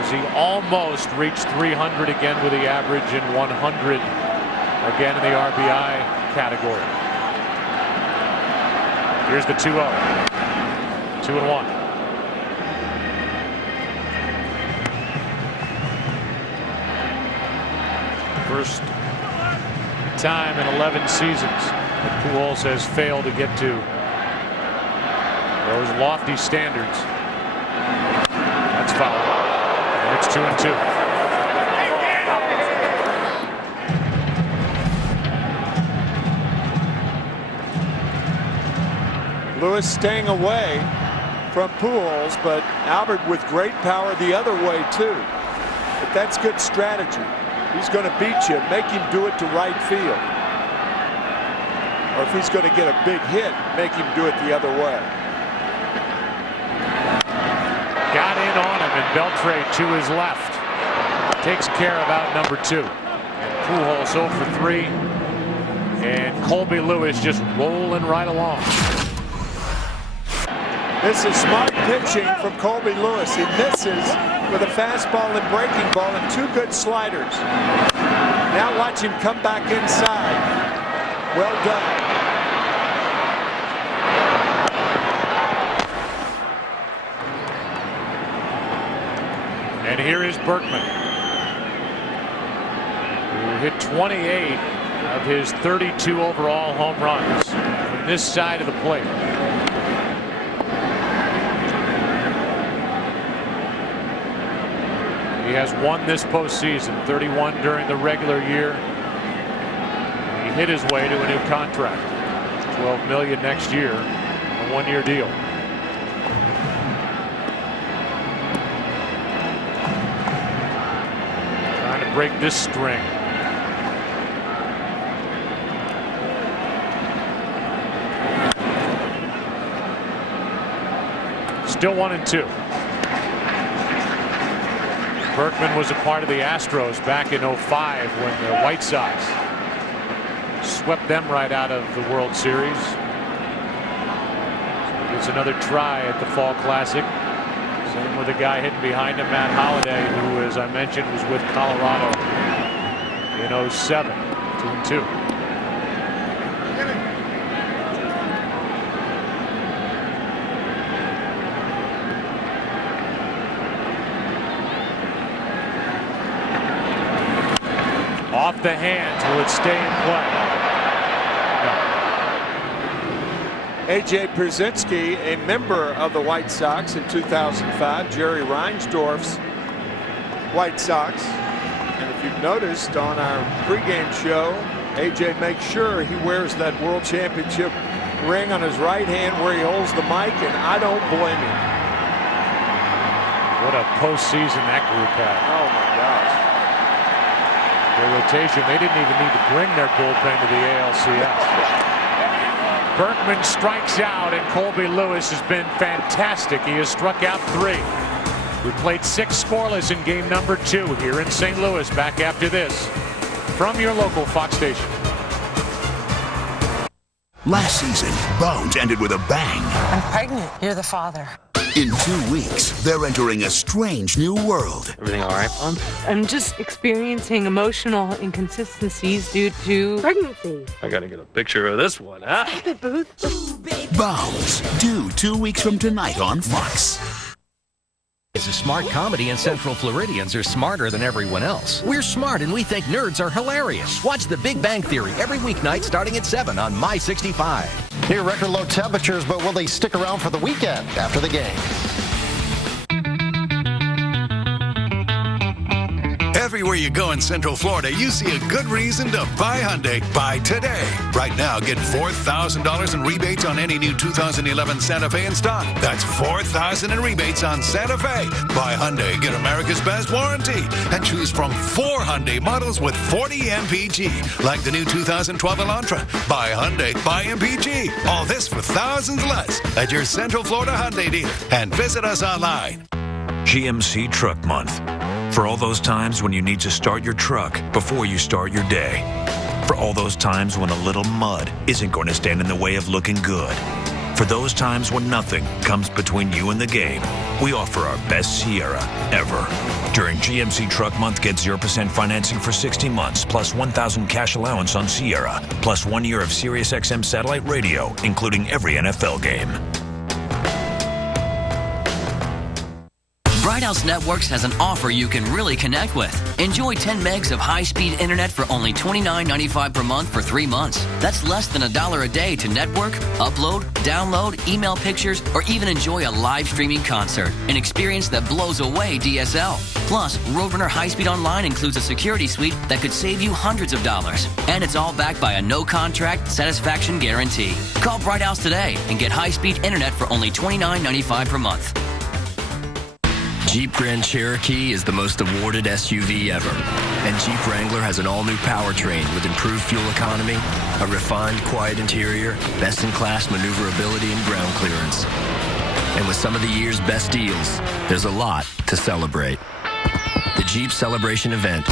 as he almost reached 300 again with the average and 100 again in the RBI category. Here's the 2-0. 2-1. First time in 11 seasons that Pujols has failed to get to those lofty standards. That's foul. And it's 2-2. Lewis staying away from Pujols, but Albert with great power the other way too. But that's good strategy. He's going to beat you, make him do it to right field. Or if he's going to get a big hit, make him do it the other way. Got in on him, and Beltre to his left takes care of out number 2. And Pujols 0 for 3. And Colby Lewis just rolling right along. This is smart pitching from Colby Lewis. He misses with a fastball and breaking ball and 2 good sliders. Now watch him come back inside. Well done. And here is Berkman, who hit 28 of his 32 overall home runs from this side of the plate. He has 1 this postseason, 31 during the regular year. He hit his way to a new contract. $12 million next year, a one-year deal. Trying to break this string. Still 1-2. Berkman was a part of the Astros back in '05 when the White Sox swept them right out of the World Series. So he gets another try at the Fall Classic. Same with the guy hitting behind him, Matt Holliday, who, as I mentioned, was with Colorado in '07. 2-2. Off the hands, will it stay in play? No. A.J. Pierzynski, a member of the White Sox in 2005, Jerry Reinsdorf's White Sox. And if you've noticed on our pregame show, A.J. makes sure he wears that World Championship ring on his right hand where he holds the mic, and I don't blame him. What a postseason that group had. Oh, my gosh. Their rotation, they didn't even need to bring their bullpen to the ALCS. Berkman strikes out, and Colby Lewis has been fantastic. He has struck out 3. We played 6 scoreless in game number 2 here in St. Louis. Back after this from your local Fox station. Last season, Bones ended with a bang. I'm pregnant. You're the father. In 2 weeks, they're entering a strange new world. Everything all right, Mom? I'm just experiencing emotional inconsistencies due to pregnancy. I gotta get a picture of this one, huh? Stop it, Booth. Bones, due 2 weeks from tonight on Fox. It's a smart comedy, and Central Floridians are smarter than everyone else. We're smart, and we think nerds are hilarious. Watch The Big Bang Theory every weeknight starting at 7 on My 65. Near record low temperatures, but will they stick around for the weekend after the game? Everywhere you go in Central Florida, you see a good reason to buy Hyundai. Buy today. Right now, get $4,000 in rebates on any new 2011 Santa Fe in stock. That's $4,000 in rebates on Santa Fe. Buy Hyundai, get America's best warranty, and choose from 4 Hyundai models with 40 MPG, like the new 2012 Elantra. Buy Hyundai, buy MPG. All this for thousands less at your Central Florida Hyundai dealer. And visit us online. GMC Truck Month. For all those times when you need to start your truck before you start your day. For all those times when a little mud isn't going to stand in the way of looking good. For those times when nothing comes between you and the game, we offer our best Sierra ever. During GMC Truck Month, get 0% financing for 60 months, plus $1,000 cash allowance on Sierra, plus 1 year of SiriusXM satellite radio, including every NFL game. Bright House Networks has an offer you can really connect with. Enjoy 10 megs of high-speed internet for only $29.95 per month for 3 months. That's less than $1 a day to network, upload, download, email pictures, or even enjoy a live streaming concert. An experience that blows away DSL. Plus, Roadrunner High-Speed Online includes a security suite that could save you hundreds of dollars. And it's all backed by a no-contract satisfaction guarantee. Call Bright House today and get high-speed internet for only $29.95 per month. Jeep Grand Cherokee is the most awarded SUV ever. And Jeep Wrangler has an all-new powertrain with improved fuel economy, a refined, quiet interior, best-in-class maneuverability and ground clearance. And with some of the year's best deals, there's a lot to celebrate. The Jeep Celebration event,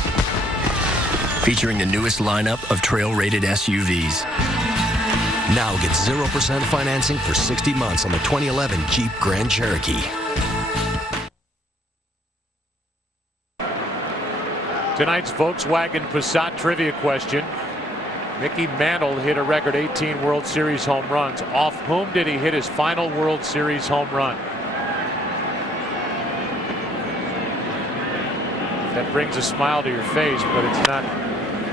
featuring the newest lineup of trail-rated SUVs. Now get 0% financing for 60 months on the 2011 Jeep Grand Cherokee. Tonight's Volkswagen Passat trivia question. Mickey Mantle hit a record 18 World Series home runs. Off whom did he hit his final World Series home run? That brings a smile to your face, but it's not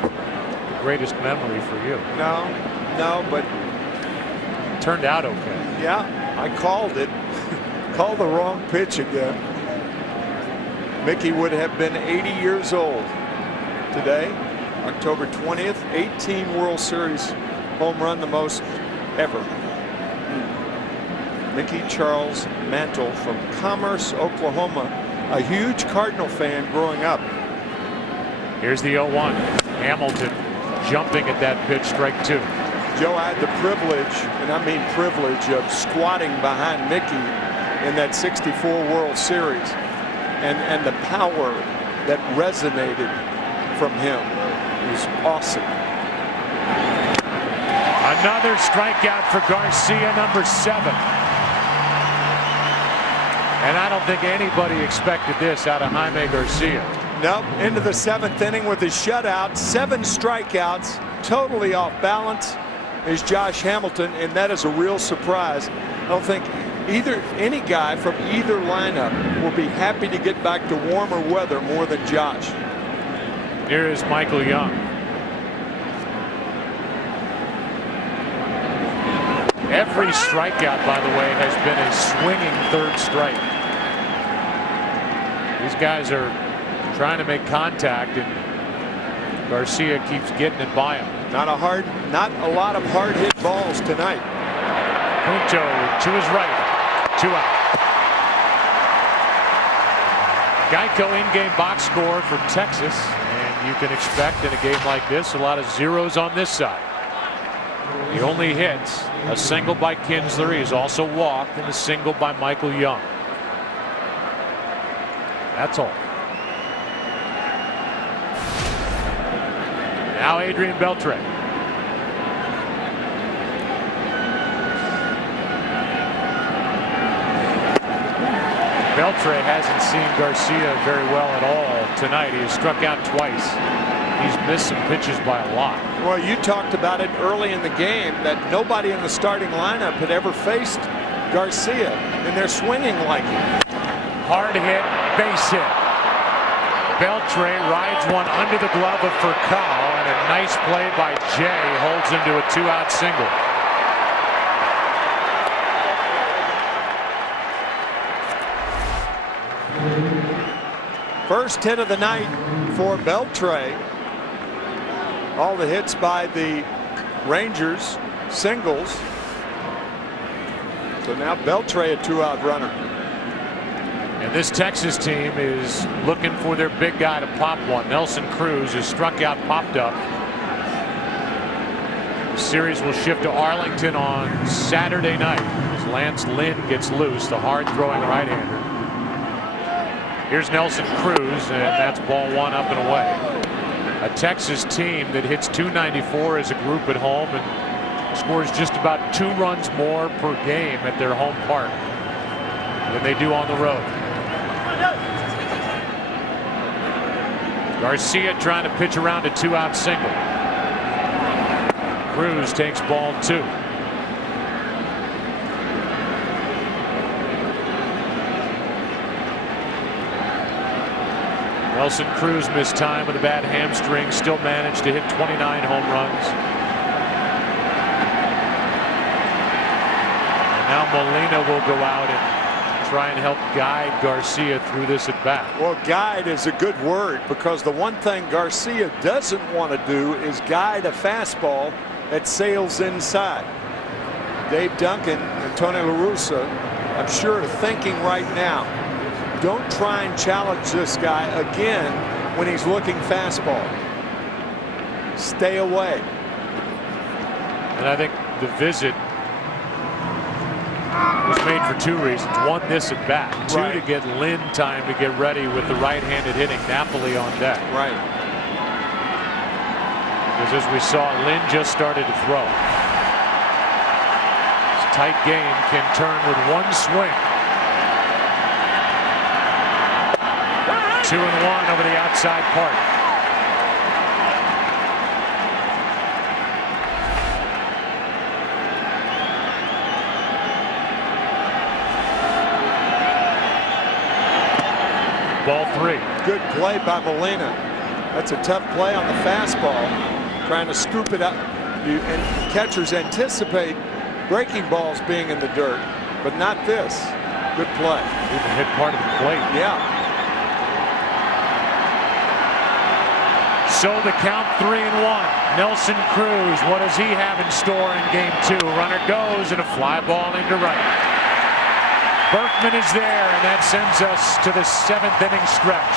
the greatest memory for you. No, but it turned out okay. Yeah, I called it. Called the wrong pitch again. Mickey would have been 80 years old today. October 20th, 18 World Series home run, the most ever. Mickey Charles Mantle from Commerce, Oklahoma, a huge Cardinal fan growing up. Here's the 0-1. Hamilton jumping at that pitch, strike 2. Joe, I had the privilege, and I mean privilege, of squatting behind Mickey in that '64 World Series, and the power that resonated from him was awesome. Another strikeout for Garcia, number 7. And I don't think anybody expected this out of Jaime Garcia. Nope, into the 7th inning with his shutout, 7 strikeouts, totally off balance is Josh Hamilton, and that is a real surprise. I don't think any guy from either lineup will be happy to get back to warmer weather more than Josh. Here is Michael Young. Every strikeout, by the way, has been a swinging 3rd strike. These guys are trying to make contact, and Garcia keeps getting it by him. Not a lot of hard hit balls tonight. Punto to his right, 2 out. Geico in-game box score for Texas, and you can expect in a game like this a lot of zeros on this side. The only hits, a single by Kinsler. He's also walked, and a single by Michael Young. That's all. Now Adrian Beltre. Beltre hasn't seen Garcia very well at all tonight. He has struck out twice. He's missed some pitches by a lot. Well, you talked about it early in the game that nobody in the starting lineup had ever faced Garcia, and they're swinging like him. Hard hit, base hit. Beltre rides one under the glove of Furcal, and a nice play by Jay holds him to a 2-out single. First hit of the night for Beltre. All the hits by the Rangers, singles. So now Beltre a 2-out runner. And this Texas team is looking for their big guy to pop one. Nelson Cruz is struck out, popped up. The series will shift to Arlington on Saturday night as Lance Lynn gets loose, the hard-throwing right-hander. Here's Nelson Cruz, and that's ball 1 up and away. A Texas team that hits .294 as a group at home and scores just about 2 runs more per game at their home park than they do on the road. Garcia trying to pitch around a 2-out single. Cruz takes ball 2. Nelson Cruz missed time with a bad hamstring, still managed to hit 29 home runs. And now Molina will go out and try and help guide Garcia through this at bat. Well, guide is a good word, because the one thing Garcia doesn't want to do is guide a fastball that sails inside. Dave Duncan and Tony La Russa, I'm sure, are thinking right now, don't try and challenge this guy again when he's looking fastball. Stay away. And I think the visit was made for 2 reasons. 1, this at bat. 2, to get Lynn time to get ready with the right-handed hitting Napoli on deck. Right. Because as we saw, Lynn just started to throw. This tight game can turn with 1 swing. 2-1 over the outside part. Ball 3. Good play by Molina. That's a tough play on the fastball, trying to scoop it up. And catchers anticipate breaking balls being in the dirt, but not this. Good play. Even hit part of the plate. Yeah. So the count 3-1. Nelson Cruz, what does he have in store in game 2? Runner goes and a fly ball into right. Berkman is there, and that sends us to the 7th inning stretch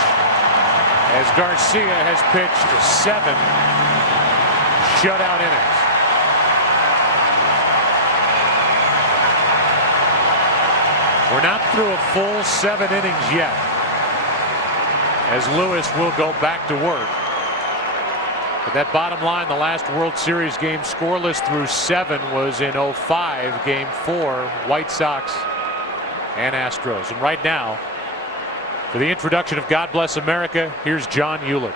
as Garcia has pitched 7 shutout innings. We're not through a full 7 innings yet, as Lewis will go back to work. But that bottom line, the last World Series game scoreless through 7 was in 05, game 4, White Sox and Astros. And right now, for the introduction of God Bless America, here's John Hewlett.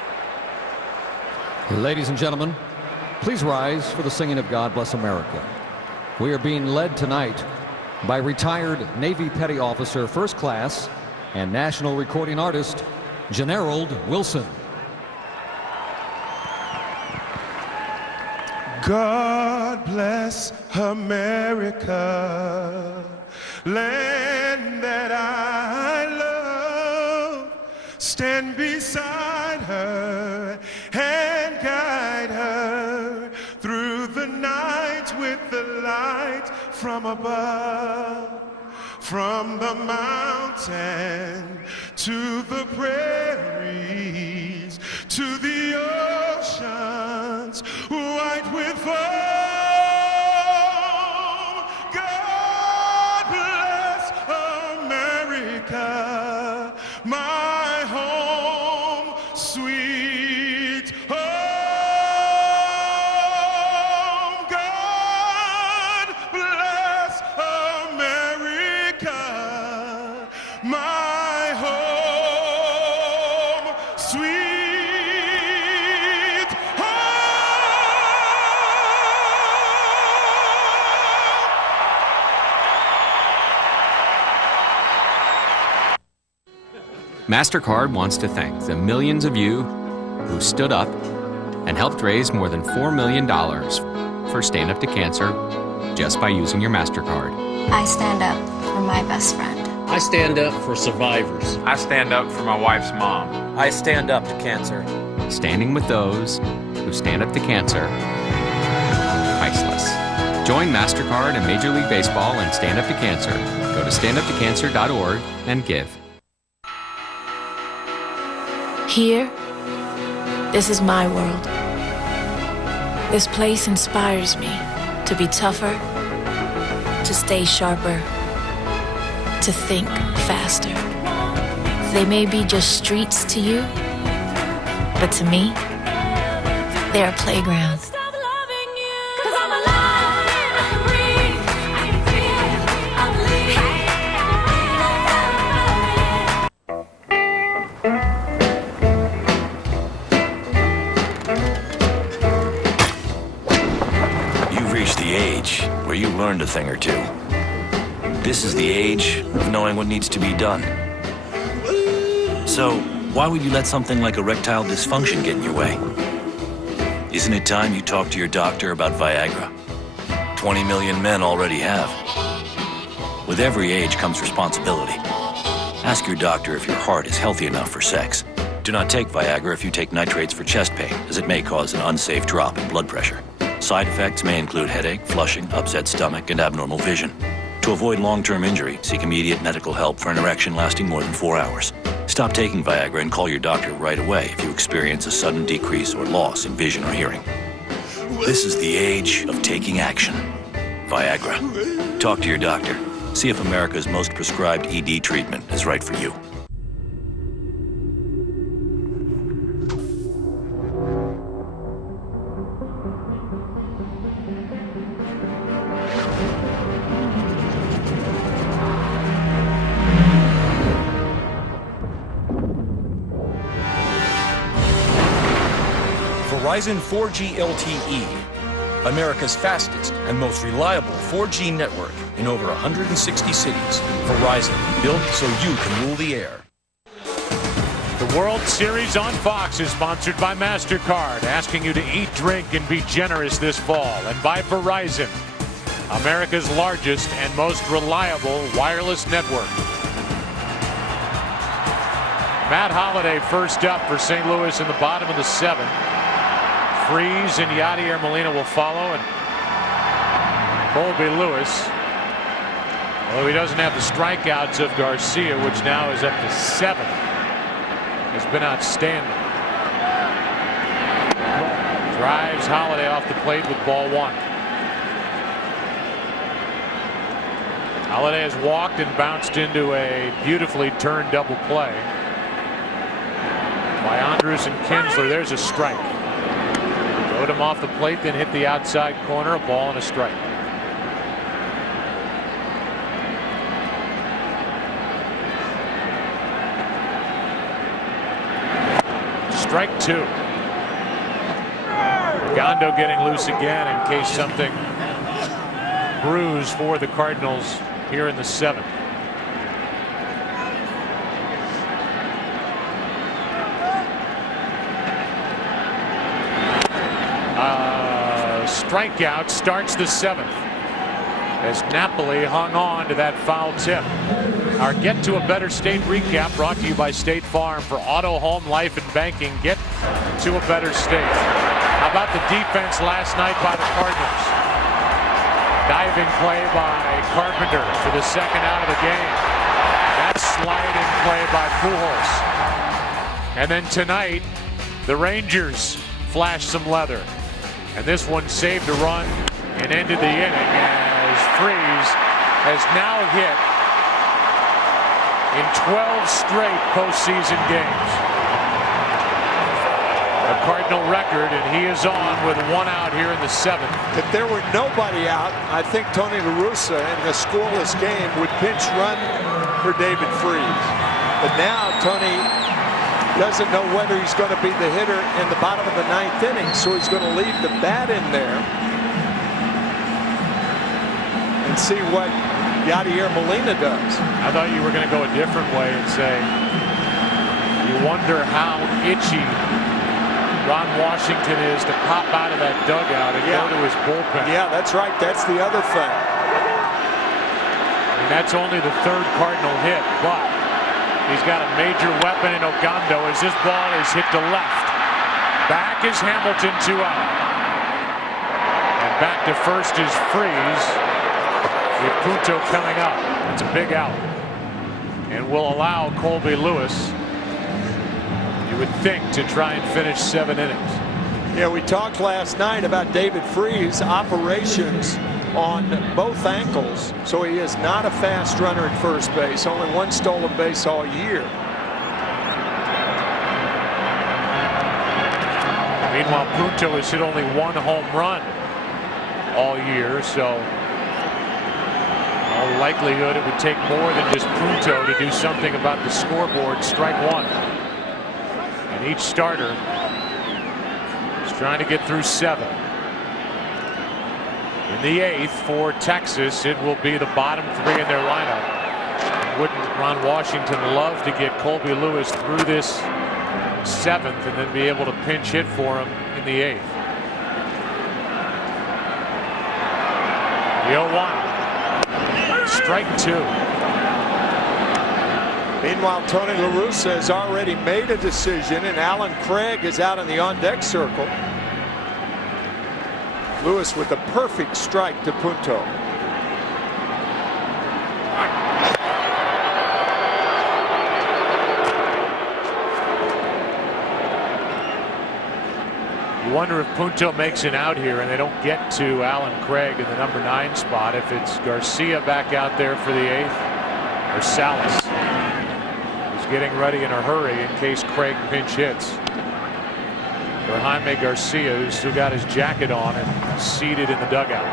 Ladies and gentlemen, please rise for the singing of God Bless America. We are being led tonight by retired Navy Petty Officer First Class and national recording artist, Generald Wilson. God bless America, land that I love. Stand beside her and guide her through the night with the light from above. From the mountain to the prairies to the oceans white with foam. God bless America, my home, sweet home. God bless America, my home, sweet MasterCard wants to thank the millions of you who stood up and helped raise more than $4 million for Stand Up to Cancer just by using your MasterCard. I stand up for my best friend. I stand up for survivors. I stand up for my wife's mom. I stand up to cancer. Standing with those who stand up to cancer, priceless. Join MasterCard and Major League Baseball and Stand Up to Cancer. Go to standuptocancer.org and give. Here, this is my world. This place inspires me to be tougher, to stay sharper, to think faster. They may be just streets to you, but to me, they are playgrounds. Where you learned a thing or two. This is the age of knowing what needs to be done. So, why would you let something like erectile dysfunction get in your way? Isn't it time you talk to your doctor about Viagra? 20 million men already have. With every age comes responsibility. Ask your doctor if your heart is healthy enough for sex. Do not take Viagra if you take nitrates for chest pain, as it may cause an unsafe drop in blood pressure. Side effects may include headache, flushing, upset stomach, and abnormal vision. To avoid long-term injury, seek immediate medical help for an erection lasting more than 4 hours. Stop taking Viagra and call your doctor right away if you experience a sudden decrease or loss in vision or hearing. This is the age of taking action. Viagra. Talk to your doctor. See if America's most prescribed ED treatment is right for you. Verizon 4G LTE, America's fastest and most reliable 4G network in over 160 cities. Verizon, built so you can rule the air. The World Series on Fox is sponsored by MasterCard, asking you to eat, drink, and be generous this fall. And by Verizon, America's largest and most reliable wireless network. Matt Holliday first up for St. Louis in the bottom of the 7th. Freese and Yadier Molina will follow, and Colby Lewis, although he doesn't have the strikeouts of Garcia, which now is up to 7, has been outstanding. Drives Holiday off the plate with ball 1. Holiday has walked and bounced into a beautifully turned double play by Andrus and Kinsler. There's a strike. Rode him off the plate, then hit the outside corner, a ball and a strike. Strike 2. Gondo getting loose again in case something brews for the Cardinals here in the 7th. Strikeout starts the 7th as Napoli hung on to that foul tip. Our Get to a Better State recap brought to you by State Farm. For auto, home, life, and banking, get to a better state. How about the defense last night by the Cardinals? Diving play by Carpenter for the 2nd out of the game. That sliding play by Pujols. And then tonight, the Rangers flashed some leather. And this one saved a run and ended the inning as Freese has now hit in 12 straight postseason games. A Cardinal record, and he is on with 1 out here in the 7th. If there were nobody out, I think Tony La Russa in the scoreless game would pinch run for David Freese. But now Tony doesn't know whether he's going to be the hitter in the bottom of the 9th inning, so he's going to leave the bat in there and see what Yadier Molina does. I thought you were going to go a different way and say you wonder how itchy Ron Washington is to pop out of that dugout and go to his bullpen. Yeah, that's right. That's the other thing. And that's only the 3rd Cardinal hit, but he's got a major weapon in Ogando as this ball is hit to left. Back is Hamilton, 2 out. And back to first is Freese with Punto coming up. It's a big out. And will allow Colby Lewis, you would think, to try and finish 7 innings. Yeah, we talked last night about David Freese operations on both ankles, so he is not a fast runner at first base. Only 1 stolen base all year. Meanwhile, Punto has hit only 1 home run all year, so in all likelihood it would take more than just Punto to do something about the scoreboard. Strike 1. And each starter is trying to get through 7. In the 8th for Texas, it will be the bottom 3 in their lineup. Wouldn't Ron Washington love to get Colby Lewis through this 7th and then be able to pinch hit for him in the 8th? The 0-1. Strike 2. Meanwhile, Tony La Russa has already made a decision, and Alan Craig is out in the on-deck circle. Lewis with the perfect strike to Punto. You wonder if Punto makes it out here and they don't get to Alan Craig in the number 9 spot, if it's Garcia back out there for the 8th or Salas, who's getting ready in a hurry in case Craig pinch hits. For Jaime Garcia, who's still got his jacket on and seated in the dugout.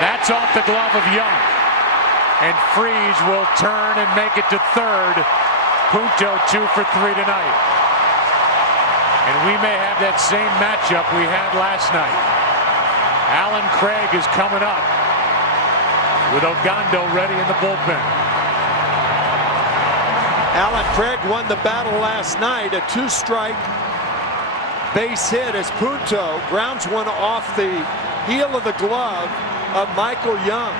That's off the glove of Young. And Freese will turn and make it to 3rd. Punto 2 for 3 tonight. And we may have that same matchup we had last night. Alan Craig is coming up with Ogando ready in the bullpen. Alan Craig won the battle last night. A 2-strike base hit as Punto grounds one off the heel of the glove of Michael Young.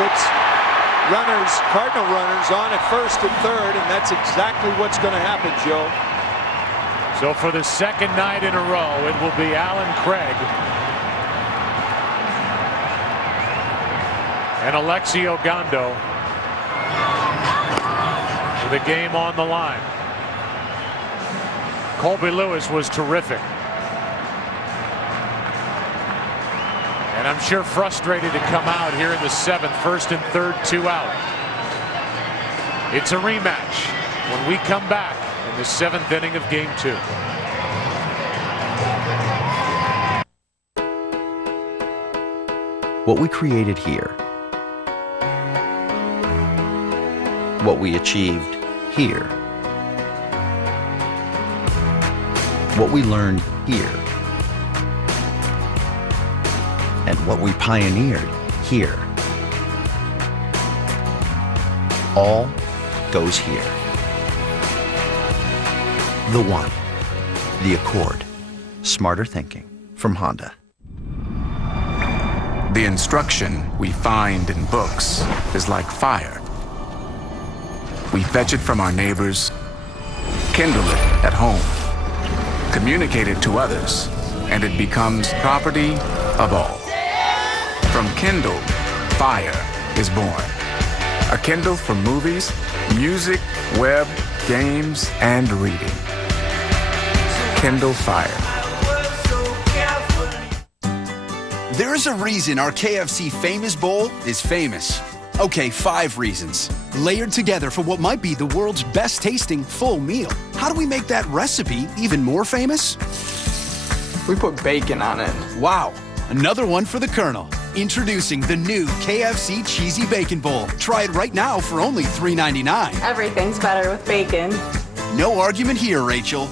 Puts Cardinal runners on at first and third, and that's exactly what's going to happen, Joe. So for the second night in a row, it will be Alan Craig and Alexio Gondo with the game on the line. Colby Lewis was terrific. And I'm sure frustrated to come out here in the 7th, first and third, 2 out. It's a rematch when we come back in the 7th inning of game 2. What we created here, what we achieved here, what we learned here, and what we pioneered here, all goes here. The One, the Accord, smarter thinking from Honda. The instruction we find in books is like fire. We fetch it from our neighbors, kindle it at home, communicate it to others, and it becomes property of all. From Kindle, fire is born. A Kindle for movies, music, web, games, and reading. Kindle Fire. There is a reason our KFC Famous Bowl is famous. Okay, 5 reasons. Layered together for what might be the world's best tasting full meal. How do we make that recipe even more famous? We put bacon on it. Wow, another one for the Colonel. Introducing the new KFC Cheesy Bacon Bowl. Try it right now for only $3.99. Everything's better with bacon. No argument here, Rachel.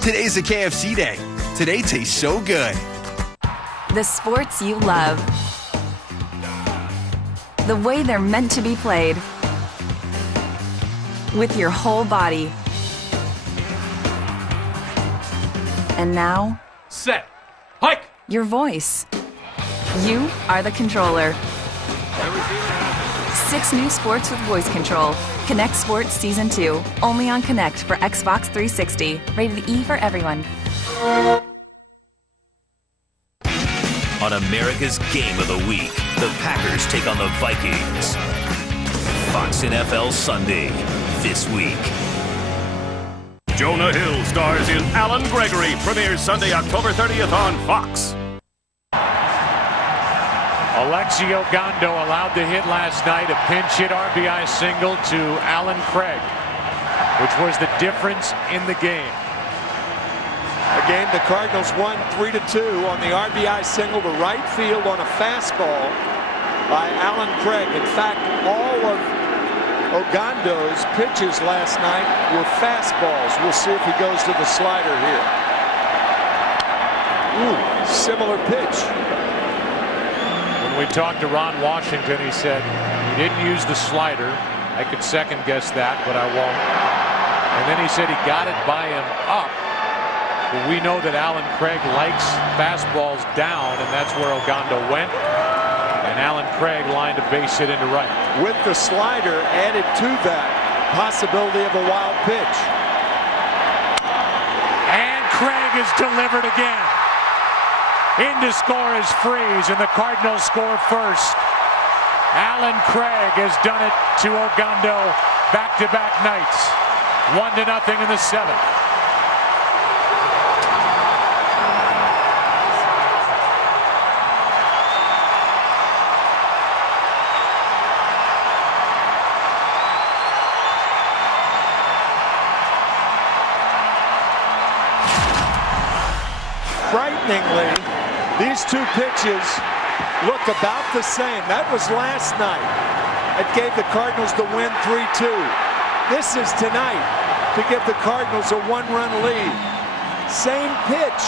Today's a KFC day. Today tastes so good. The sports you love. The way they're meant to be played. With your whole body. And now, set, hike. Your voice. You are the controller. 6 new sports with voice control. Connect Sports Season 2. Only on Connect for Xbox 360. Rated E for everyone. On America's Game of the Week, the Packers take on the Vikings. Fox NFL Sunday this week. Jonah Hill stars in Alan Gregory. Premieres Sunday, October 30th on Fox. Alexio Gondo allowed the hit last night, a pinch hit RBI single to Alan Craig, which was the difference in the game. A game the Cardinals won 3-2 on the RBI single to right field on a fastball by Alan Craig. In fact, all of Ogando's pitches last night were fastballs. We'll see if he goes to the slider here. Ooh, similar pitch. When we talked to Ron Washington, he said, he didn't use the slider. I could second guess that, but I won't. And then he said he got it by him up. But we know that Alan Craig likes fastballs down, and that's where Ogando went. And Alan Craig lined a base hit into right. With the slider added to that possibility of a wild pitch. And Craig is delivered again. In to score is Freeze, and the Cardinals score first. Alan Craig has done it to Ogando back-to-back nights. 1-0 in the 7th. Frighteningly, these 2 pitches look about the same. That was last night. It gave the Cardinals the win 3-2. This is tonight to give the Cardinals a 1-run lead. Same pitch.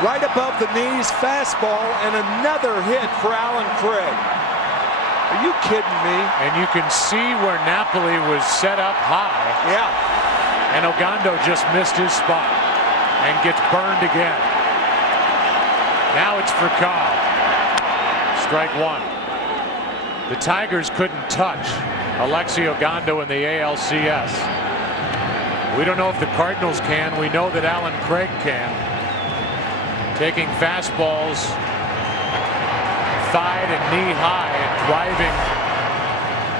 Right above the knees, fastball, and another hit for Alan Craig. Are you kidding me? And you can see where Napoli was set up high. Yeah. And Ogando just missed his spot and gets burned again. Now it's for Cobb. Strike one. The Tigers couldn't touch Alexi Ogando in the ALCS. We don't know if the Cardinals can. We know that Alan Craig can. Taking fastballs thigh and knee high and driving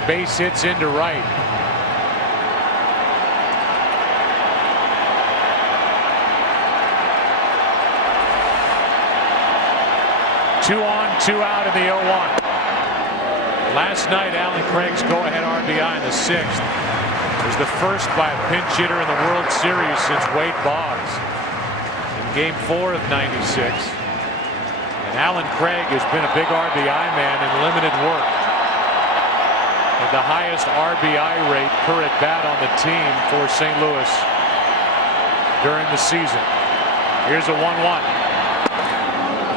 base hits into right. Two on, two out in the 0-1. Last night, Alan Craig's go-ahead RBI in the 6th was the first by a pinch hitter in the World Series since Wade Boggs in Game 4 of '96. And Alan Craig has been a big RBI man in limited work. With the highest RBI rate per at bat on the team for St. Louis during the season. Here's a 1-1.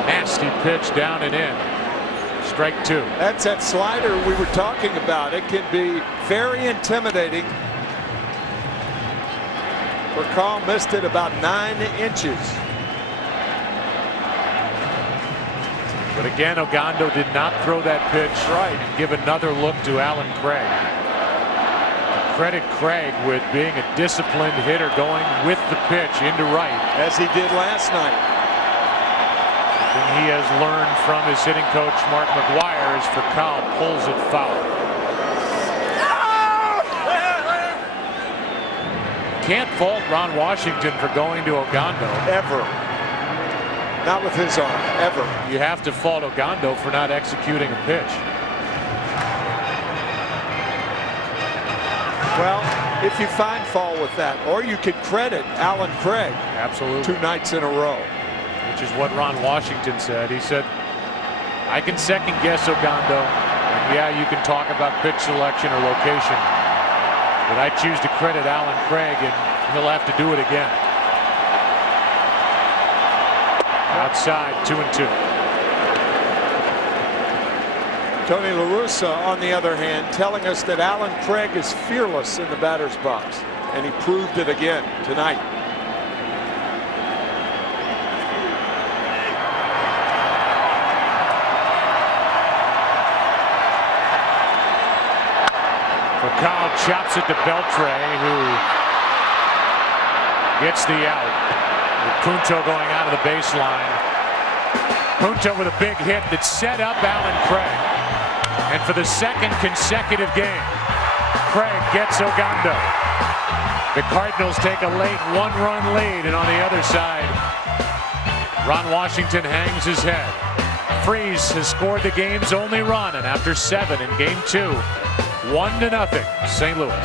Nasty pitch down and in. Strike two. That's that slider we were talking about. It can be very intimidating. Carl missed it about 9 inches. But again, Ogando did not throw that pitch right and give another look to Alan Craig. Credit Craig with being a disciplined hitter, going with the pitch into right. As he did last night. And he has learned from his hitting coach, Mark McGuire, as Furcal pulls it foul. Can't fault Ron Washington for going to Ogando. Ever. Not with his arm, ever. You have to fault Ogando for not executing a pitch. Well, if you find fault with that, or you could credit Alan Craig. Absolutely. 2 nights in a row. Which is what Ron Washington said. He said, I can second guess Ogando. And yeah, you can talk about pitch selection or location. But I choose to credit Alan Craig, and he'll have to do it again. Outside, 2-2. Tony La Russa, on the other hand, telling us that Alan Craig is fearless in the batter's box, and he proved it again tonight. Furcal chops it to Beltre, who gets the out. With Punto going out of the baseline. Punto with a big hit that set up Alan Craig. And for the second consecutive game, Craig gets Ogando. The Cardinals take a late 1-run lead, and on the other side, Ron Washington hangs his head. Freese has scored the game's only run, and after 7 in Game 2, 1-0, St. Louis.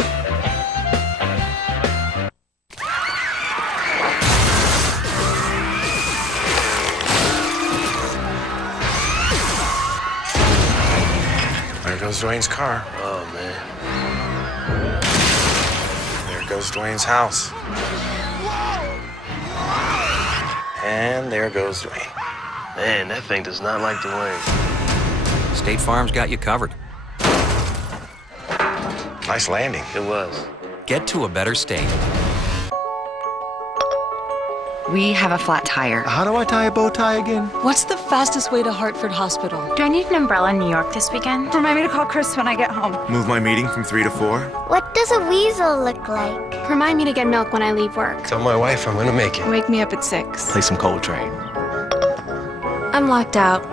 There goes Dwayne's car. Oh, man. There goes Dwayne's house. And there goes Dwayne. Man, that thing does not like Dwayne. State Farm's got you covered. Nice landing. It was. Get to a better state. We have a flat tire. How do I tie a bow tie again? What's the fastest way to Hartford Hospital? Do I need an umbrella in New York this weekend? Remind me to call Chris when I get home. Move my meeting from 3 to 4. What does a weasel look like? Remind me to get milk when I leave work. Tell my wife I'm gonna make it. Wake me up at 6. Play some Coltrane. I'm locked out.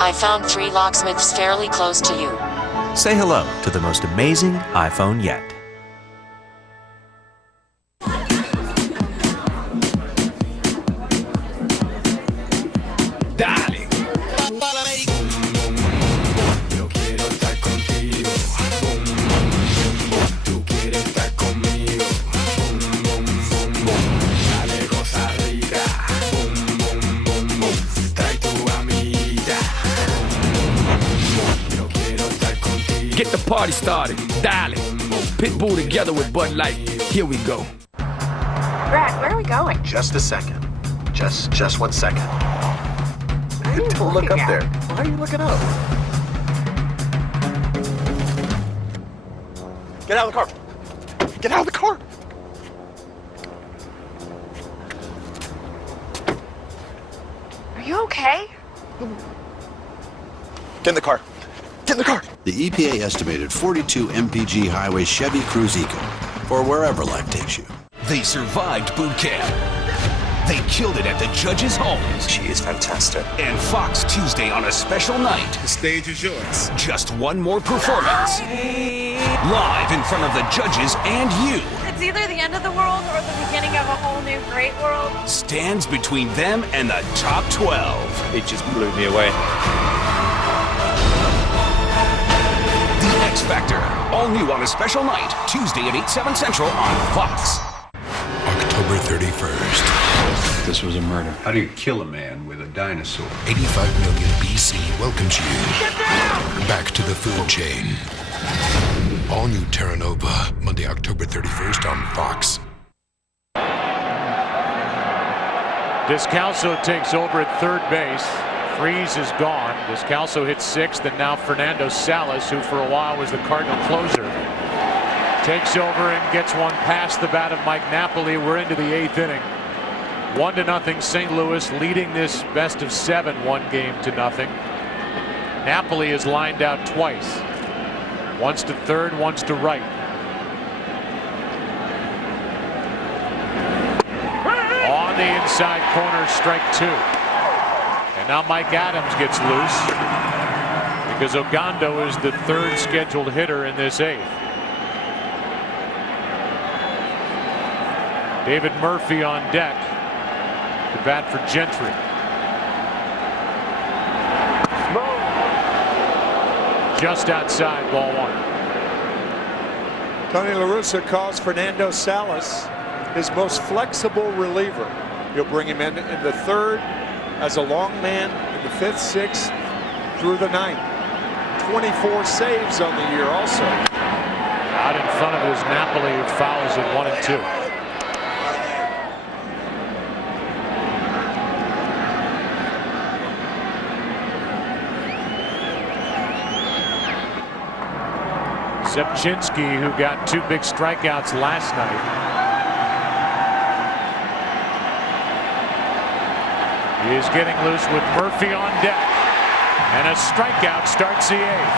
I found 3 locksmiths fairly close to you. Say hello to the most amazing iPhone yet. Get the party started. Dial it. Pitbull together with Bud Light. Here we go. Brad, where are we going? Just a second. Just 1 second. What are you Don't look looking up at? there. Why are you looking up? Get out of the car. Get out of the car. Are you okay? Get in the car. Get in the car. The EPA estimated 42 mpg highway Chevy Cruze Eco, or wherever life takes you. They survived boot camp. They killed it at the judges' homes. She is fantastic. And Fox Tuesday on a special night. The stage is yours. Just one more performance. Live in front of the judges and you. It's either the end of the world or the beginning of a whole new great world. Stands between them and the top 12. It just blew me away. The X Factor. All new on a special night. Tuesday at 8, 7 Central on Fox. October 31st. This was a murder. How do you kill a man with a dinosaur? 85 million BC welcomes you back to the food chain. All new Terra Nova, Monday, October 31st on Fox. Descalso takes over at third base. Freeze is gone. Descalso hits sixth, and now Fernando Salas, who for a while was the Cardinal closer, takes over and gets one past the bat of Mike Napoli. We're into the eighth inning. 1-0 St. Louis, leading this best of 7 1-0. Napoli is lined out twice. Once to third, once to right. On the inside corner, strike 2. And now Mike Adams gets loose because Ogando is the third scheduled hitter in this eighth. David Murphy on deck to bat for Gentry. Just outside, ball 1. Tony La Russa calls Fernando Salas his most flexible reliever. He'll bring him in the third as a long man, in the 5th, 6th, through the 9th. 24 saves on the year also. Out in front of his Napoli, who fouls at 1 and 2. Zepchinski, who got 2 big strikeouts last night. He is getting loose with Murphy on deck. And a strikeout starts the eighth.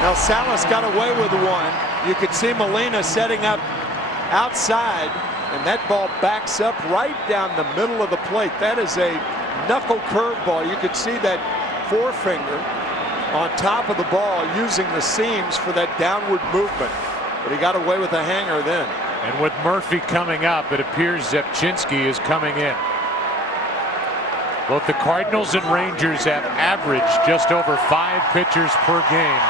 Now Salas got away with one. You could see Molina setting up outside, and that ball backs up right down the middle of the plate. That is a knuckle curveball. You could see that forefinger on top of the ball using the seams for that downward movement. But he got away with a hanger then. And with Murphy coming up, it appears Zepchinski is coming in. Both the Cardinals and Rangers have averaged just over 5 pitchers per game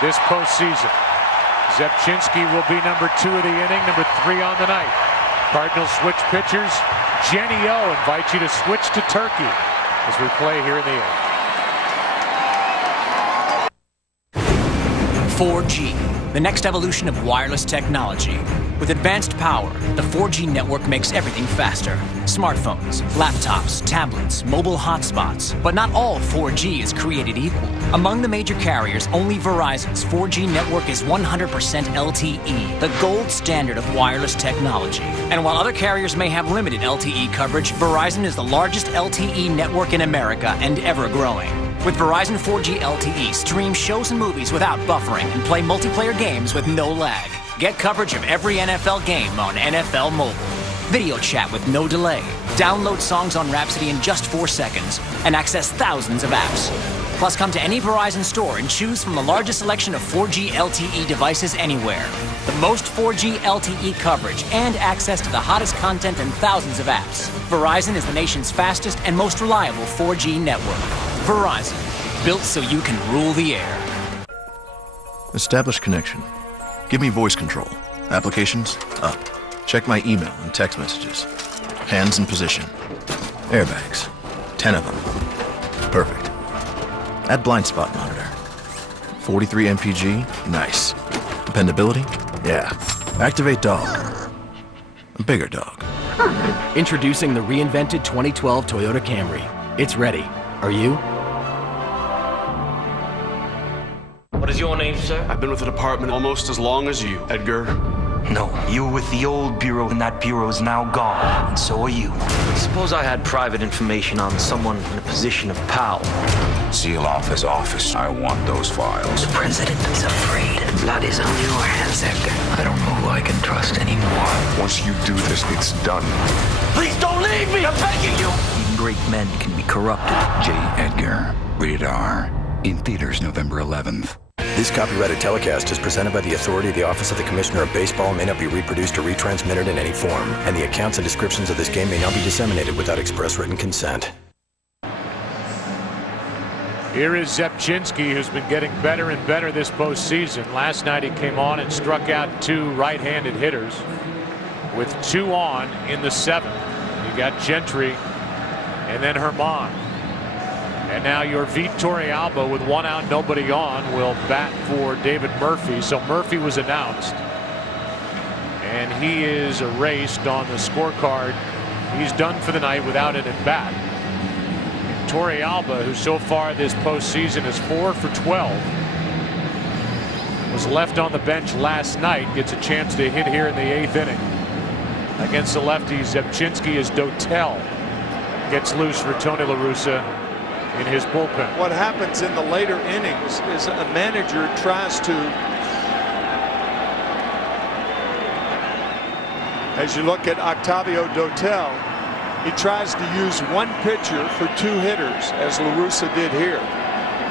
this postseason. Zepchinski will be number 2 of the inning, number 3 on the night. Cardinals switch pitchers. Jenny O invites you to switch to Turkey as we play here in the eighth. 4G, the next evolution of wireless technology. With advanced power, the 4G network makes everything faster. Smartphones, laptops, tablets, mobile hotspots. But not all 4G is created equal. Among the major carriers, only Verizon's 4G network is 100% LTE, the gold standard of wireless technology. And while other carriers may have limited LTE coverage, Verizon is the largest LTE network in America and ever growing. With Verizon 4G LTE, stream shows and movies without buffering and play multiplayer games with no lag. Get coverage of every NFL game on NFL Mobile. Video chat with no delay. Download songs on Rhapsody in just 4 seconds and access thousands of apps. Plus, come to any Verizon store and choose from the largest selection of 4G LTE devices anywhere. The most 4G LTE coverage and access to the hottest content and thousands of apps. Verizon is the nation's fastest and most reliable 4G network. Verizon, built so you can rule the air. Establish connection. Give me voice control. Applications, up. Check my email and text messages. Hands in position. Airbags. 10 of them. Perfect. Add blind spot monitor. 43 mpg, nice. Dependability, yeah. Activate dog. A bigger dog. Introducing the reinvented 2012 Toyota Camry. It's ready. Are you? name, sir? I've been with the department almost as long as you, Edgar. No, you were with the old bureau, and that bureau is now gone, and so are you. Suppose I had private information on someone in a position of power. Seal off his office. I want those files. The president is afraid. Blood is on your hands, Edgar. I don't know who I can trust anymore. Once you do this, it's done. Please don't leave me! I'm begging you! Even great men can be corrupted. J. Edgar. Rated R. In theaters November 11th. This copyrighted telecast is presented by the authority of the Office of the Commissioner of Baseball, may not be reproduced or retransmitted in any form, and the accounts and descriptions of this game may not be disseminated without express written consent. Here is Zepchinski, who's been getting better and better this postseason. Last night he came on and struck out 2 right-handed hitters with 2 on in the 7th. You got Gentry and then Herman. And now your Vitor Alba with 1 out, nobody on, will bat for David Murphy. So Murphy was announced, and he is erased on the scorecard. He's done for the night without an at bat. Vitor Alba, who so far this postseason is 4 for 12, was left on the bench last night, gets a chance to hit here in the 8th inning against the lefty Zepchinski as Dotel gets loose for Tony La Russa in his bullpen. What happens in the later innings is a manager tries to, as you look at Octavio Dotel, he tries to use 1 pitcher for 2 hitters, as La Russa did here.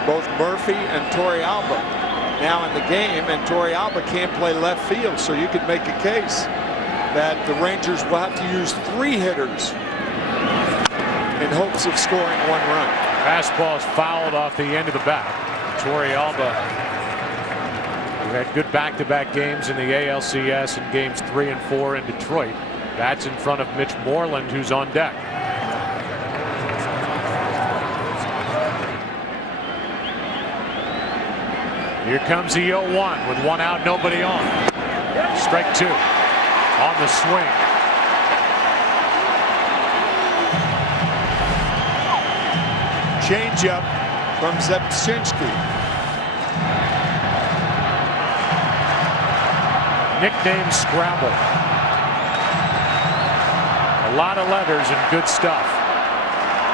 Both Murphy and Torrealba now in the game, and Torrealba can't play left field, so you could make a case that the Rangers will have to use 3 hitters in hopes of scoring 1 run. Fastball is fouled off the end of the bat. Torrealba, who had good back-to-back games in the ALCS in games 3 and 4 in Detroit, bats in front of Mitch Moreland, who's on deck. Here comes the 0-1 with 1 out, nobody on. Strike 2 on the swing. Changeup from Zepchinski. Nickname Scrabble. A lot of letters and good stuff.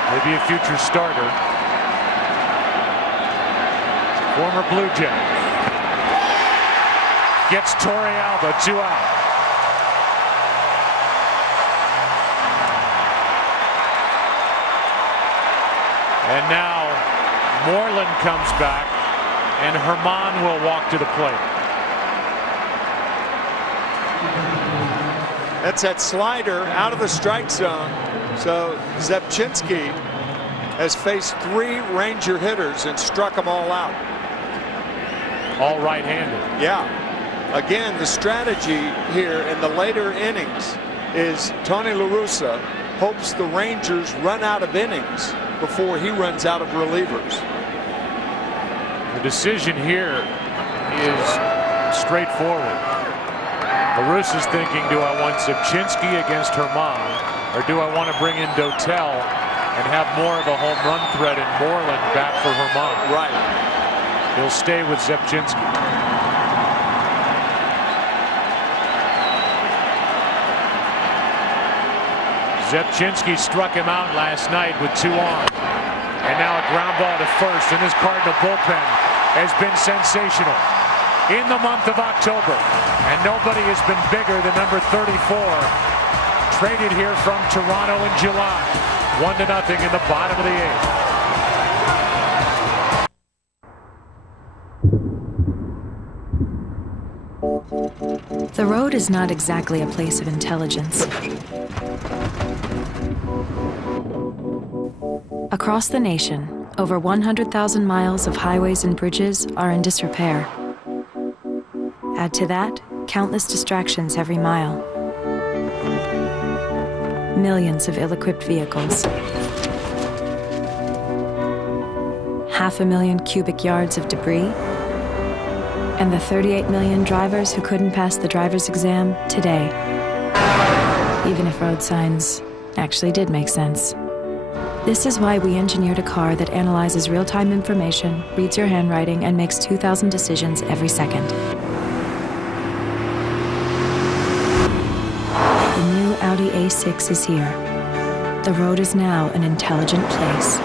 Maybe a future starter. Former Blue Jay. Gets Torrealba 2 out. And now Moreland comes back, and Herman will walk to the plate. That's that slider out of the strike zone. So Zepchinski has faced 3 Ranger hitters and struck them all out. All right-handed. Yeah. Again, the strategy here in the later innings is Tony La Russa hopes the Rangers run out of innings before he runs out of relievers. The decision here is straightforward. La Russa's thinking, do I want Zepchinski against Herman, or do I want to bring in Dotel and have more of a home run threat in Moreland back for Herman? Right. He'll stay with Zepchinski. Zepchinski struck him out last night with 2 on. And now a ground ball to first, and this Cardinal bullpen has been sensational in the month of October. And nobody has been bigger than number 34, traded here from Toronto in July. 1-0 in the bottom of the 8th. The road is not exactly a place of intelligence. Across the nation, over 100,000 miles of highways and bridges are in disrepair. Add to that, countless distractions every mile. Millions of ill-equipped vehicles. 500,000 cubic yards of debris. And the 38 million drivers who couldn't pass the driver's exam today. Even if road signs actually did make sense. This is why we engineered a car that analyzes real-time information, reads your handwriting, and makes 2,000 decisions every second. The new Audi A6 is here. The road is now an intelligent place.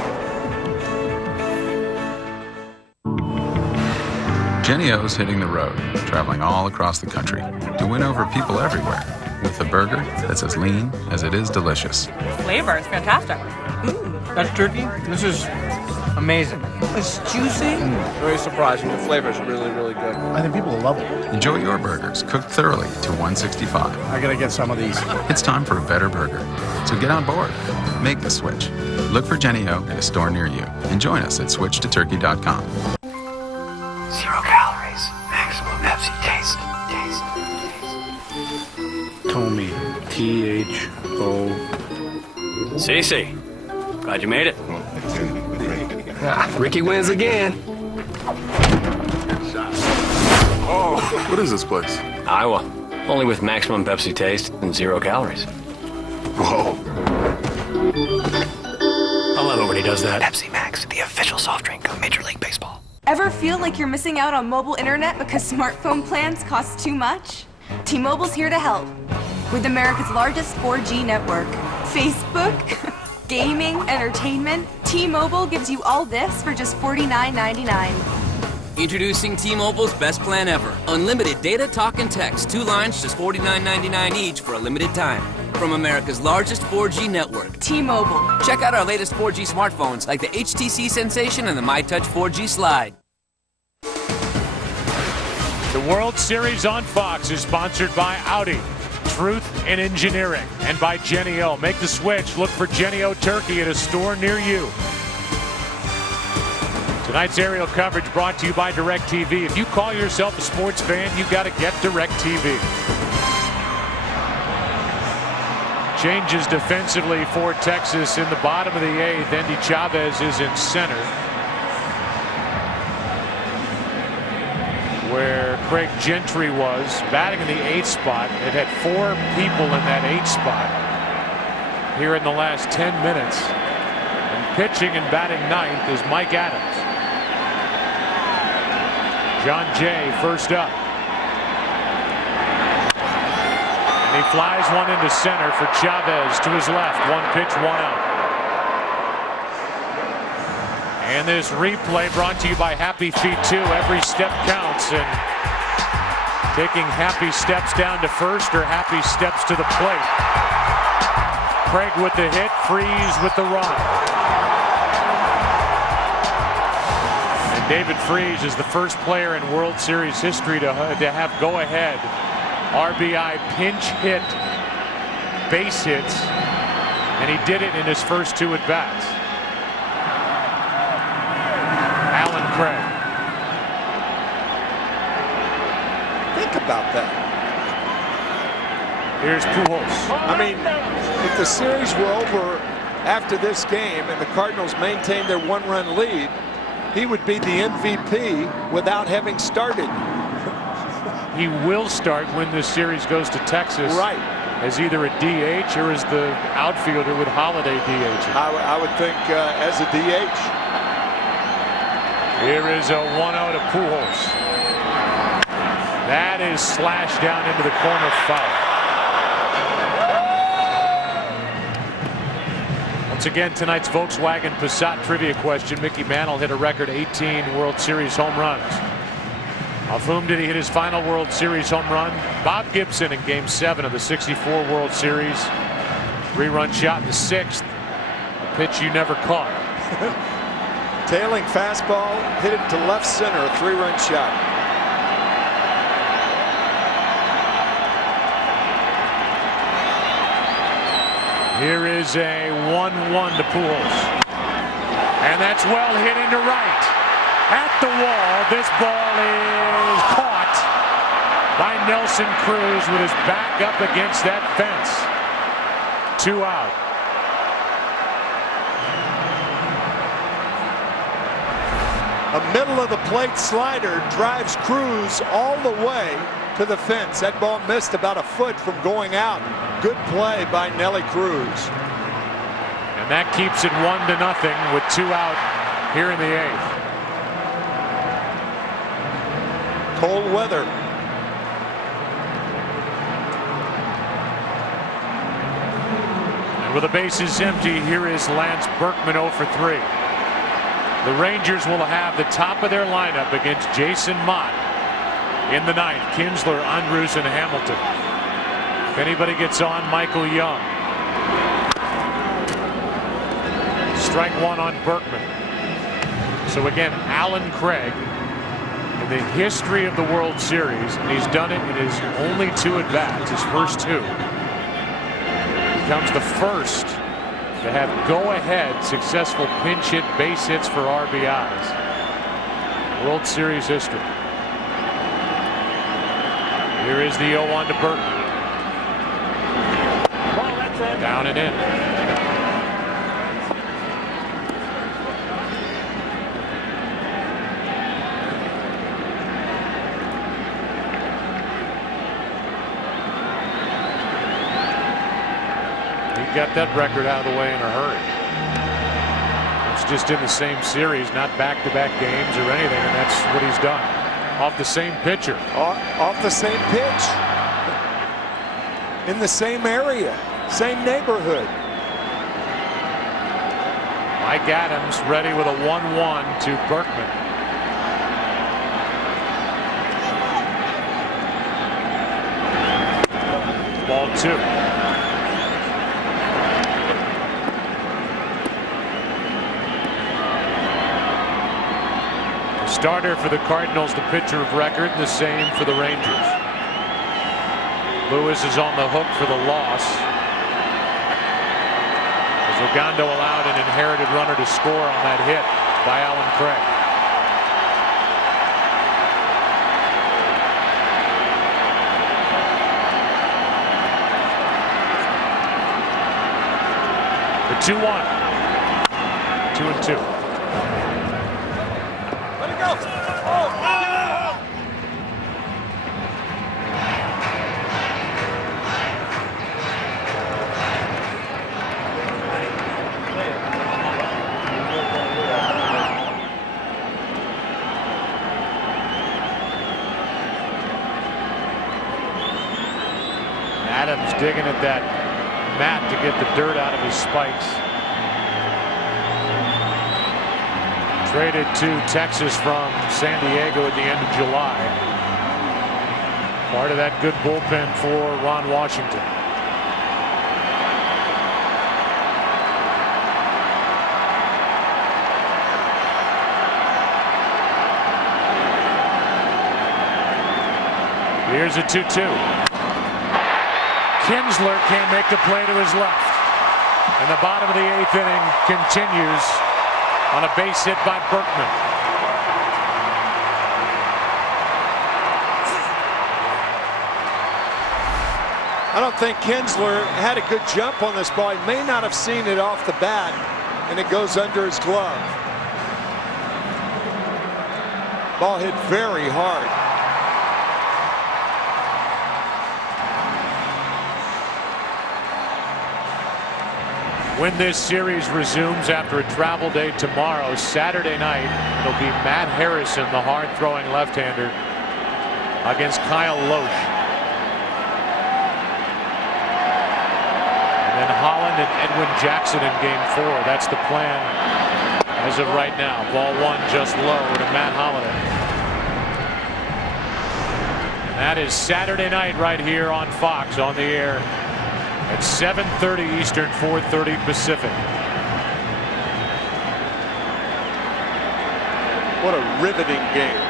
Jenny O's hitting the road, traveling all across the country to win over people everywhere with a burger that's as lean as it is delicious. Flavor is fantastic. That's turkey. This is amazing. It's juicy. Very surprising. The flavor is really, really good. I think people will love it. Enjoy your burgers cooked thoroughly to 165. I gotta get some of these. It's time for a better burger. So get on board. Make the switch. Look for Jenny O at a store near you and join us at switchtoturkey.com. 0 calories. Maximum Pepsi taste. Tommy. T-H-O. Cece. Glad you made it. Ricky wins again. Oh, What is this place? Iowa. Only with maximum Pepsi taste and 0 calories. Whoa. I love it when he does that. Pepsi Max, the official soft drink of Major League Baseball. Ever feel like you're missing out on mobile internet because smartphone plans cost too much? T-Mobile's here to help. With America's largest 4G network, Facebook, gaming, entertainment, T-Mobile gives you all this for just $49.99. Introducing T-Mobile's best plan ever. Unlimited data, talk, and text. 2 lines, just $49.99 each for a limited time. From America's largest 4G network. T-Mobile. Check out our latest 4G smartphones like the HTC Sensation and the MyTouch 4G Slide. The World Series on Fox is sponsored by Audi, Truth in Engineering, and by Jenny O. Make the switch. Look for Jenny O Turkey at a store near you. Tonight's aerial coverage brought to you by DirecTV. If you call yourself a sports fan, you got to get DirecTV. Changes defensively for Texas in the bottom of the 8th. Andy Chavez is in center, where Craig Gentry was batting in the 8th spot. It had 4 people in that 8th spot here in the last 10 minutes. And pitching and batting 9th is Mike Adams. John Jay first up. And he flies one into center for Chavez to his left. 1 pitch, 1 out. And this replay brought to you by Happy Feet 2. Every step counts. And taking happy steps down to first or happy steps to the plate. Craig with the hit, Freese with the run. And David Freese is the first player in World Series history to have go-ahead RBI pinch hit base hits. And he did it in his first 2 at-bats. Craig. Think about that. Here's Pujols. I mean, if the series were over after this game and the Cardinals maintained their 1-run lead, he would be the MVP without having started. He will start when this series goes to Texas. Right. As either a DH or as the outfielder with Holiday DH. I would think as a DH. Here is a 1-0 to Pujols. That is slashed down into the corner foul. Once again, tonight's Volkswagen Passat trivia question. Mickey Mantle hit a record 18 World Series home runs. Off whom did he hit his final World Series home run? Bob Gibson in Game 7 of the '64 World Series. 3-run shot in the 6th. A pitch you never caught. Tailing fastball, hit it to left center, a 3-run shot. Here is a 1-1 to Pujols. And that's well hit into right. At the wall, this ball is caught by Nelson Cruz with his back up against that fence. 2 out. A middle of the plate slider drives Cruz all the way to the fence. That ball missed about a foot from going out. Good play by Nelly Cruz. And that keeps it 1-0 with 2 out here in the 8th. Cold weather. And with the bases empty, here is Lance Berkman 0 for 3. The Rangers will have the top of their lineup against Jason Mott in the 9th. Kinsler, Andrews, and Hamilton. If anybody gets on, Michael Young. Strike 1 on Berkman. So again, Alan Craig, in the history of the World Series, and he's done it in his only 2 at-bats, his first 2, becomes the first to have go-ahead successful pinch hit base hits for RBIs. World Series history. Here is the 0-1 to Berkman. Down and in. Got that record out of the way in a hurry. It's just in the same series, not back-to-back games or anything, and that's what he's done. Off the same pitcher. Off the same pitch. In the same area. Same neighborhood. Mike Adams ready with a 1-1 to Berkman. Ball 2. Starter for the Cardinals, the pitcher of record, the same for the Rangers. Lewis is on the hook for the loss, as Ogando allowed an inherited runner to score on that hit by Alan Craig. The 2-1. 2-2. Adams digging at that mat to get the dirt out of his spikes. Traded to Texas from San Diego at the end of July. Part of that good bullpen for Ron Washington. Here's a 2-2. Kinsler can't make the play to his left. And the bottom of the 8th inning continues on a base hit by Berkman. I don't think Kinsler had a good jump on this ball. He may not have seen it off the bat, and it goes under his glove. Ball hit very hard. When this series resumes after a travel day tomorrow, Saturday night, it'll be Matt Harrison, the hard-throwing left-hander, against Kyle Loesch. And then Holland and Edwin Jackson in Game 4. That's the plan as of right now. Ball 1 just low to Matt Holliday. And that is Saturday night right here on Fox, on the air at 7:30 Eastern, 4:30 Pacific. What a riveting game.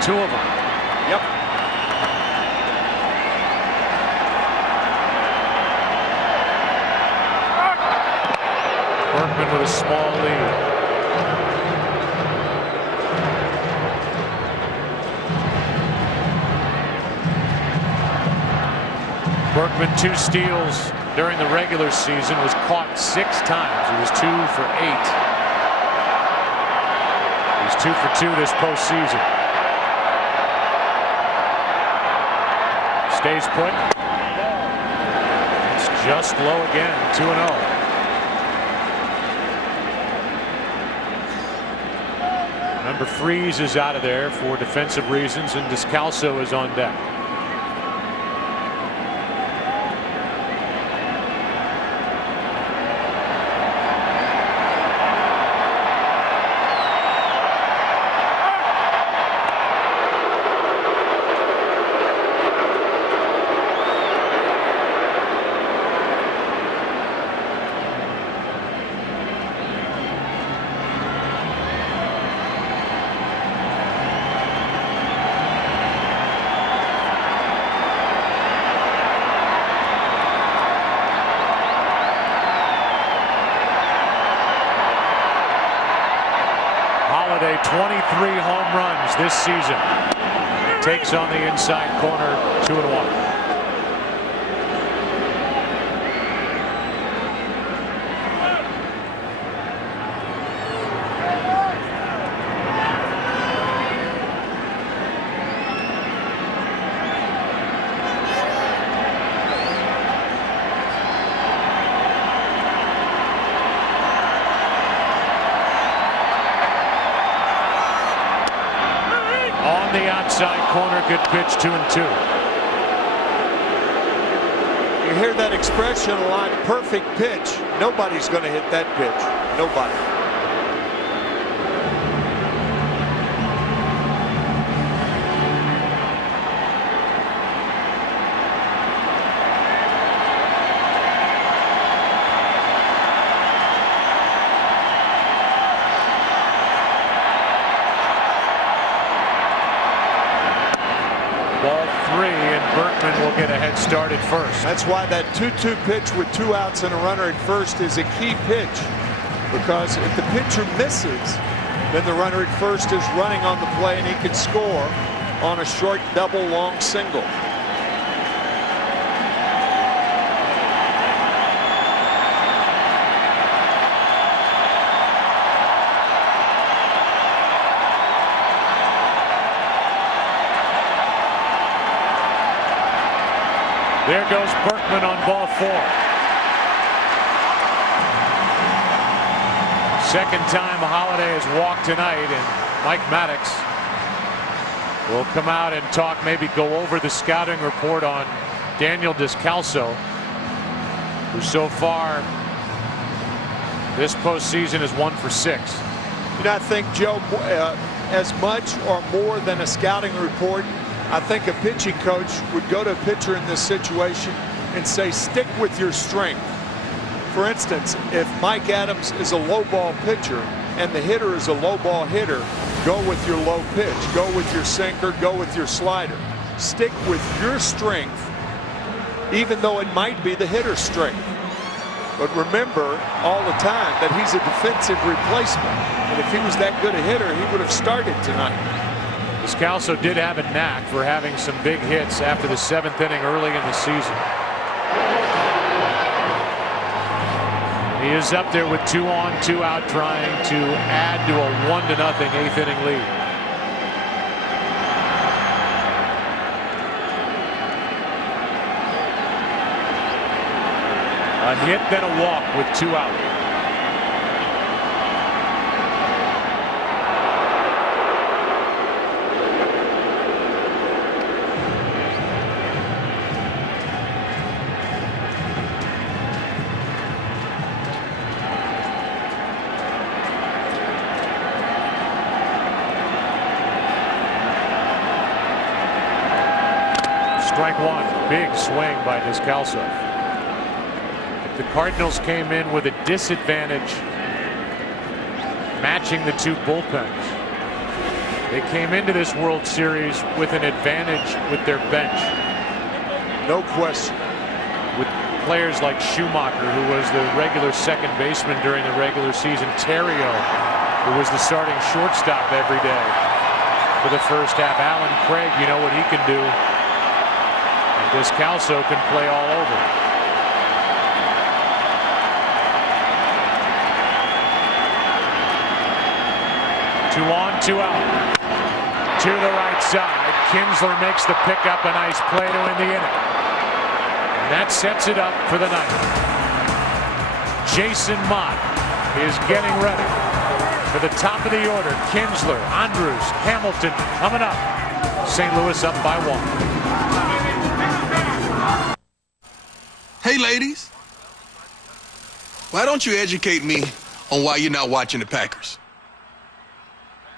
2 of them. Yep. Berkman with a small lead. Berkman 2 steals during the regular season, was caught 6 times. He was 2 for 8. He's 2 for 2 this postseason. Stays put. It's just low again, 2-0. Remember, Freeze is out of there for defensive reasons, and Descalso is on deck. Holiday, 23 home runs this season. Takes on the inside corner, 2-1. The outside corner, good pitch, 2-2. You hear that expression a lot, perfect pitch. Nobody's going to hit that pitch. Nobody. Ball 3, and Berkman will get a head start at first. That's why that 2-2 pitch with 2 outs and a runner at first is a key pitch, because if the pitcher misses, then the runner at first is running on the play and he can score on a short double, long single. There goes Berkman on ball 4. Second time Holiday has walked tonight, and Mike Maddox will come out and talk, maybe go over the scouting report on Daniel Descalso, who so far this postseason is 1 for 6. Do not think, Joe, as much or more than a scouting report. I think a pitching coach would go to a pitcher in this situation and say, stick with your strength. For instance, if Mike Adams is a low ball pitcher and the hitter is a low ball hitter, go with your low pitch, go with your sinker, go with your slider. Stick with your strength, even though it might be the hitter's strength. But remember all the time that he's a defensive replacement. And if he was that good a hitter, he would have started tonight. Descalso did have a knack for having some big hits after the 7th inning early in the season. He is up there with 2 on, 2 out, trying to add to a 1-0 8th inning lead. A hit, then a walk with 2 out. Strike 1. Big swing by Descalso. The Cardinals came in with a disadvantage matching the 2 bullpens. They came into this World Series with an advantage with their bench. No question. With players like Schumacher, who was the regular second baseman during the regular season, Terrio, who was the starting shortstop every day for the first half. Alan Craig, you know what he can do. Descalso can play all over. Two on, 2 out. To the right side. Kinsler makes the pickup. A nice play to end the inning. And that sets it up for the 9th. Jason Mott is getting ready. For the top of the order, Kinsler, Andrews, Hamilton coming up. St. Louis up by 1. Hey, ladies. Why don't you educate me on why you're not watching the Packers?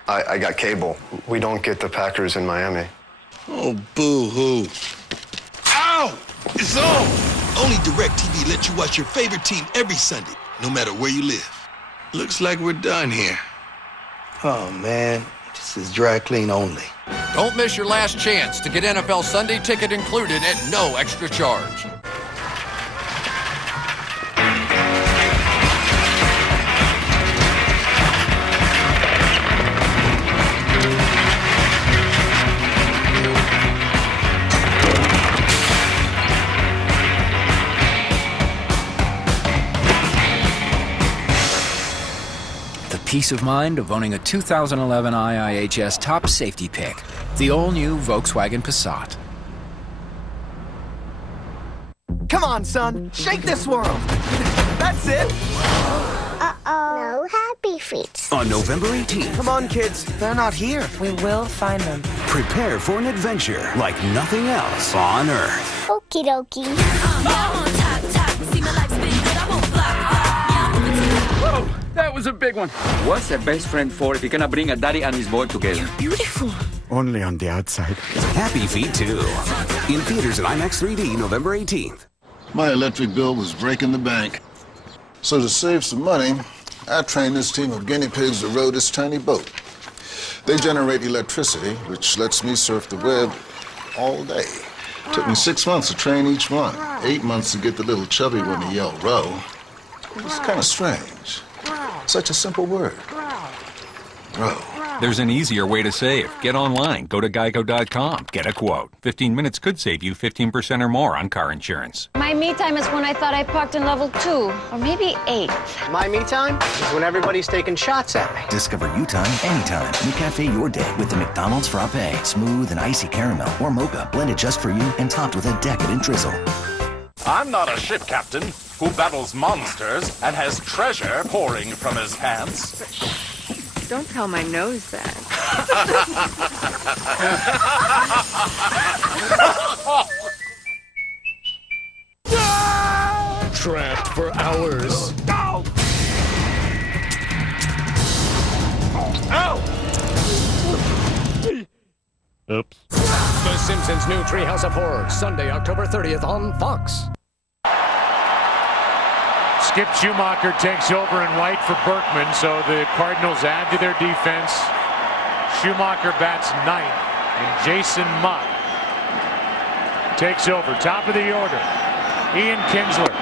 I got cable. We don't get the Packers in Miami. Oh, boo-hoo. Ow! It's on! Only DirecTV lets you watch your favorite team every Sunday, no matter where you live. Looks like we're done here. Oh, man. This is dry clean only. Don't miss your last chance to get NFL Sunday ticket included at no extra charge. Peace of mind of owning a 2011 IIHS top safety pick, the all-new Volkswagen Passat. Come on, son, shake this world. That's it. Uh-oh. No happy feet. On November 18th. Come on, kids, they're not here. We will find them. Prepare for an adventure like nothing else on Earth. Okie dokie. Whoa, that was a big one. What's a best friend for if you're gonna bring a daddy and his boy together? You're beautiful. Only on the outside. Happy Feet 2. In theaters at IMAX 3D November 18th. My electric bill was breaking the bank. So to save some money, I trained this team of guinea pigs to row this tiny boat. They generate electricity, which lets me surf the web all day. Took me 6 months to train each one. 8 months to get the little chubby one to yell row. It was kind of strange. Such a simple word. Row. There's an easier way to save. Get online. Go to geico.com. Get a quote. 15 minutes could save you 15% or more on car insurance. My me time is when I thought I parked in level 2, or maybe 8. My me time is when everybody's taking shots at me. Discover you time anytime. McCafe your day with the McDonald's Frappe. Smooth and icy caramel or mocha blended just for you and topped with a decadent drizzle. I'm not a ship captain who battles monsters and has treasure pouring from his pants. Don't tell my nose that. Trapped for hours. Ow! Ow! Oops. The Simpsons' new Treehouse of Horror, Sunday, October 30th on Fox. Skip Schumacher takes over in right for Berkman, so the Cardinals add to their defense. Schumacher bats ninth, and Jason Mott takes over. Top of the order, Ian Kinsler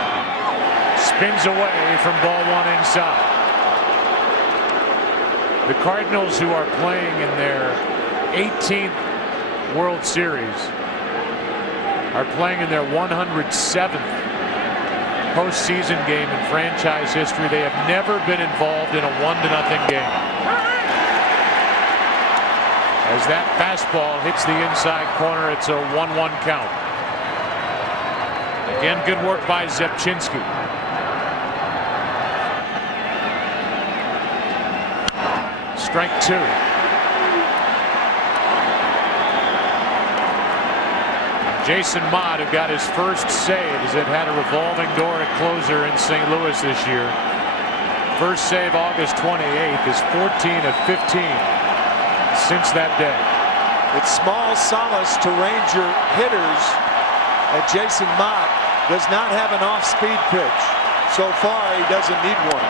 spins away from ball one inside. The Cardinals, who are playing in their 18th World Series, are playing in their 107th postseason game in franchise history. They have never been involved in a 1-0 game. As that fastball hits the inside corner, it's a 1-1 count. Again, good work by Zepchinski. Strike two. Jason Mott, who got his first save, as it had a revolving door at closer in St. Louis this year. First save August 28th is 14 of 15 since that day. It's small solace to Ranger hitters that Jason Mott does not have an off-speed pitch. So far, he doesn't need one.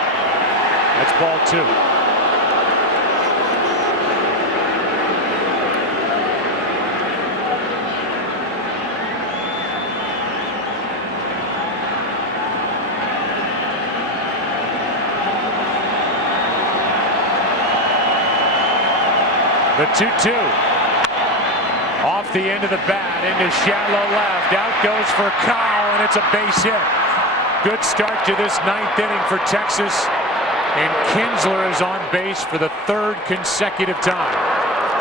That's ball two. The 2-2. Off the end of the bat into shallow left. Out goes for Kyle, and it's a base hit. Good start to this ninth inning for Texas. And Kinsler is on base for the third consecutive time.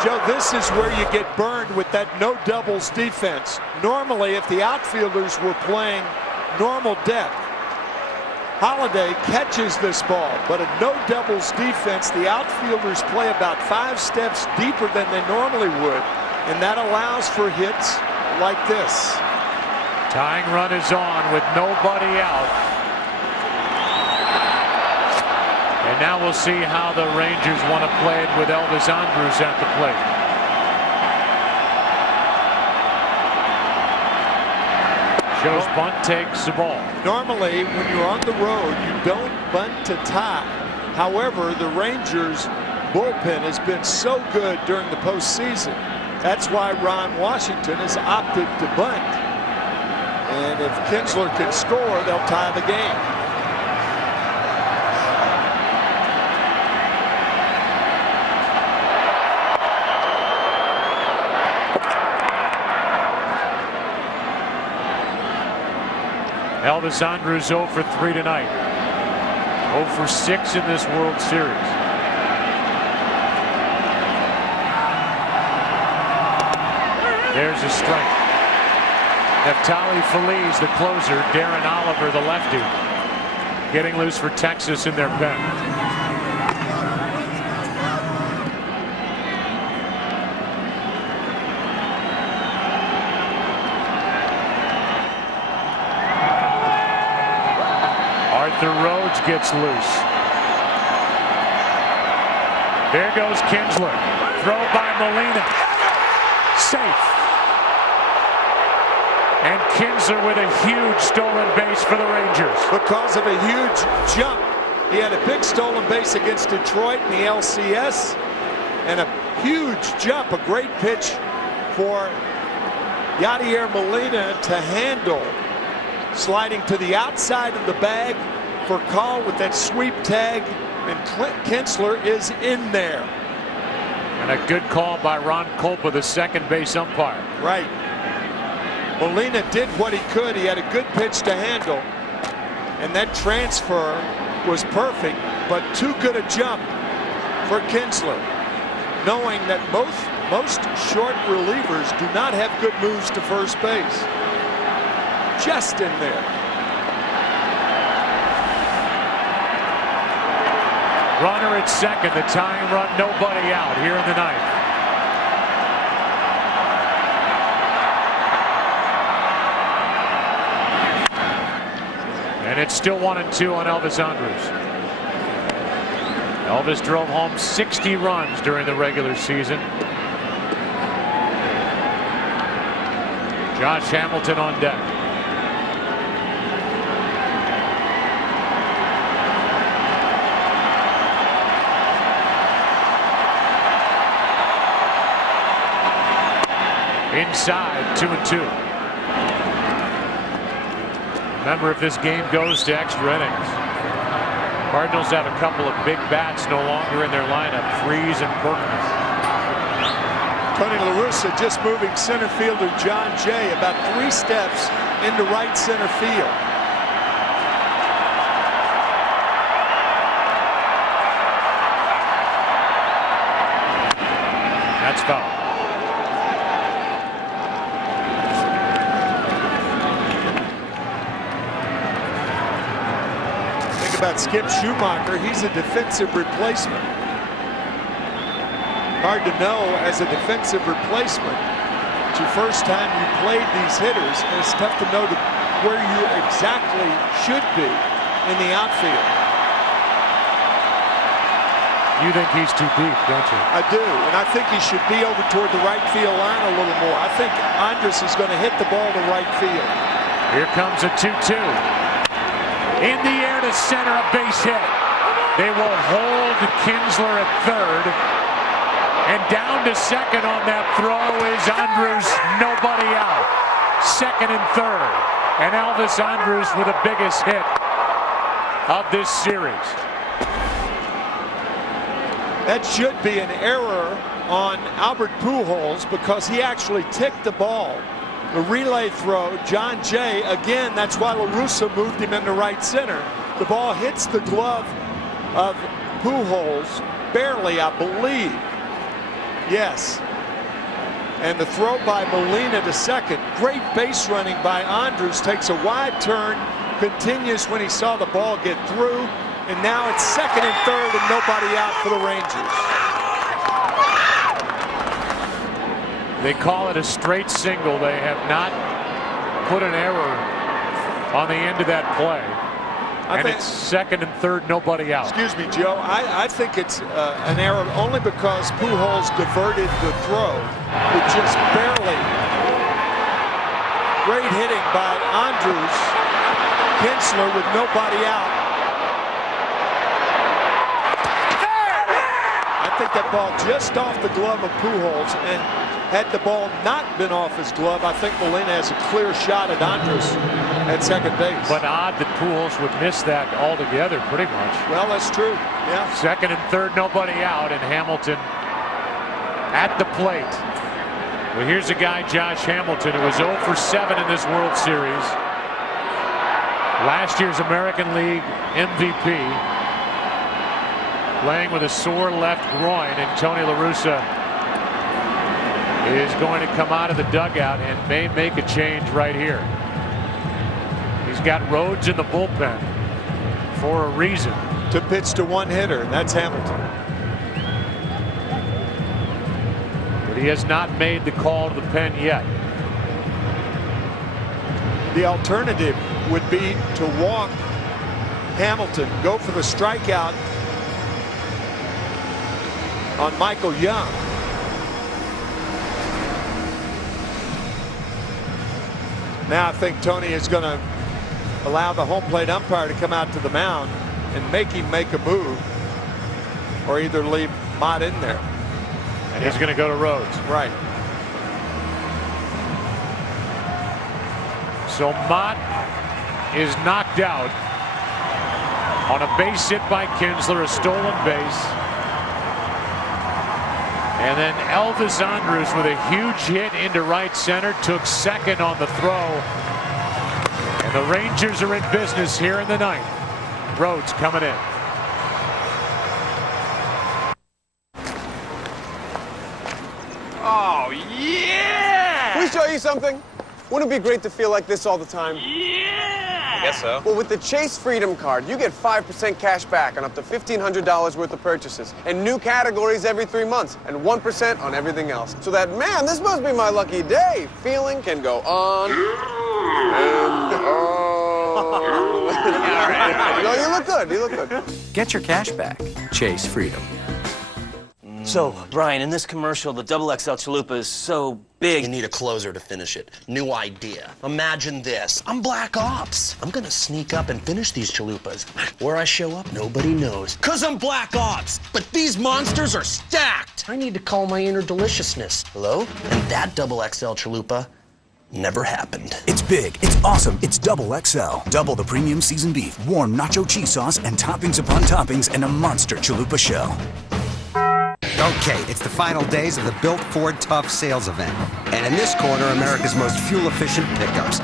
Joe, this is where you get burned with that no doubles defense. Normally, if the outfielders were playing normal depth, Holiday catches this ball, but a no doubles defense. The outfielders play about 5 steps deeper than they normally would, and that allows for hits like this. Tying run is on with nobody out. And now we'll see how the Rangers want to play it with Elvis Andrus at the plate. Shows bunt takes the ball. Normally, when you're on the road, you don't bunt to tie. However, the Rangers bullpen has been so good during the postseason. That's why Ron Washington has opted to bunt. And if Kinsler can score, they'll tie the game. Elvis Andrus 0 for 3 tonight. 0 for 6 in this World Series. There's a strike. Neftali Feliz, the closer. Darren Oliver, the lefty, getting loose for Texas in their pen. Arthur Rhodes gets loose. There goes Kinsler. Throw by Molina. Safe. And Kinsler with a huge stolen base for the Rangers. Because of a huge jump. He had a big stolen base against Detroit in the LCS. And a huge jump. A great pitch for Yadier Molina to handle. Sliding to the outside of the bag for call with that sweep tag, and Kinsler is in there. And a good call by Ron Kolpa, the second base umpire. Right. Molina did what he could. He had a good pitch to handle, and that transfer was perfect, but too good a jump for Kinsler, knowing that most short relievers do not have good moves to first base. Just in there. Runner at second, the tying run, nobody out here in the ninth. And it's still 1-2 on Elvis Andrus. Elvis drove home 60 runs during the regular season. Josh Hamilton on deck. Inside, 2-2. Remember, if this game goes to extra innings, Cardinals have a couple of big bats no longer in their lineup, Freese and Berkman. Tony La Russa just moving center fielder John Jay about 3 steps into right center field. That's foul. About Skip Schumacher, he's a defensive replacement. Hard to know as a defensive replacement. It's your first time you played these hitters, and it's tough to know where you exactly should be in the outfield. You think he's too deep, don't you? I do, and I think he should be over toward the right field line a little more. I think Andrus is going to hit the ball to right field. Here comes a 2-2. In the air to center, a base hit. They will hold Kinsler at third. And down to second on that throw is Andrus, nobody out. Second and third. And Elvis Andrus with the biggest hit of this series. That should be an error on Albert Pujols because he actually ticked the ball. The relay throw, John Jay, again, that's why La Russa moved him into right center. The ball hits the glove of Pujols, barely, I believe. Yes. And the throw by Molina to second. Great base running by Andrews. Takes a wide turn. Continues when he saw the ball get through. And now it's second and third and nobody out for the Rangers. They call it a straight single. They have not put an error on the end of that play. And it's second and third, nobody out. Excuse me, Joe. I think it's an error only because Pujols diverted the throw with just barely. Great hitting by Andrews. Kinsler with nobody out. I think that ball just off the glove of Pujols, and had the ball not been off his glove, I think Molina has a clear shot at Andrews at second base. But odd that Pujols would miss that altogether, pretty much. Well, that's true. Yeah. Second and third, nobody out, and Hamilton at the plate. Well, here's a guy, Josh Hamilton, who was 0 for 7 in this World Series. Last year's American League MVP. Playing with a sore left groin, and Tony La Russa is going to come out of the dugout and may make a change right here. He's got Rhodes in the bullpen for a reason. To pitch to one hitter, and that's Hamilton. But he has not made the call to the pen yet. The alternative would be to walk Hamilton, go for the strikeout on Michael Young. Now I think Tony is going to allow the home plate umpire to come out to the mound and make him make a move, or either leave Mott in there. And he's going to go to Rhodes. Right. So Mott is knocked out on a base hit by Kinsler, a stolen base. And then Elvis Andrus with a huge hit into right center, took second on the throw. And the Rangers are in business here in the ninth. Rhodes coming in. Oh, yeah! Can we show you something? Wouldn't it be great to feel like this all the time? Yeah! I guess so. Well, with the Chase Freedom Card, you get 5% cash back on up to $1,500 worth of purchases, and new categories every 3 months, and 1% on everything else. So that, man, this must be my lucky day feeling can go on and on. No, you look good. You look good. Get your cash back. Chase Freedom. So, Brian, in this commercial, the XXL chalupa is so big. You need a closer to finish it. New idea. Imagine this. I'm Black Ops. I'm gonna sneak up and finish these chalupas. Where I show up, nobody knows. 'Cause I'm Black Ops. But these monsters are stacked. I need to call my inner deliciousness. Hello? And that XXL chalupa never happened. It's big, it's awesome, it's XXL. Double the premium seasoned beef, warm nacho cheese sauce, and toppings upon toppings, and a monster chalupa shell. Okay, it's the final days of the Built Ford Tough sales event. And in this corner, America's most fuel-efficient pickups.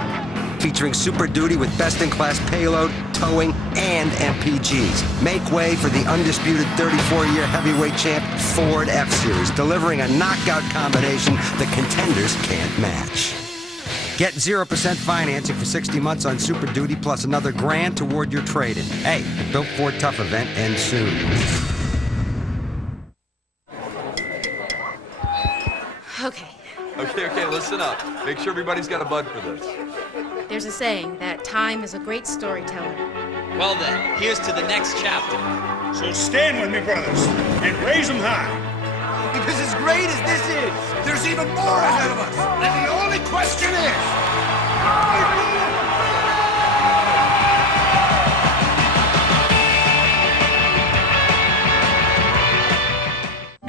Featuring Super Duty with best-in-class payload, towing, and MPGs. Make way for the undisputed 34-year heavyweight champ Ford F-Series, delivering a knockout combination the contenders can't match. Get 0% financing for 60 months on Super Duty plus another $1,000 toward your trade-in. Hey, the Built Ford Tough event ends soon. Okay, listen up. Make sure everybody's got a bud for this. There's a saying that time is a great storyteller. Well then, here's to the next chapter. So stand with me, brothers, and raise them high. Because as great as this is, there's even more ahead of us. And the only question is...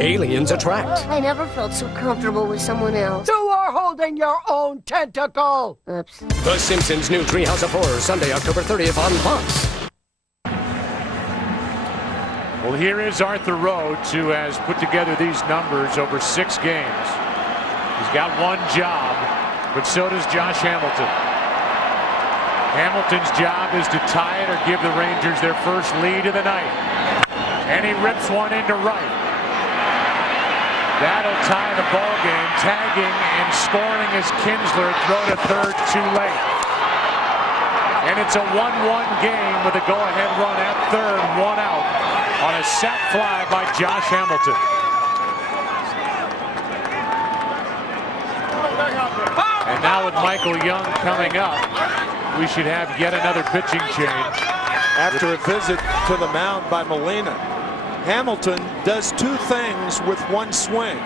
Aliens attract. I never felt so comfortable with someone else. You are holding your own tentacle. Oops. The Simpsons' new Treehouse of Horror, Sunday, October 30th on Fox. Well, here is Arthur Rhodes, who has put together these numbers over 6 games. He's got one job, but so does Josh Hamilton. Hamilton's job is to tie it or give the Rangers their first lead of the night. And he rips one into right. That'll tie the ball game. Tagging and scoring as Kinsler throw to third too late. And it's a 1-1 game with a go-ahead run at third, 1 out on a sac fly by Josh Hamilton. And now with Michael Young coming up, we should have yet another pitching change. After a visit to the mound by Molina, Hamilton does two things with one swing.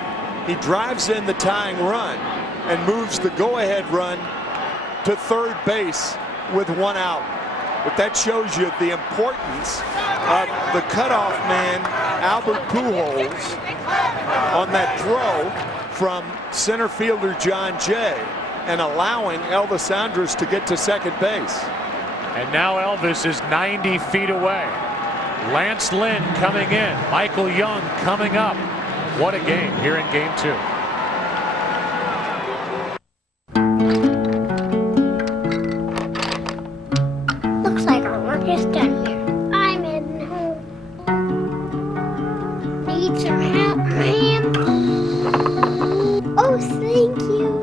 He drives in the tying run and moves the go-ahead run to third base with 1 out. But that shows you the importance of the cutoff man, Albert Pujols, on that throw from center fielder John Jay and allowing Elvis Andrus to get to second base. And now Elvis is 90 feet away. Lance Lynn coming in. Michael Young coming up. What a game here in game 2. Looks like our work is done here. I'm heading home. Need some help, ma'am? Oh, thank you.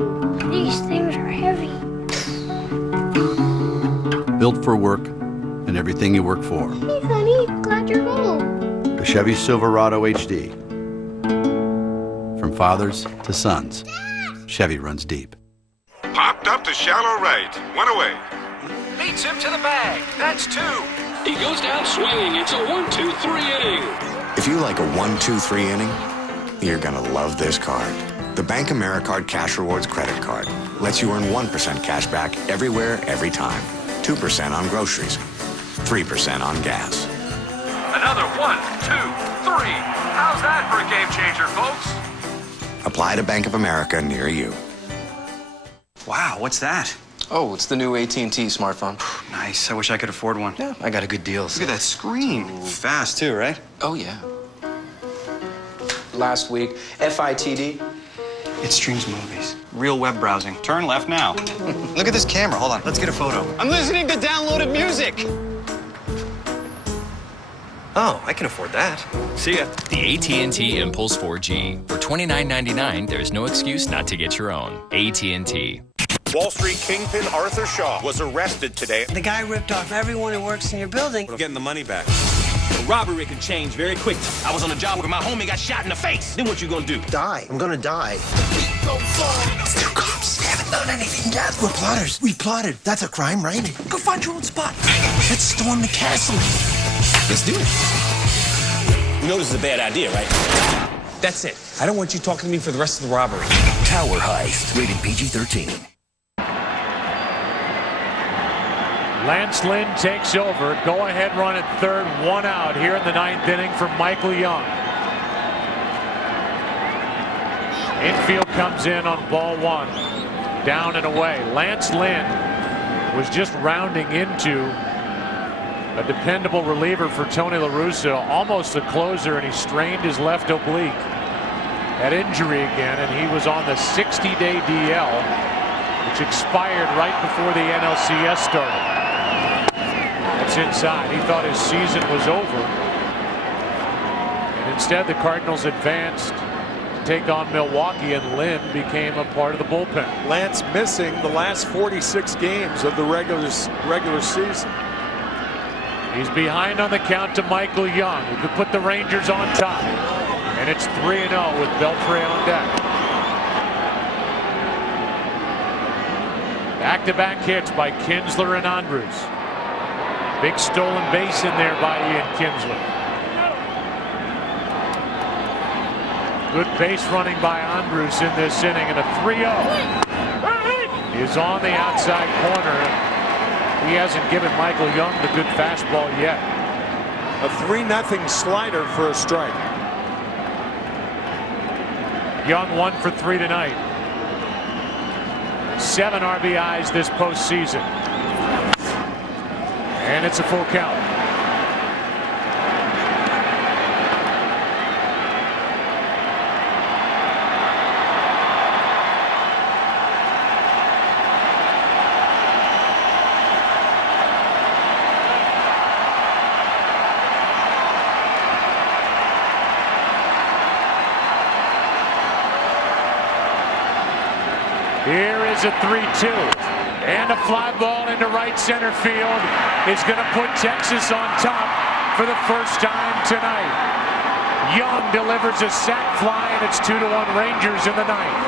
These things are heavy. Built for work and everything you work for. Hey, honey, glad you're home. The Chevy Silverado HD. From fathers to sons, Chevy runs deep. Popped up to shallow right. 1 away. Beats him to the bag. That's 2. He goes down swinging. It's a 1-2-3 inning. If you like a 1-2-3 inning, you're gonna love this card. The Bank AmeriCard Cash Rewards credit card lets you earn 1% cash back everywhere, every time. 2% on groceries, 3% on gas. Another 1, 2, 3. How's that for a game changer, folks? Apply to Bank of America near you. Wow, what's that? Oh, it's the new AT&T smartphone. Nice. I wish I could afford one. Yeah, I got a good deal. Look at that screen. Fast, too, right? Oh, yeah. Last week, FITD. It streams movies. Real web browsing. Turn left now. Look at this camera. Hold on. Let's get a photo. I'm listening to downloaded music. Oh, I can afford that. See ya. The AT&T Impulse 4G. For $29.99, there's no excuse not to get your own. AT&T. Wall Street kingpin Arthur Shaw was arrested today. The guy ripped off everyone who works in your building. We're getting the money back. A robbery can change very quick. I was on a job where my homie got shot in the face. Then what you gonna do? Die. I'm gonna die. It's 2 cops. They haven't done anything yet. We're plotters. We plotted. That's a crime, right? Go find your own spot. Let's storm the castle. Let's do it. You know this is a bad idea, right? That's it. I don't want you talking to me for the rest of the robbery. Tower Heist, rated PG-13. Lance Lynn takes over. Go-ahead run at third, 1 out here in the 9th inning for Michael Young. Infield comes in on ball 1. Down and away. Lance Lynn was just rounding into a dependable reliever for Tony La Russa, almost a closer, and he strained his left oblique. That injury again, and he was on the 60-day DL, which expired right before the NLCS started. That's inside. He thought his season was over. And instead, the Cardinals advanced to take on Milwaukee, and Lynn became a part of the bullpen. Lance missing the last 46 games of the regular season. He's behind on the count to Michael Young, who could put the Rangers on top. And it's 3-0 with Beltre on deck. Back-to-back hits by Kinsler and Andrus. Big stolen base in there by Ian Kinsler. Good base running by Andrus in this inning, and a 3-0 is on the outside corner. He hasn't given Michael Young the good fastball yet. A 3-0 slider for a strike. Young 1 for 3 tonight. 7 RBIs this postseason. And it's a full count. is a 3-2. And a fly ball into right center field is going to put Texas on top for the first time tonight. Young delivers a sac fly, and it's 2-1 Rangers in the ninth.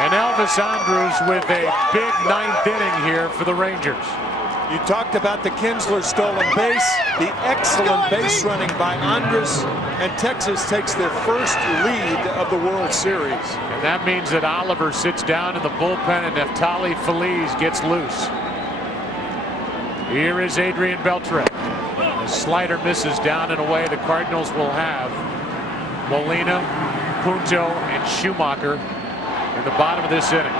And Elvis Andrus with a big ninth inning here for the Rangers. You talked about the Kinsler stolen base, the excellent base running by Andrus, and Texas takes their first lead of the World Series. And that means that Oliver sits down in the bullpen and Neftali Feliz gets loose. Here is Adrian Beltre. The slider misses down and away. The Cardinals will have Molina, Punto, and Schumacher in the bottom of this inning.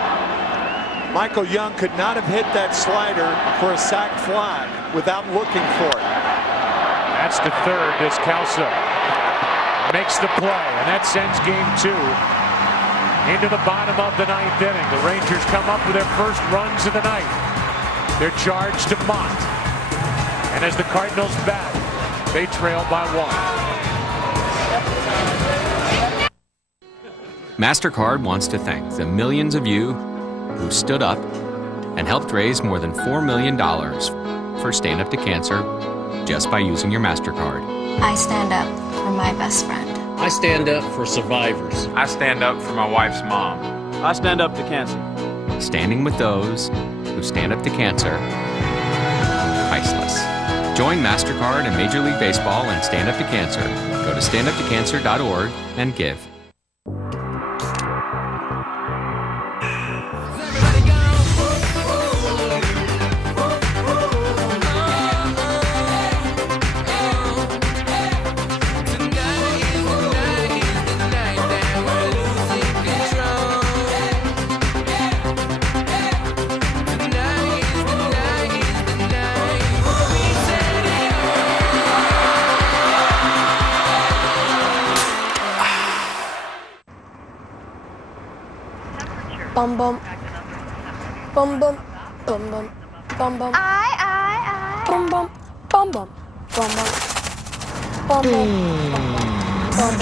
Michael Young could not have hit that slider for a sac fly without looking for it. That's to third. Descalso makes the play, and that sends game 2 into the bottom of the ninth inning. The Rangers come up with their first runs of the night. They're charged to Mott, and as the Cardinals bat, they trail by 1. MasterCard wants to thank the millions of you who stood up and helped raise more than $4 million for Stand Up to Cancer just by using your MasterCard. I stand up for my best friend. I stand up for survivors. I stand up for my wife's mom. I stand up to cancer. Standing with those who stand up to cancer, priceless. Join MasterCard and Major League Baseball and Stand Up to Cancer. Go to standuptocancer.org and give. Bum bum. Bum bum. Bum bum. Bum bum. I. Bum bum. Bum bum. Bum bum. Bum bum. Bum bum. Bum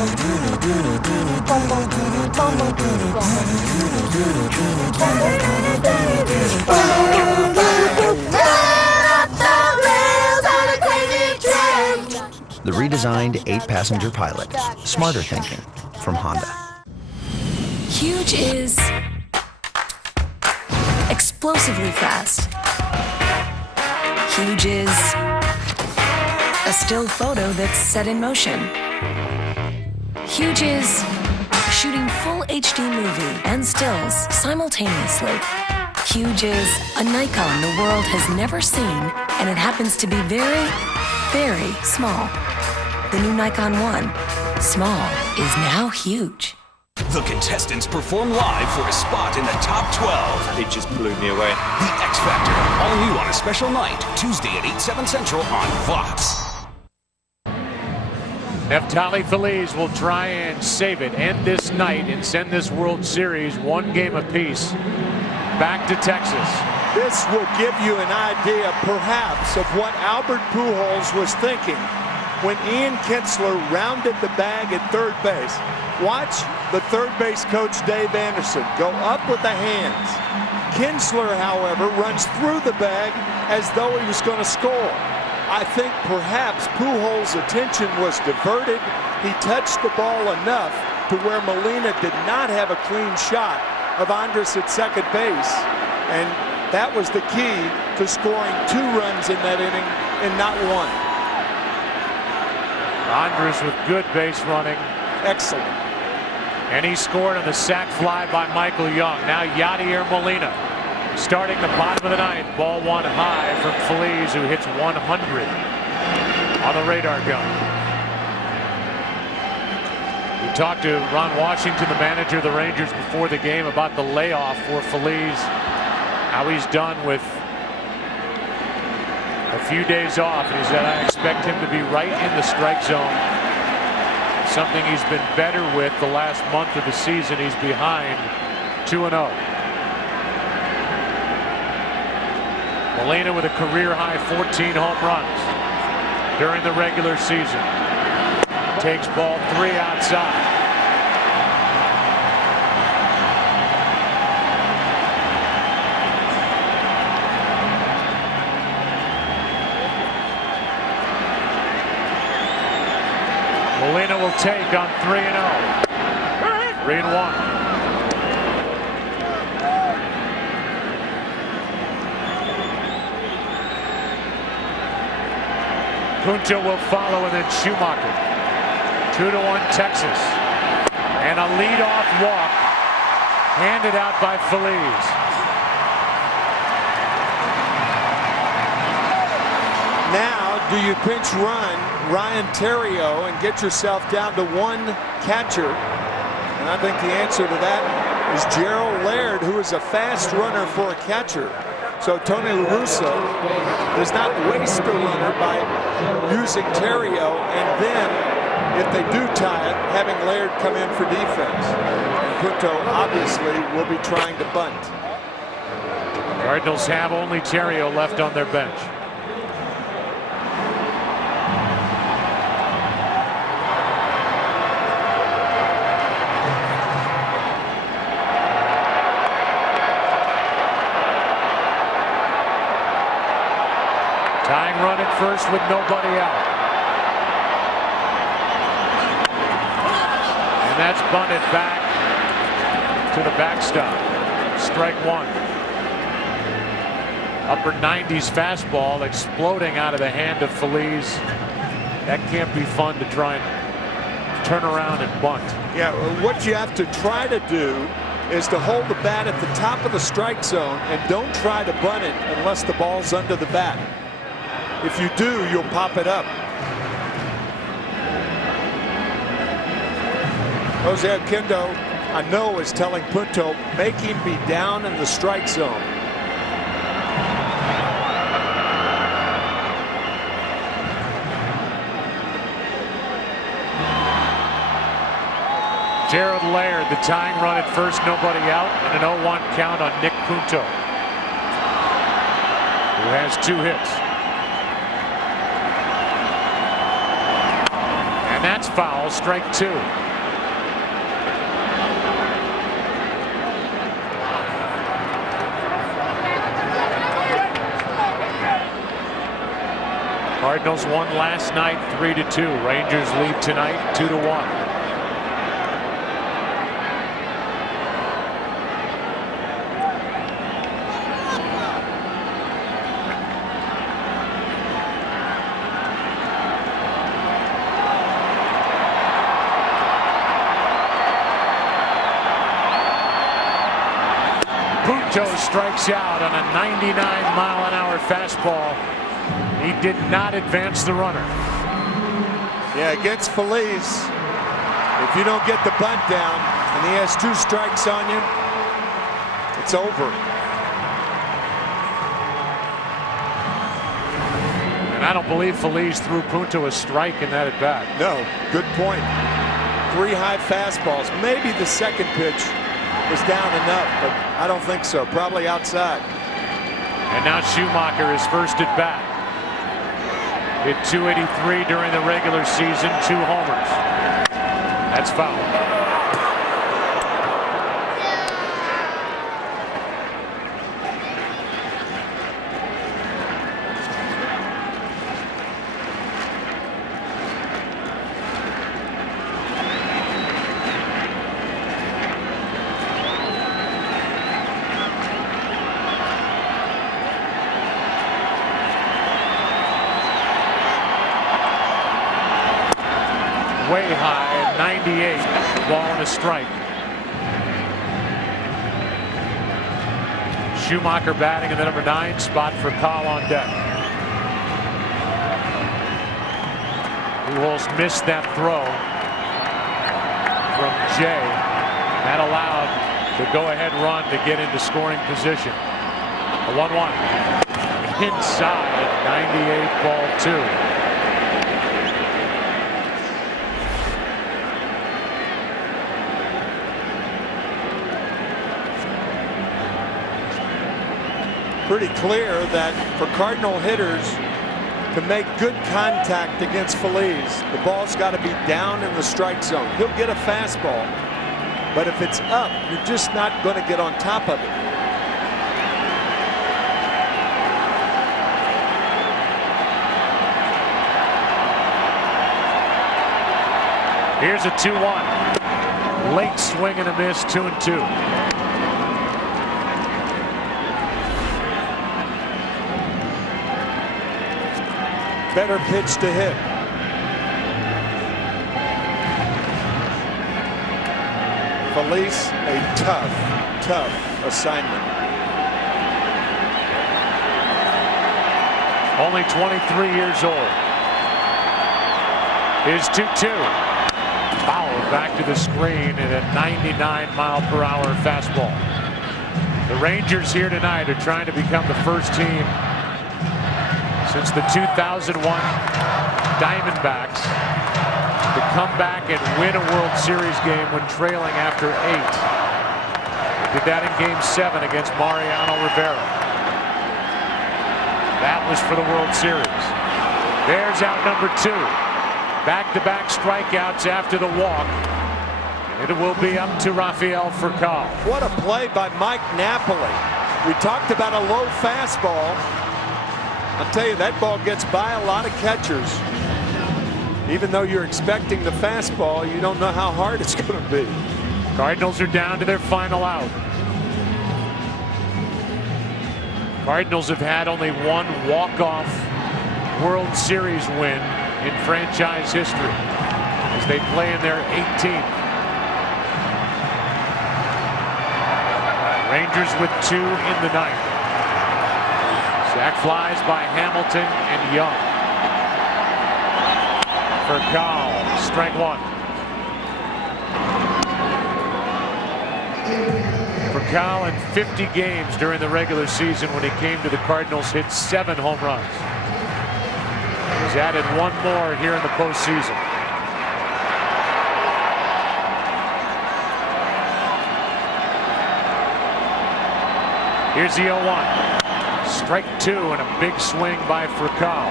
The redesigned 8-passenger Pilot. Smarter thinking from Honda. Huge is explosively fast. Huge is a still photo that's set in motion. Huge is shooting full HD movie and stills simultaneously. Huge is a Nikon the world has never seen, and it happens to be very, very small. The new Nikon 1, small, is now huge. The contestants perform live for a spot in the top 12. It just blew me away. The X Factor, all new on a special night, Tuesday at 8, 7 Central on Fox. Neftali Feliz will try and save it, end this night, and send this World Series 1 game apiece back to Texas. This will give you an idea, perhaps, of what Albert Pujols was thinking when Ian Kinsler rounded the bag at third base. Watch the third base coach, Dave Anderson, go up with the hands. Kinsler, however, runs through the bag as though he was going to score. I think perhaps Pujols' attention was diverted. He touched the ball enough to where Molina did not have a clean shot of Andrus at second base. And that was the key to scoring 2 runs in that inning and not 1. Andrus with good base running. Excellent. And he scored on the sac fly by Michael Young. Now Yadier Molina starting the bottom of the ninth. Ball 1 high from Feliz, who hits 100 on the radar gun. We talked to Ron Washington, the manager of the Rangers, before the game about the layoff for Feliz. How he's done with a few days off. And he said, I expect him to be right in the strike zone. Something he's been better with the last month of the season. He's behind 2-0. Molina with a career high 14 home runs during the regular season. takes ball 3 outside. Molina will take on 3-0. 3-1. Punto will follow, and then Schumacher. 2-1 Texas. And a leadoff walk handed out by Feliz. Now, do you pinch run Ryan Theriot and get yourself down to 1 catcher? And I think the answer to that is Gerald Laird, who is a fast runner for a catcher. So Tony La Russa does not waste a runner by using Theriot, and then if they do tie it, having Laird come in for defense. And Punto obviously will be trying to bunt. Cardinals have only Theriot left on their bench. Tying run at first with nobody out. And that's bunted back to the backstop. Strike 1. Upper 90s fastball exploding out of the hand of Feliz. That can't be fun to try and turn around and bunt. Yeah, what you have to try to do is to hold the bat at the top of the strike zone and don't try to bunt it unless the ball's under the bat. If you do, you'll pop it up. Jose Oquendo, I know, is telling Punto, make him be down in the strike zone. Gerald Laird, the tying run at first, nobody out, and an 0-1 count on Nick Punto, who has 2 hits. And that's foul, strike 2. Cardinals won last night 3-2. Rangers lead tonight 2-1. Punto strikes out on a 99-mile-an-hour fastball. He did not advance the runner. Yeah, against Feliz, if you don't get the bunt down and he has 2 strikes on you, it's over. And I don't believe Feliz threw Punto a strike in that at bat. No, good point. 3 high fastballs. Maybe the second pitch was down enough, but I don't think so. Probably outside. And now Schumacher is first at bat. Hit .283 during the regular season, 2 homers. That's foul. Way high at 98. Ball and a strike. Schumacher batting in the number 9 spot for Kyle on deck. Pujols missed that throw from Jay. That allowed the go-ahead run to get into scoring position. A 1-1. Inside at 98, ball 2. Pretty clear that for Cardinal hitters, to make good contact against Feliz. The ball's got to be down in the strike zone. He'll get a fastball, but if it's up, you're just not going to get on top of it. Here's a 2-1. Late swing and a miss, 2-2. Better pitch to hit. Feliz, a tough assignment. Only 23 years old. Here's 2-2. Foul back to the screen and a 99-mile-per-hour fastball. The Rangers here tonight are trying to become the first team since the 2001 Diamondbacks to come back and win a World Series game when trailing after 8. They did that in Game 7 against Mariano Rivera. That was for the World Series. There's out number 2. Back-to-back strikeouts after the walk. And it will be up to Rafael Furcal. What a play by Mike Napoli. We talked about a low fastball. I'll tell you, that ball gets by a lot of catchers. Even though you're expecting the fastball, you don't know how hard it's going to be. Cardinals are down to their final out. Cardinals have had only one walk-off World Series win in franchise history as they play in their 18th. Rangers with 2 in the ninth. Sac flies by Hamilton and Young. Furcal, strike 1. Furcal in 50 games during the regular season when he came to the Cardinals hit 7 home runs. He's added 1 more here in the postseason. Here's the 0-1. Strike 2 and a big swing by Furcal.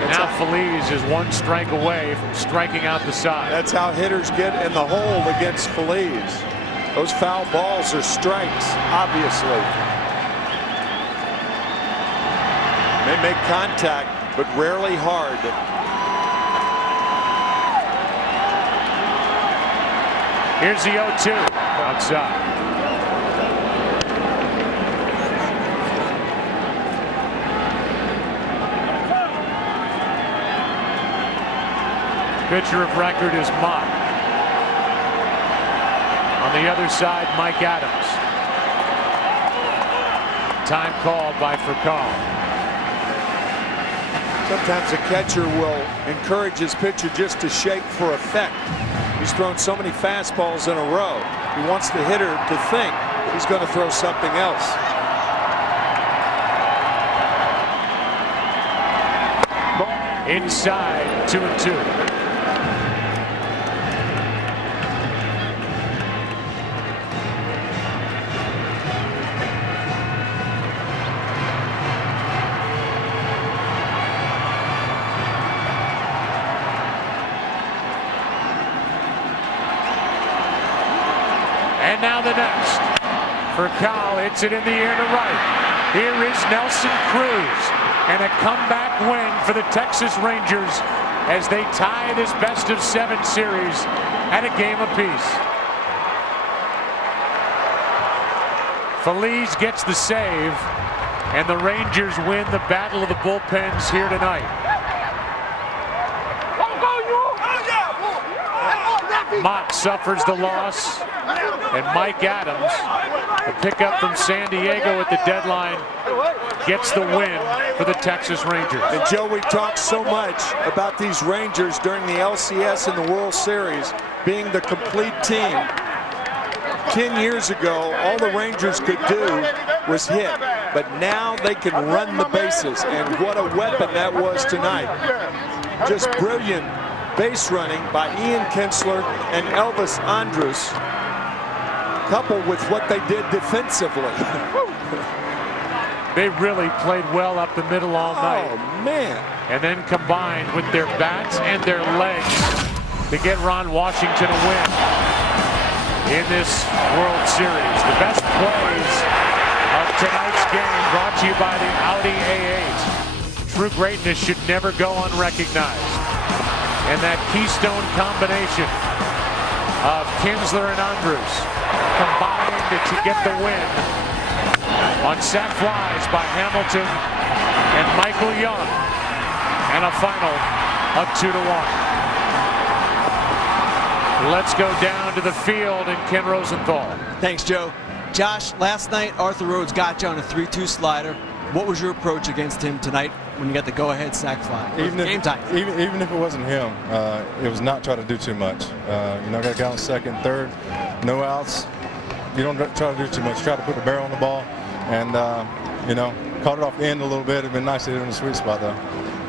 And now Feliz is 1 strike away from striking out the side. That's how hitters get in the hole against Feliz. Those foul balls are strikes, obviously. They make contact, but rarely hard. Here's the 0-2 outside. Pitcher of record is Mott. On the other side, Mike Adams. Time called by Furcal. Sometimes a catcher will encourage his pitcher just to shake for effect. He's thrown so many fastballs in a row. He wants the hitter to think he's going to throw something else. Inside, 2-2. And now the next. Furcal hits it in the air to right. Here is Nelson Cruz. And a comeback win for the Texas Rangers as they tie this best-of-7 series at a game apiece. Feliz gets the save, and the Rangers win the battle of the bullpens here tonight. Mott suffers the loss, and Mike Adams, the pickup from San Diego at the deadline, gets the win for the Texas Rangers. And Joe, we talked so much about these Rangers during the LCS and the World Series being the complete team. 10 years ago, all the Rangers could do was hit, but now they can run the bases, and what a weapon that was tonight. Just brilliant base running by Ian Kinsler and Elvis Andrus, coupled with what they did defensively. They really played well up the middle all night. Oh, man. And then combined with their bats and their legs to get Ron Washington a win in this World Series. The best plays of tonight's game brought to you by the Audi A8. True greatness should never go unrecognized. And that keystone combination of Kinsler and Andrews combined to get the win on sac flies by Hamilton and Michael Young, and a final of 2-1. Let's go down to the field and Ken Rosenthal. Thanks, Joe. Josh, last night Arthur Rhodes got you on a 3-2 slider. What was your approach against him tonight when you got the go-ahead sack fly? Even if it wasn't him, it was not try to do too much. Got a guy on second, third, no outs. You don't try to do too much. Try to put the barrel on the ball, and caught it off the end a little bit. It'd been nice to hit it in the sweet spot though.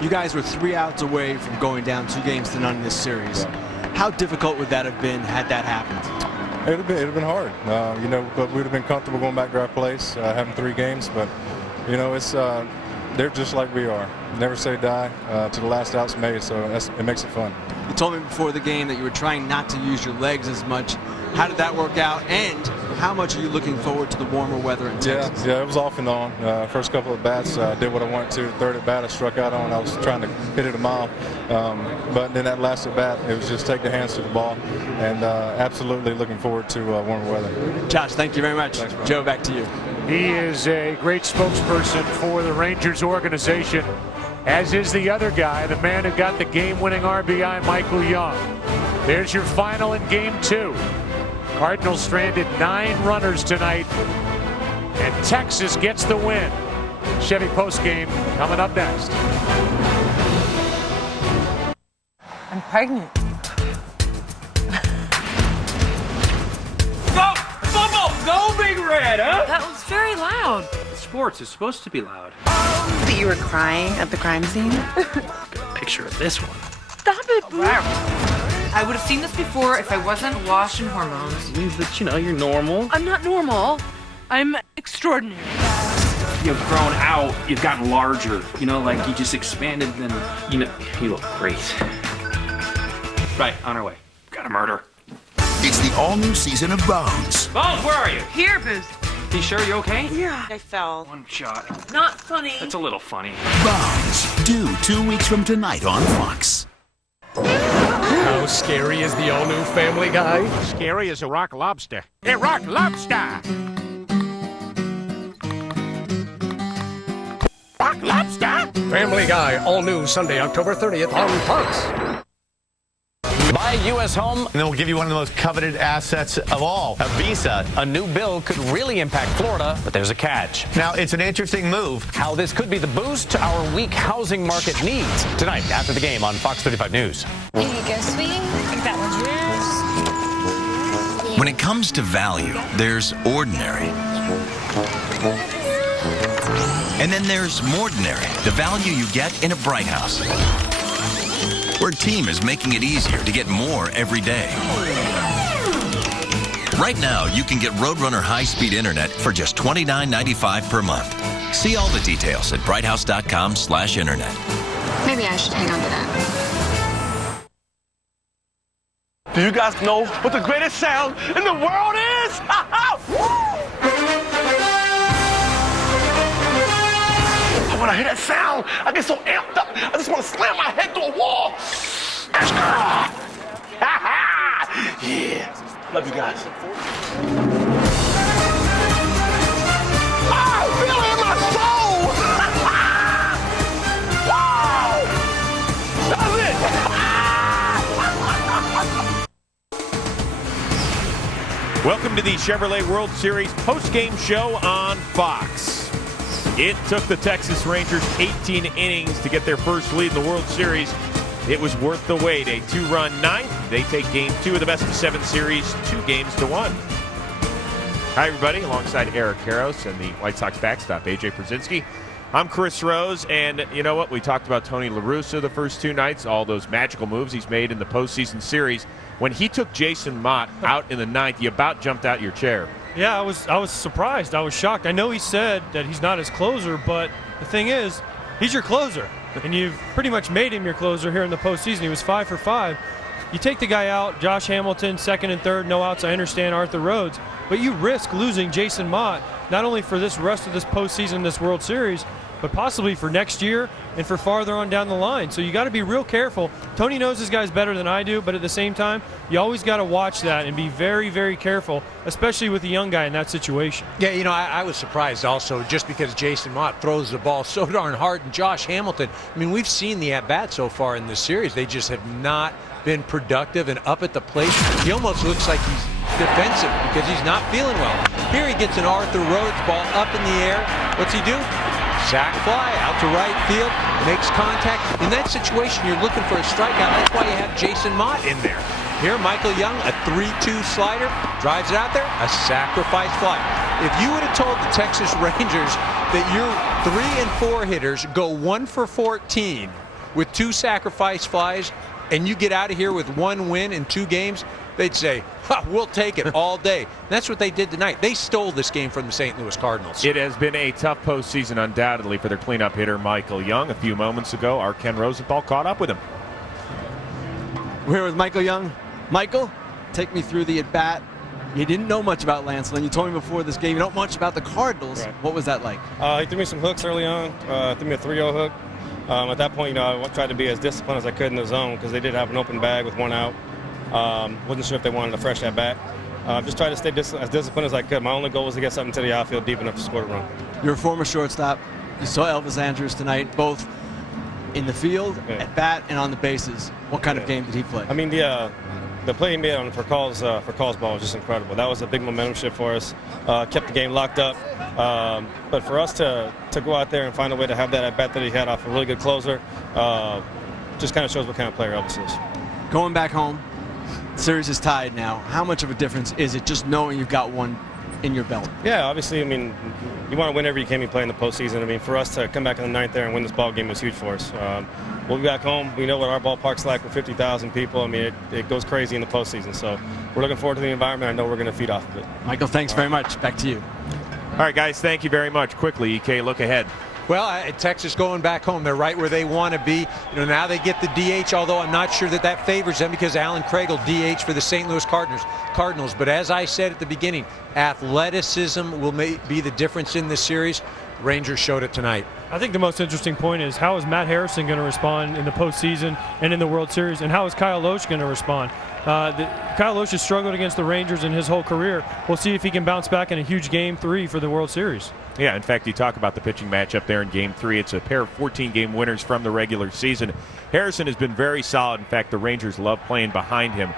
You guys were 3 outs away from going down 2-0 in this series. Yeah. How difficult would that have been had that happened? It'd have been hard, but we'd have been comfortable going back to our place, having 3 games. But it's they're just like we are. Never say die to the last out's made, so it makes it fun. You told me before the game that you were trying not to use your legs as much. How did that work out, and how much are you looking forward to the warmer weather in Texas? Yeah, it was off and on. First couple of bats, I did what I wanted to. Third at bat, I struck out on. I was trying to hit it a mile. But then that last at bat, it was just take the hands to the ball, and absolutely looking forward to warmer weather. Josh, thank you very much. Thanks, bro. Joe, back to you. He is a great spokesperson for the Rangers organization, as is the other guy, the man who got the game-winning RBI, Michael Young. There's your final in Game 2. Cardinals stranded 9 runners tonight, and Texas gets the win. Chevy postgame coming up next. I'm pregnant. Go! Bubble! Go, Big Red, huh? That was very loud. Sports is supposed to be loud. That you were crying at the crime scene? Got a picture of this one. Stop it, Boo. I would have seen this before if I wasn't washed in hormones. It means that, you're normal. I'm not normal. I'm extraordinary. You've grown out. You've gotten larger. Like you just expanded and, you look great. Right, on our way. Got a murder. It's the all-new season of Bones. Bones, where are you? Here, Booth. You sure you're okay? Yeah. I fell. One shot. Not funny. That's a little funny. Bones, due 2 weeks from tonight on Fox. How scary is the all-new Family Guy? Scary as a rock lobster. A rock lobster! Rock lobster! Family Guy, all new Sunday, October 30th on Fox. Buy a U.S. home, and then we'll give you one of the most coveted assets of all, a visa. A new bill could really impact Florida, but there's a catch. Now, it's an interesting move. How this could be the boost our weak housing market needs. Tonight, after the game on Fox 35 News. Here you go, sweetie. I think that one's yours. When it comes to value, there's ordinary. And then there's Mordinary, the value you get in a Bright House, where Team is making it easier to get more every day. Right now, you can get Roadrunner high-speed internet for just $29.95 per month. See all the details at brighthouse.com/internet. Maybe I should hang on to that. Do you guys know what the greatest sound in the world is? When I hear that sound, I get so amped up, I just want to slam my head through a wall. Yeah. Love you guys. I feel it in my soul. Wow. That's it. Welcome to the Chevrolet World Series post-game show on Fox. It took the Texas Rangers 18 innings to get their first lead in the World Series. It was worth the wait. A 2-run ninth. They take Game 2 of the best-of-7 series, 2-1. Hi, everybody. Alongside Eric Karros and the White Sox backstop, A.J. Przinsky. I'm Chris Rose, and you know what? We talked about Tony La Russa the first 2 nights, all those magical moves he's made in the postseason series. When he took Jason Mott out in the 9th, you about jumped out your chair. Yeah, I was surprised. I was shocked. I know he said that he's not his closer, but the thing is, he's your closer, and you've pretty much made him your closer here in the postseason. He was 5 for 5. You take the guy out, Josh Hamilton, second and third, no outs. I understand Arthur Rhodes, but you risk losing Jason Mott not only for this rest of this postseason, this World Series, but possibly for next year and for farther on down the line. So you got to be real careful. Tony knows his guys better than I do, but at the same time, you always got to watch that and be very, very careful, especially with a young guy in that situation. Yeah, you know, I was surprised also just because Jason Mott throws the ball so darn hard, and Josh Hamilton, I mean, we've seen the at-bat so far in this series. They just have not been productive and up at the plate. He almost looks like he's defensive because he's not feeling well. Here he gets an Arthur Rhodes ball up in the air. What's he do? Sac fly out to right field, makes contact. In that situation, you're looking for a strikeout. That's why you have Jason Mott in there. Here, Michael Young, a 3-2 slider, drives it out there, a sacrifice fly. If you would have told the Texas Rangers that your 3 and 4 hitters go 1 for 14 with 2 sacrifice flies, and you get out of here with 1 win in 2 games, they'd say, we'll take it all day. That's what they did tonight. They stole this game from the St. Louis Cardinals. It has been a tough postseason, undoubtedly, for their cleanup hitter, Michael Young. A few moments ago, our Ken Rosenthal caught up with him. We're here with Michael Young. Michael, take me through the at-bat. You didn't know much about Lance Lynn. You told me before this game you don't know much about the Cardinals. Right. What was that like? He threw me some hooks early on. Threw me a 3-0 hook. At that point, I tried to be as disciplined as I could in the zone because they did have an open bag with 1 out. Wasn't sure if they wanted a fresh at bat. Just tried to stay as disciplined as I could. My only goal was to get something to the outfield deep enough to score a run. You're a former shortstop. You saw Elvis Andrus tonight, both in the field, at bat, and on the bases. What kind of game did he play? I mean, the play he made on for calls ball was just incredible. That was a big momentum shift for us. Kept the game locked up. But for us to go out there and find a way to have that at bat that he had off a really good closer, just kind of shows what kind of player Elvis is. Going back home, the series is tied now. How much of a difference is it just knowing you've got one in your belt? Yeah, obviously, I mean, you want to win every game you play in the postseason. I mean, for us to come back in the 9th there and win this ball game was huge for us. We'll be back home. We know what our ballpark's like with 50,000 people. I mean, it goes crazy in the postseason. So we're looking forward to the environment. I know we're going to feed off of it. Michael, thanks very much. Back to you. All right, guys, thank you very much. Quickly, EK, look ahead. Well, Texas going back home. They're right where they want to be. Now they get the DH, although I'm not sure that favors them because Alan Craig will DH for the St. Louis Cardinals. But as I said at the beginning, athleticism will be the difference in this series. Rangers showed it tonight. I think the most interesting point is how is Matt Harrison going to respond in the postseason and in the World Series, and how is Kyle Loesch going to respond? Kyle Loesch has struggled against the Rangers in his whole career. We'll see if he can bounce back in a huge Game 3 for the World Series. Yeah, in fact, you talk about the pitching matchup there in Game 3. It's a pair of 14-game winners from the regular season. Harrison has been very solid. In fact, the Rangers love playing behind him.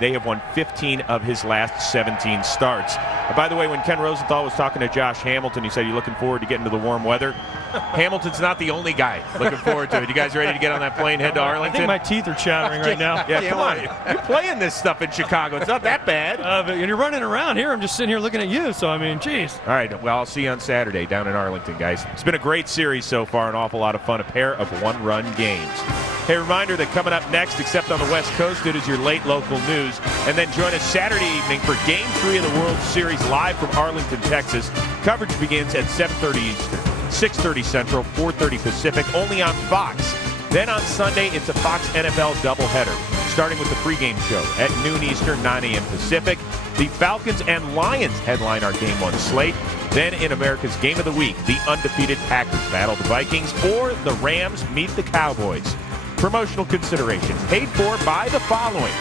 They have won 15 of his last 17 starts. By the way, when Ken Rosenthal was talking to Josh Hamilton, he said, "You looking forward to getting to the warm weather?" Hamilton's not the only guy looking forward to it. You guys ready to get on that plane, head to Arlington? I think my teeth are chattering right now. Yeah, come on. You're playing this stuff in Chicago. It's not that bad. But you're running around here. I'm just sitting here looking at you. So, I mean, geez. All right. Well, I'll see you on Saturday down in Arlington, guys. It's been a great series so far, an awful lot of fun, a pair of one-run games. Hey, reminder that coming up next, except on the West Coast, it is your late local news. And then join us Saturday evening for Game 3 of the World Series live from Arlington, Texas. Coverage begins at 7:30 Eastern, 6:30 Central, 4:30 Pacific, only on Fox. Then on Sunday, it's a Fox NFL doubleheader, starting with the pregame show at noon Eastern, 9 a.m. Pacific. The Falcons and Lions headline our Game 1 slate. Then in America's Game of the Week, the undefeated Packers battle the Vikings, or the Rams meet the Cowboys. Promotional consideration paid for by the following.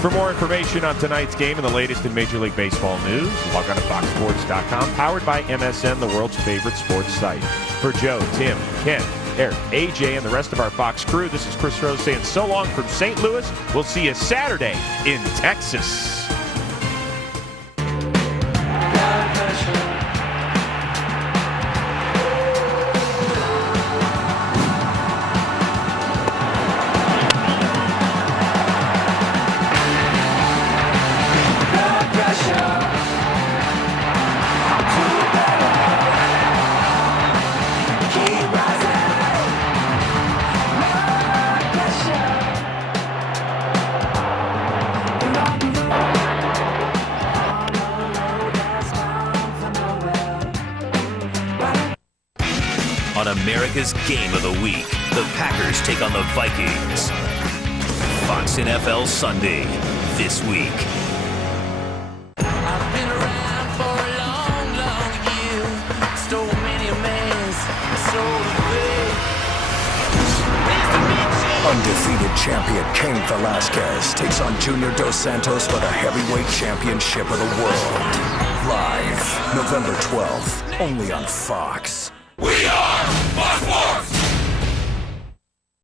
For more information on tonight's game and the latest in Major League Baseball news, log on to foxsports.com, powered by MSN, the world's favorite sports site. For Joe, Tim, Ken, Eric, AJ, and the rest of our Fox crew, this is Chris Rose saying so long from St. Louis. We'll see you Saturday in Texas. America's Game of the Week. The Packers take on the Vikings. Fox NFL Sunday this week. I've been around for a long, long year. Stole many a man's soul away. Undefeated champion Cain Velasquez takes on Junior Dos Santos for the heavyweight championship of the world. Live November 12th, only on Fox.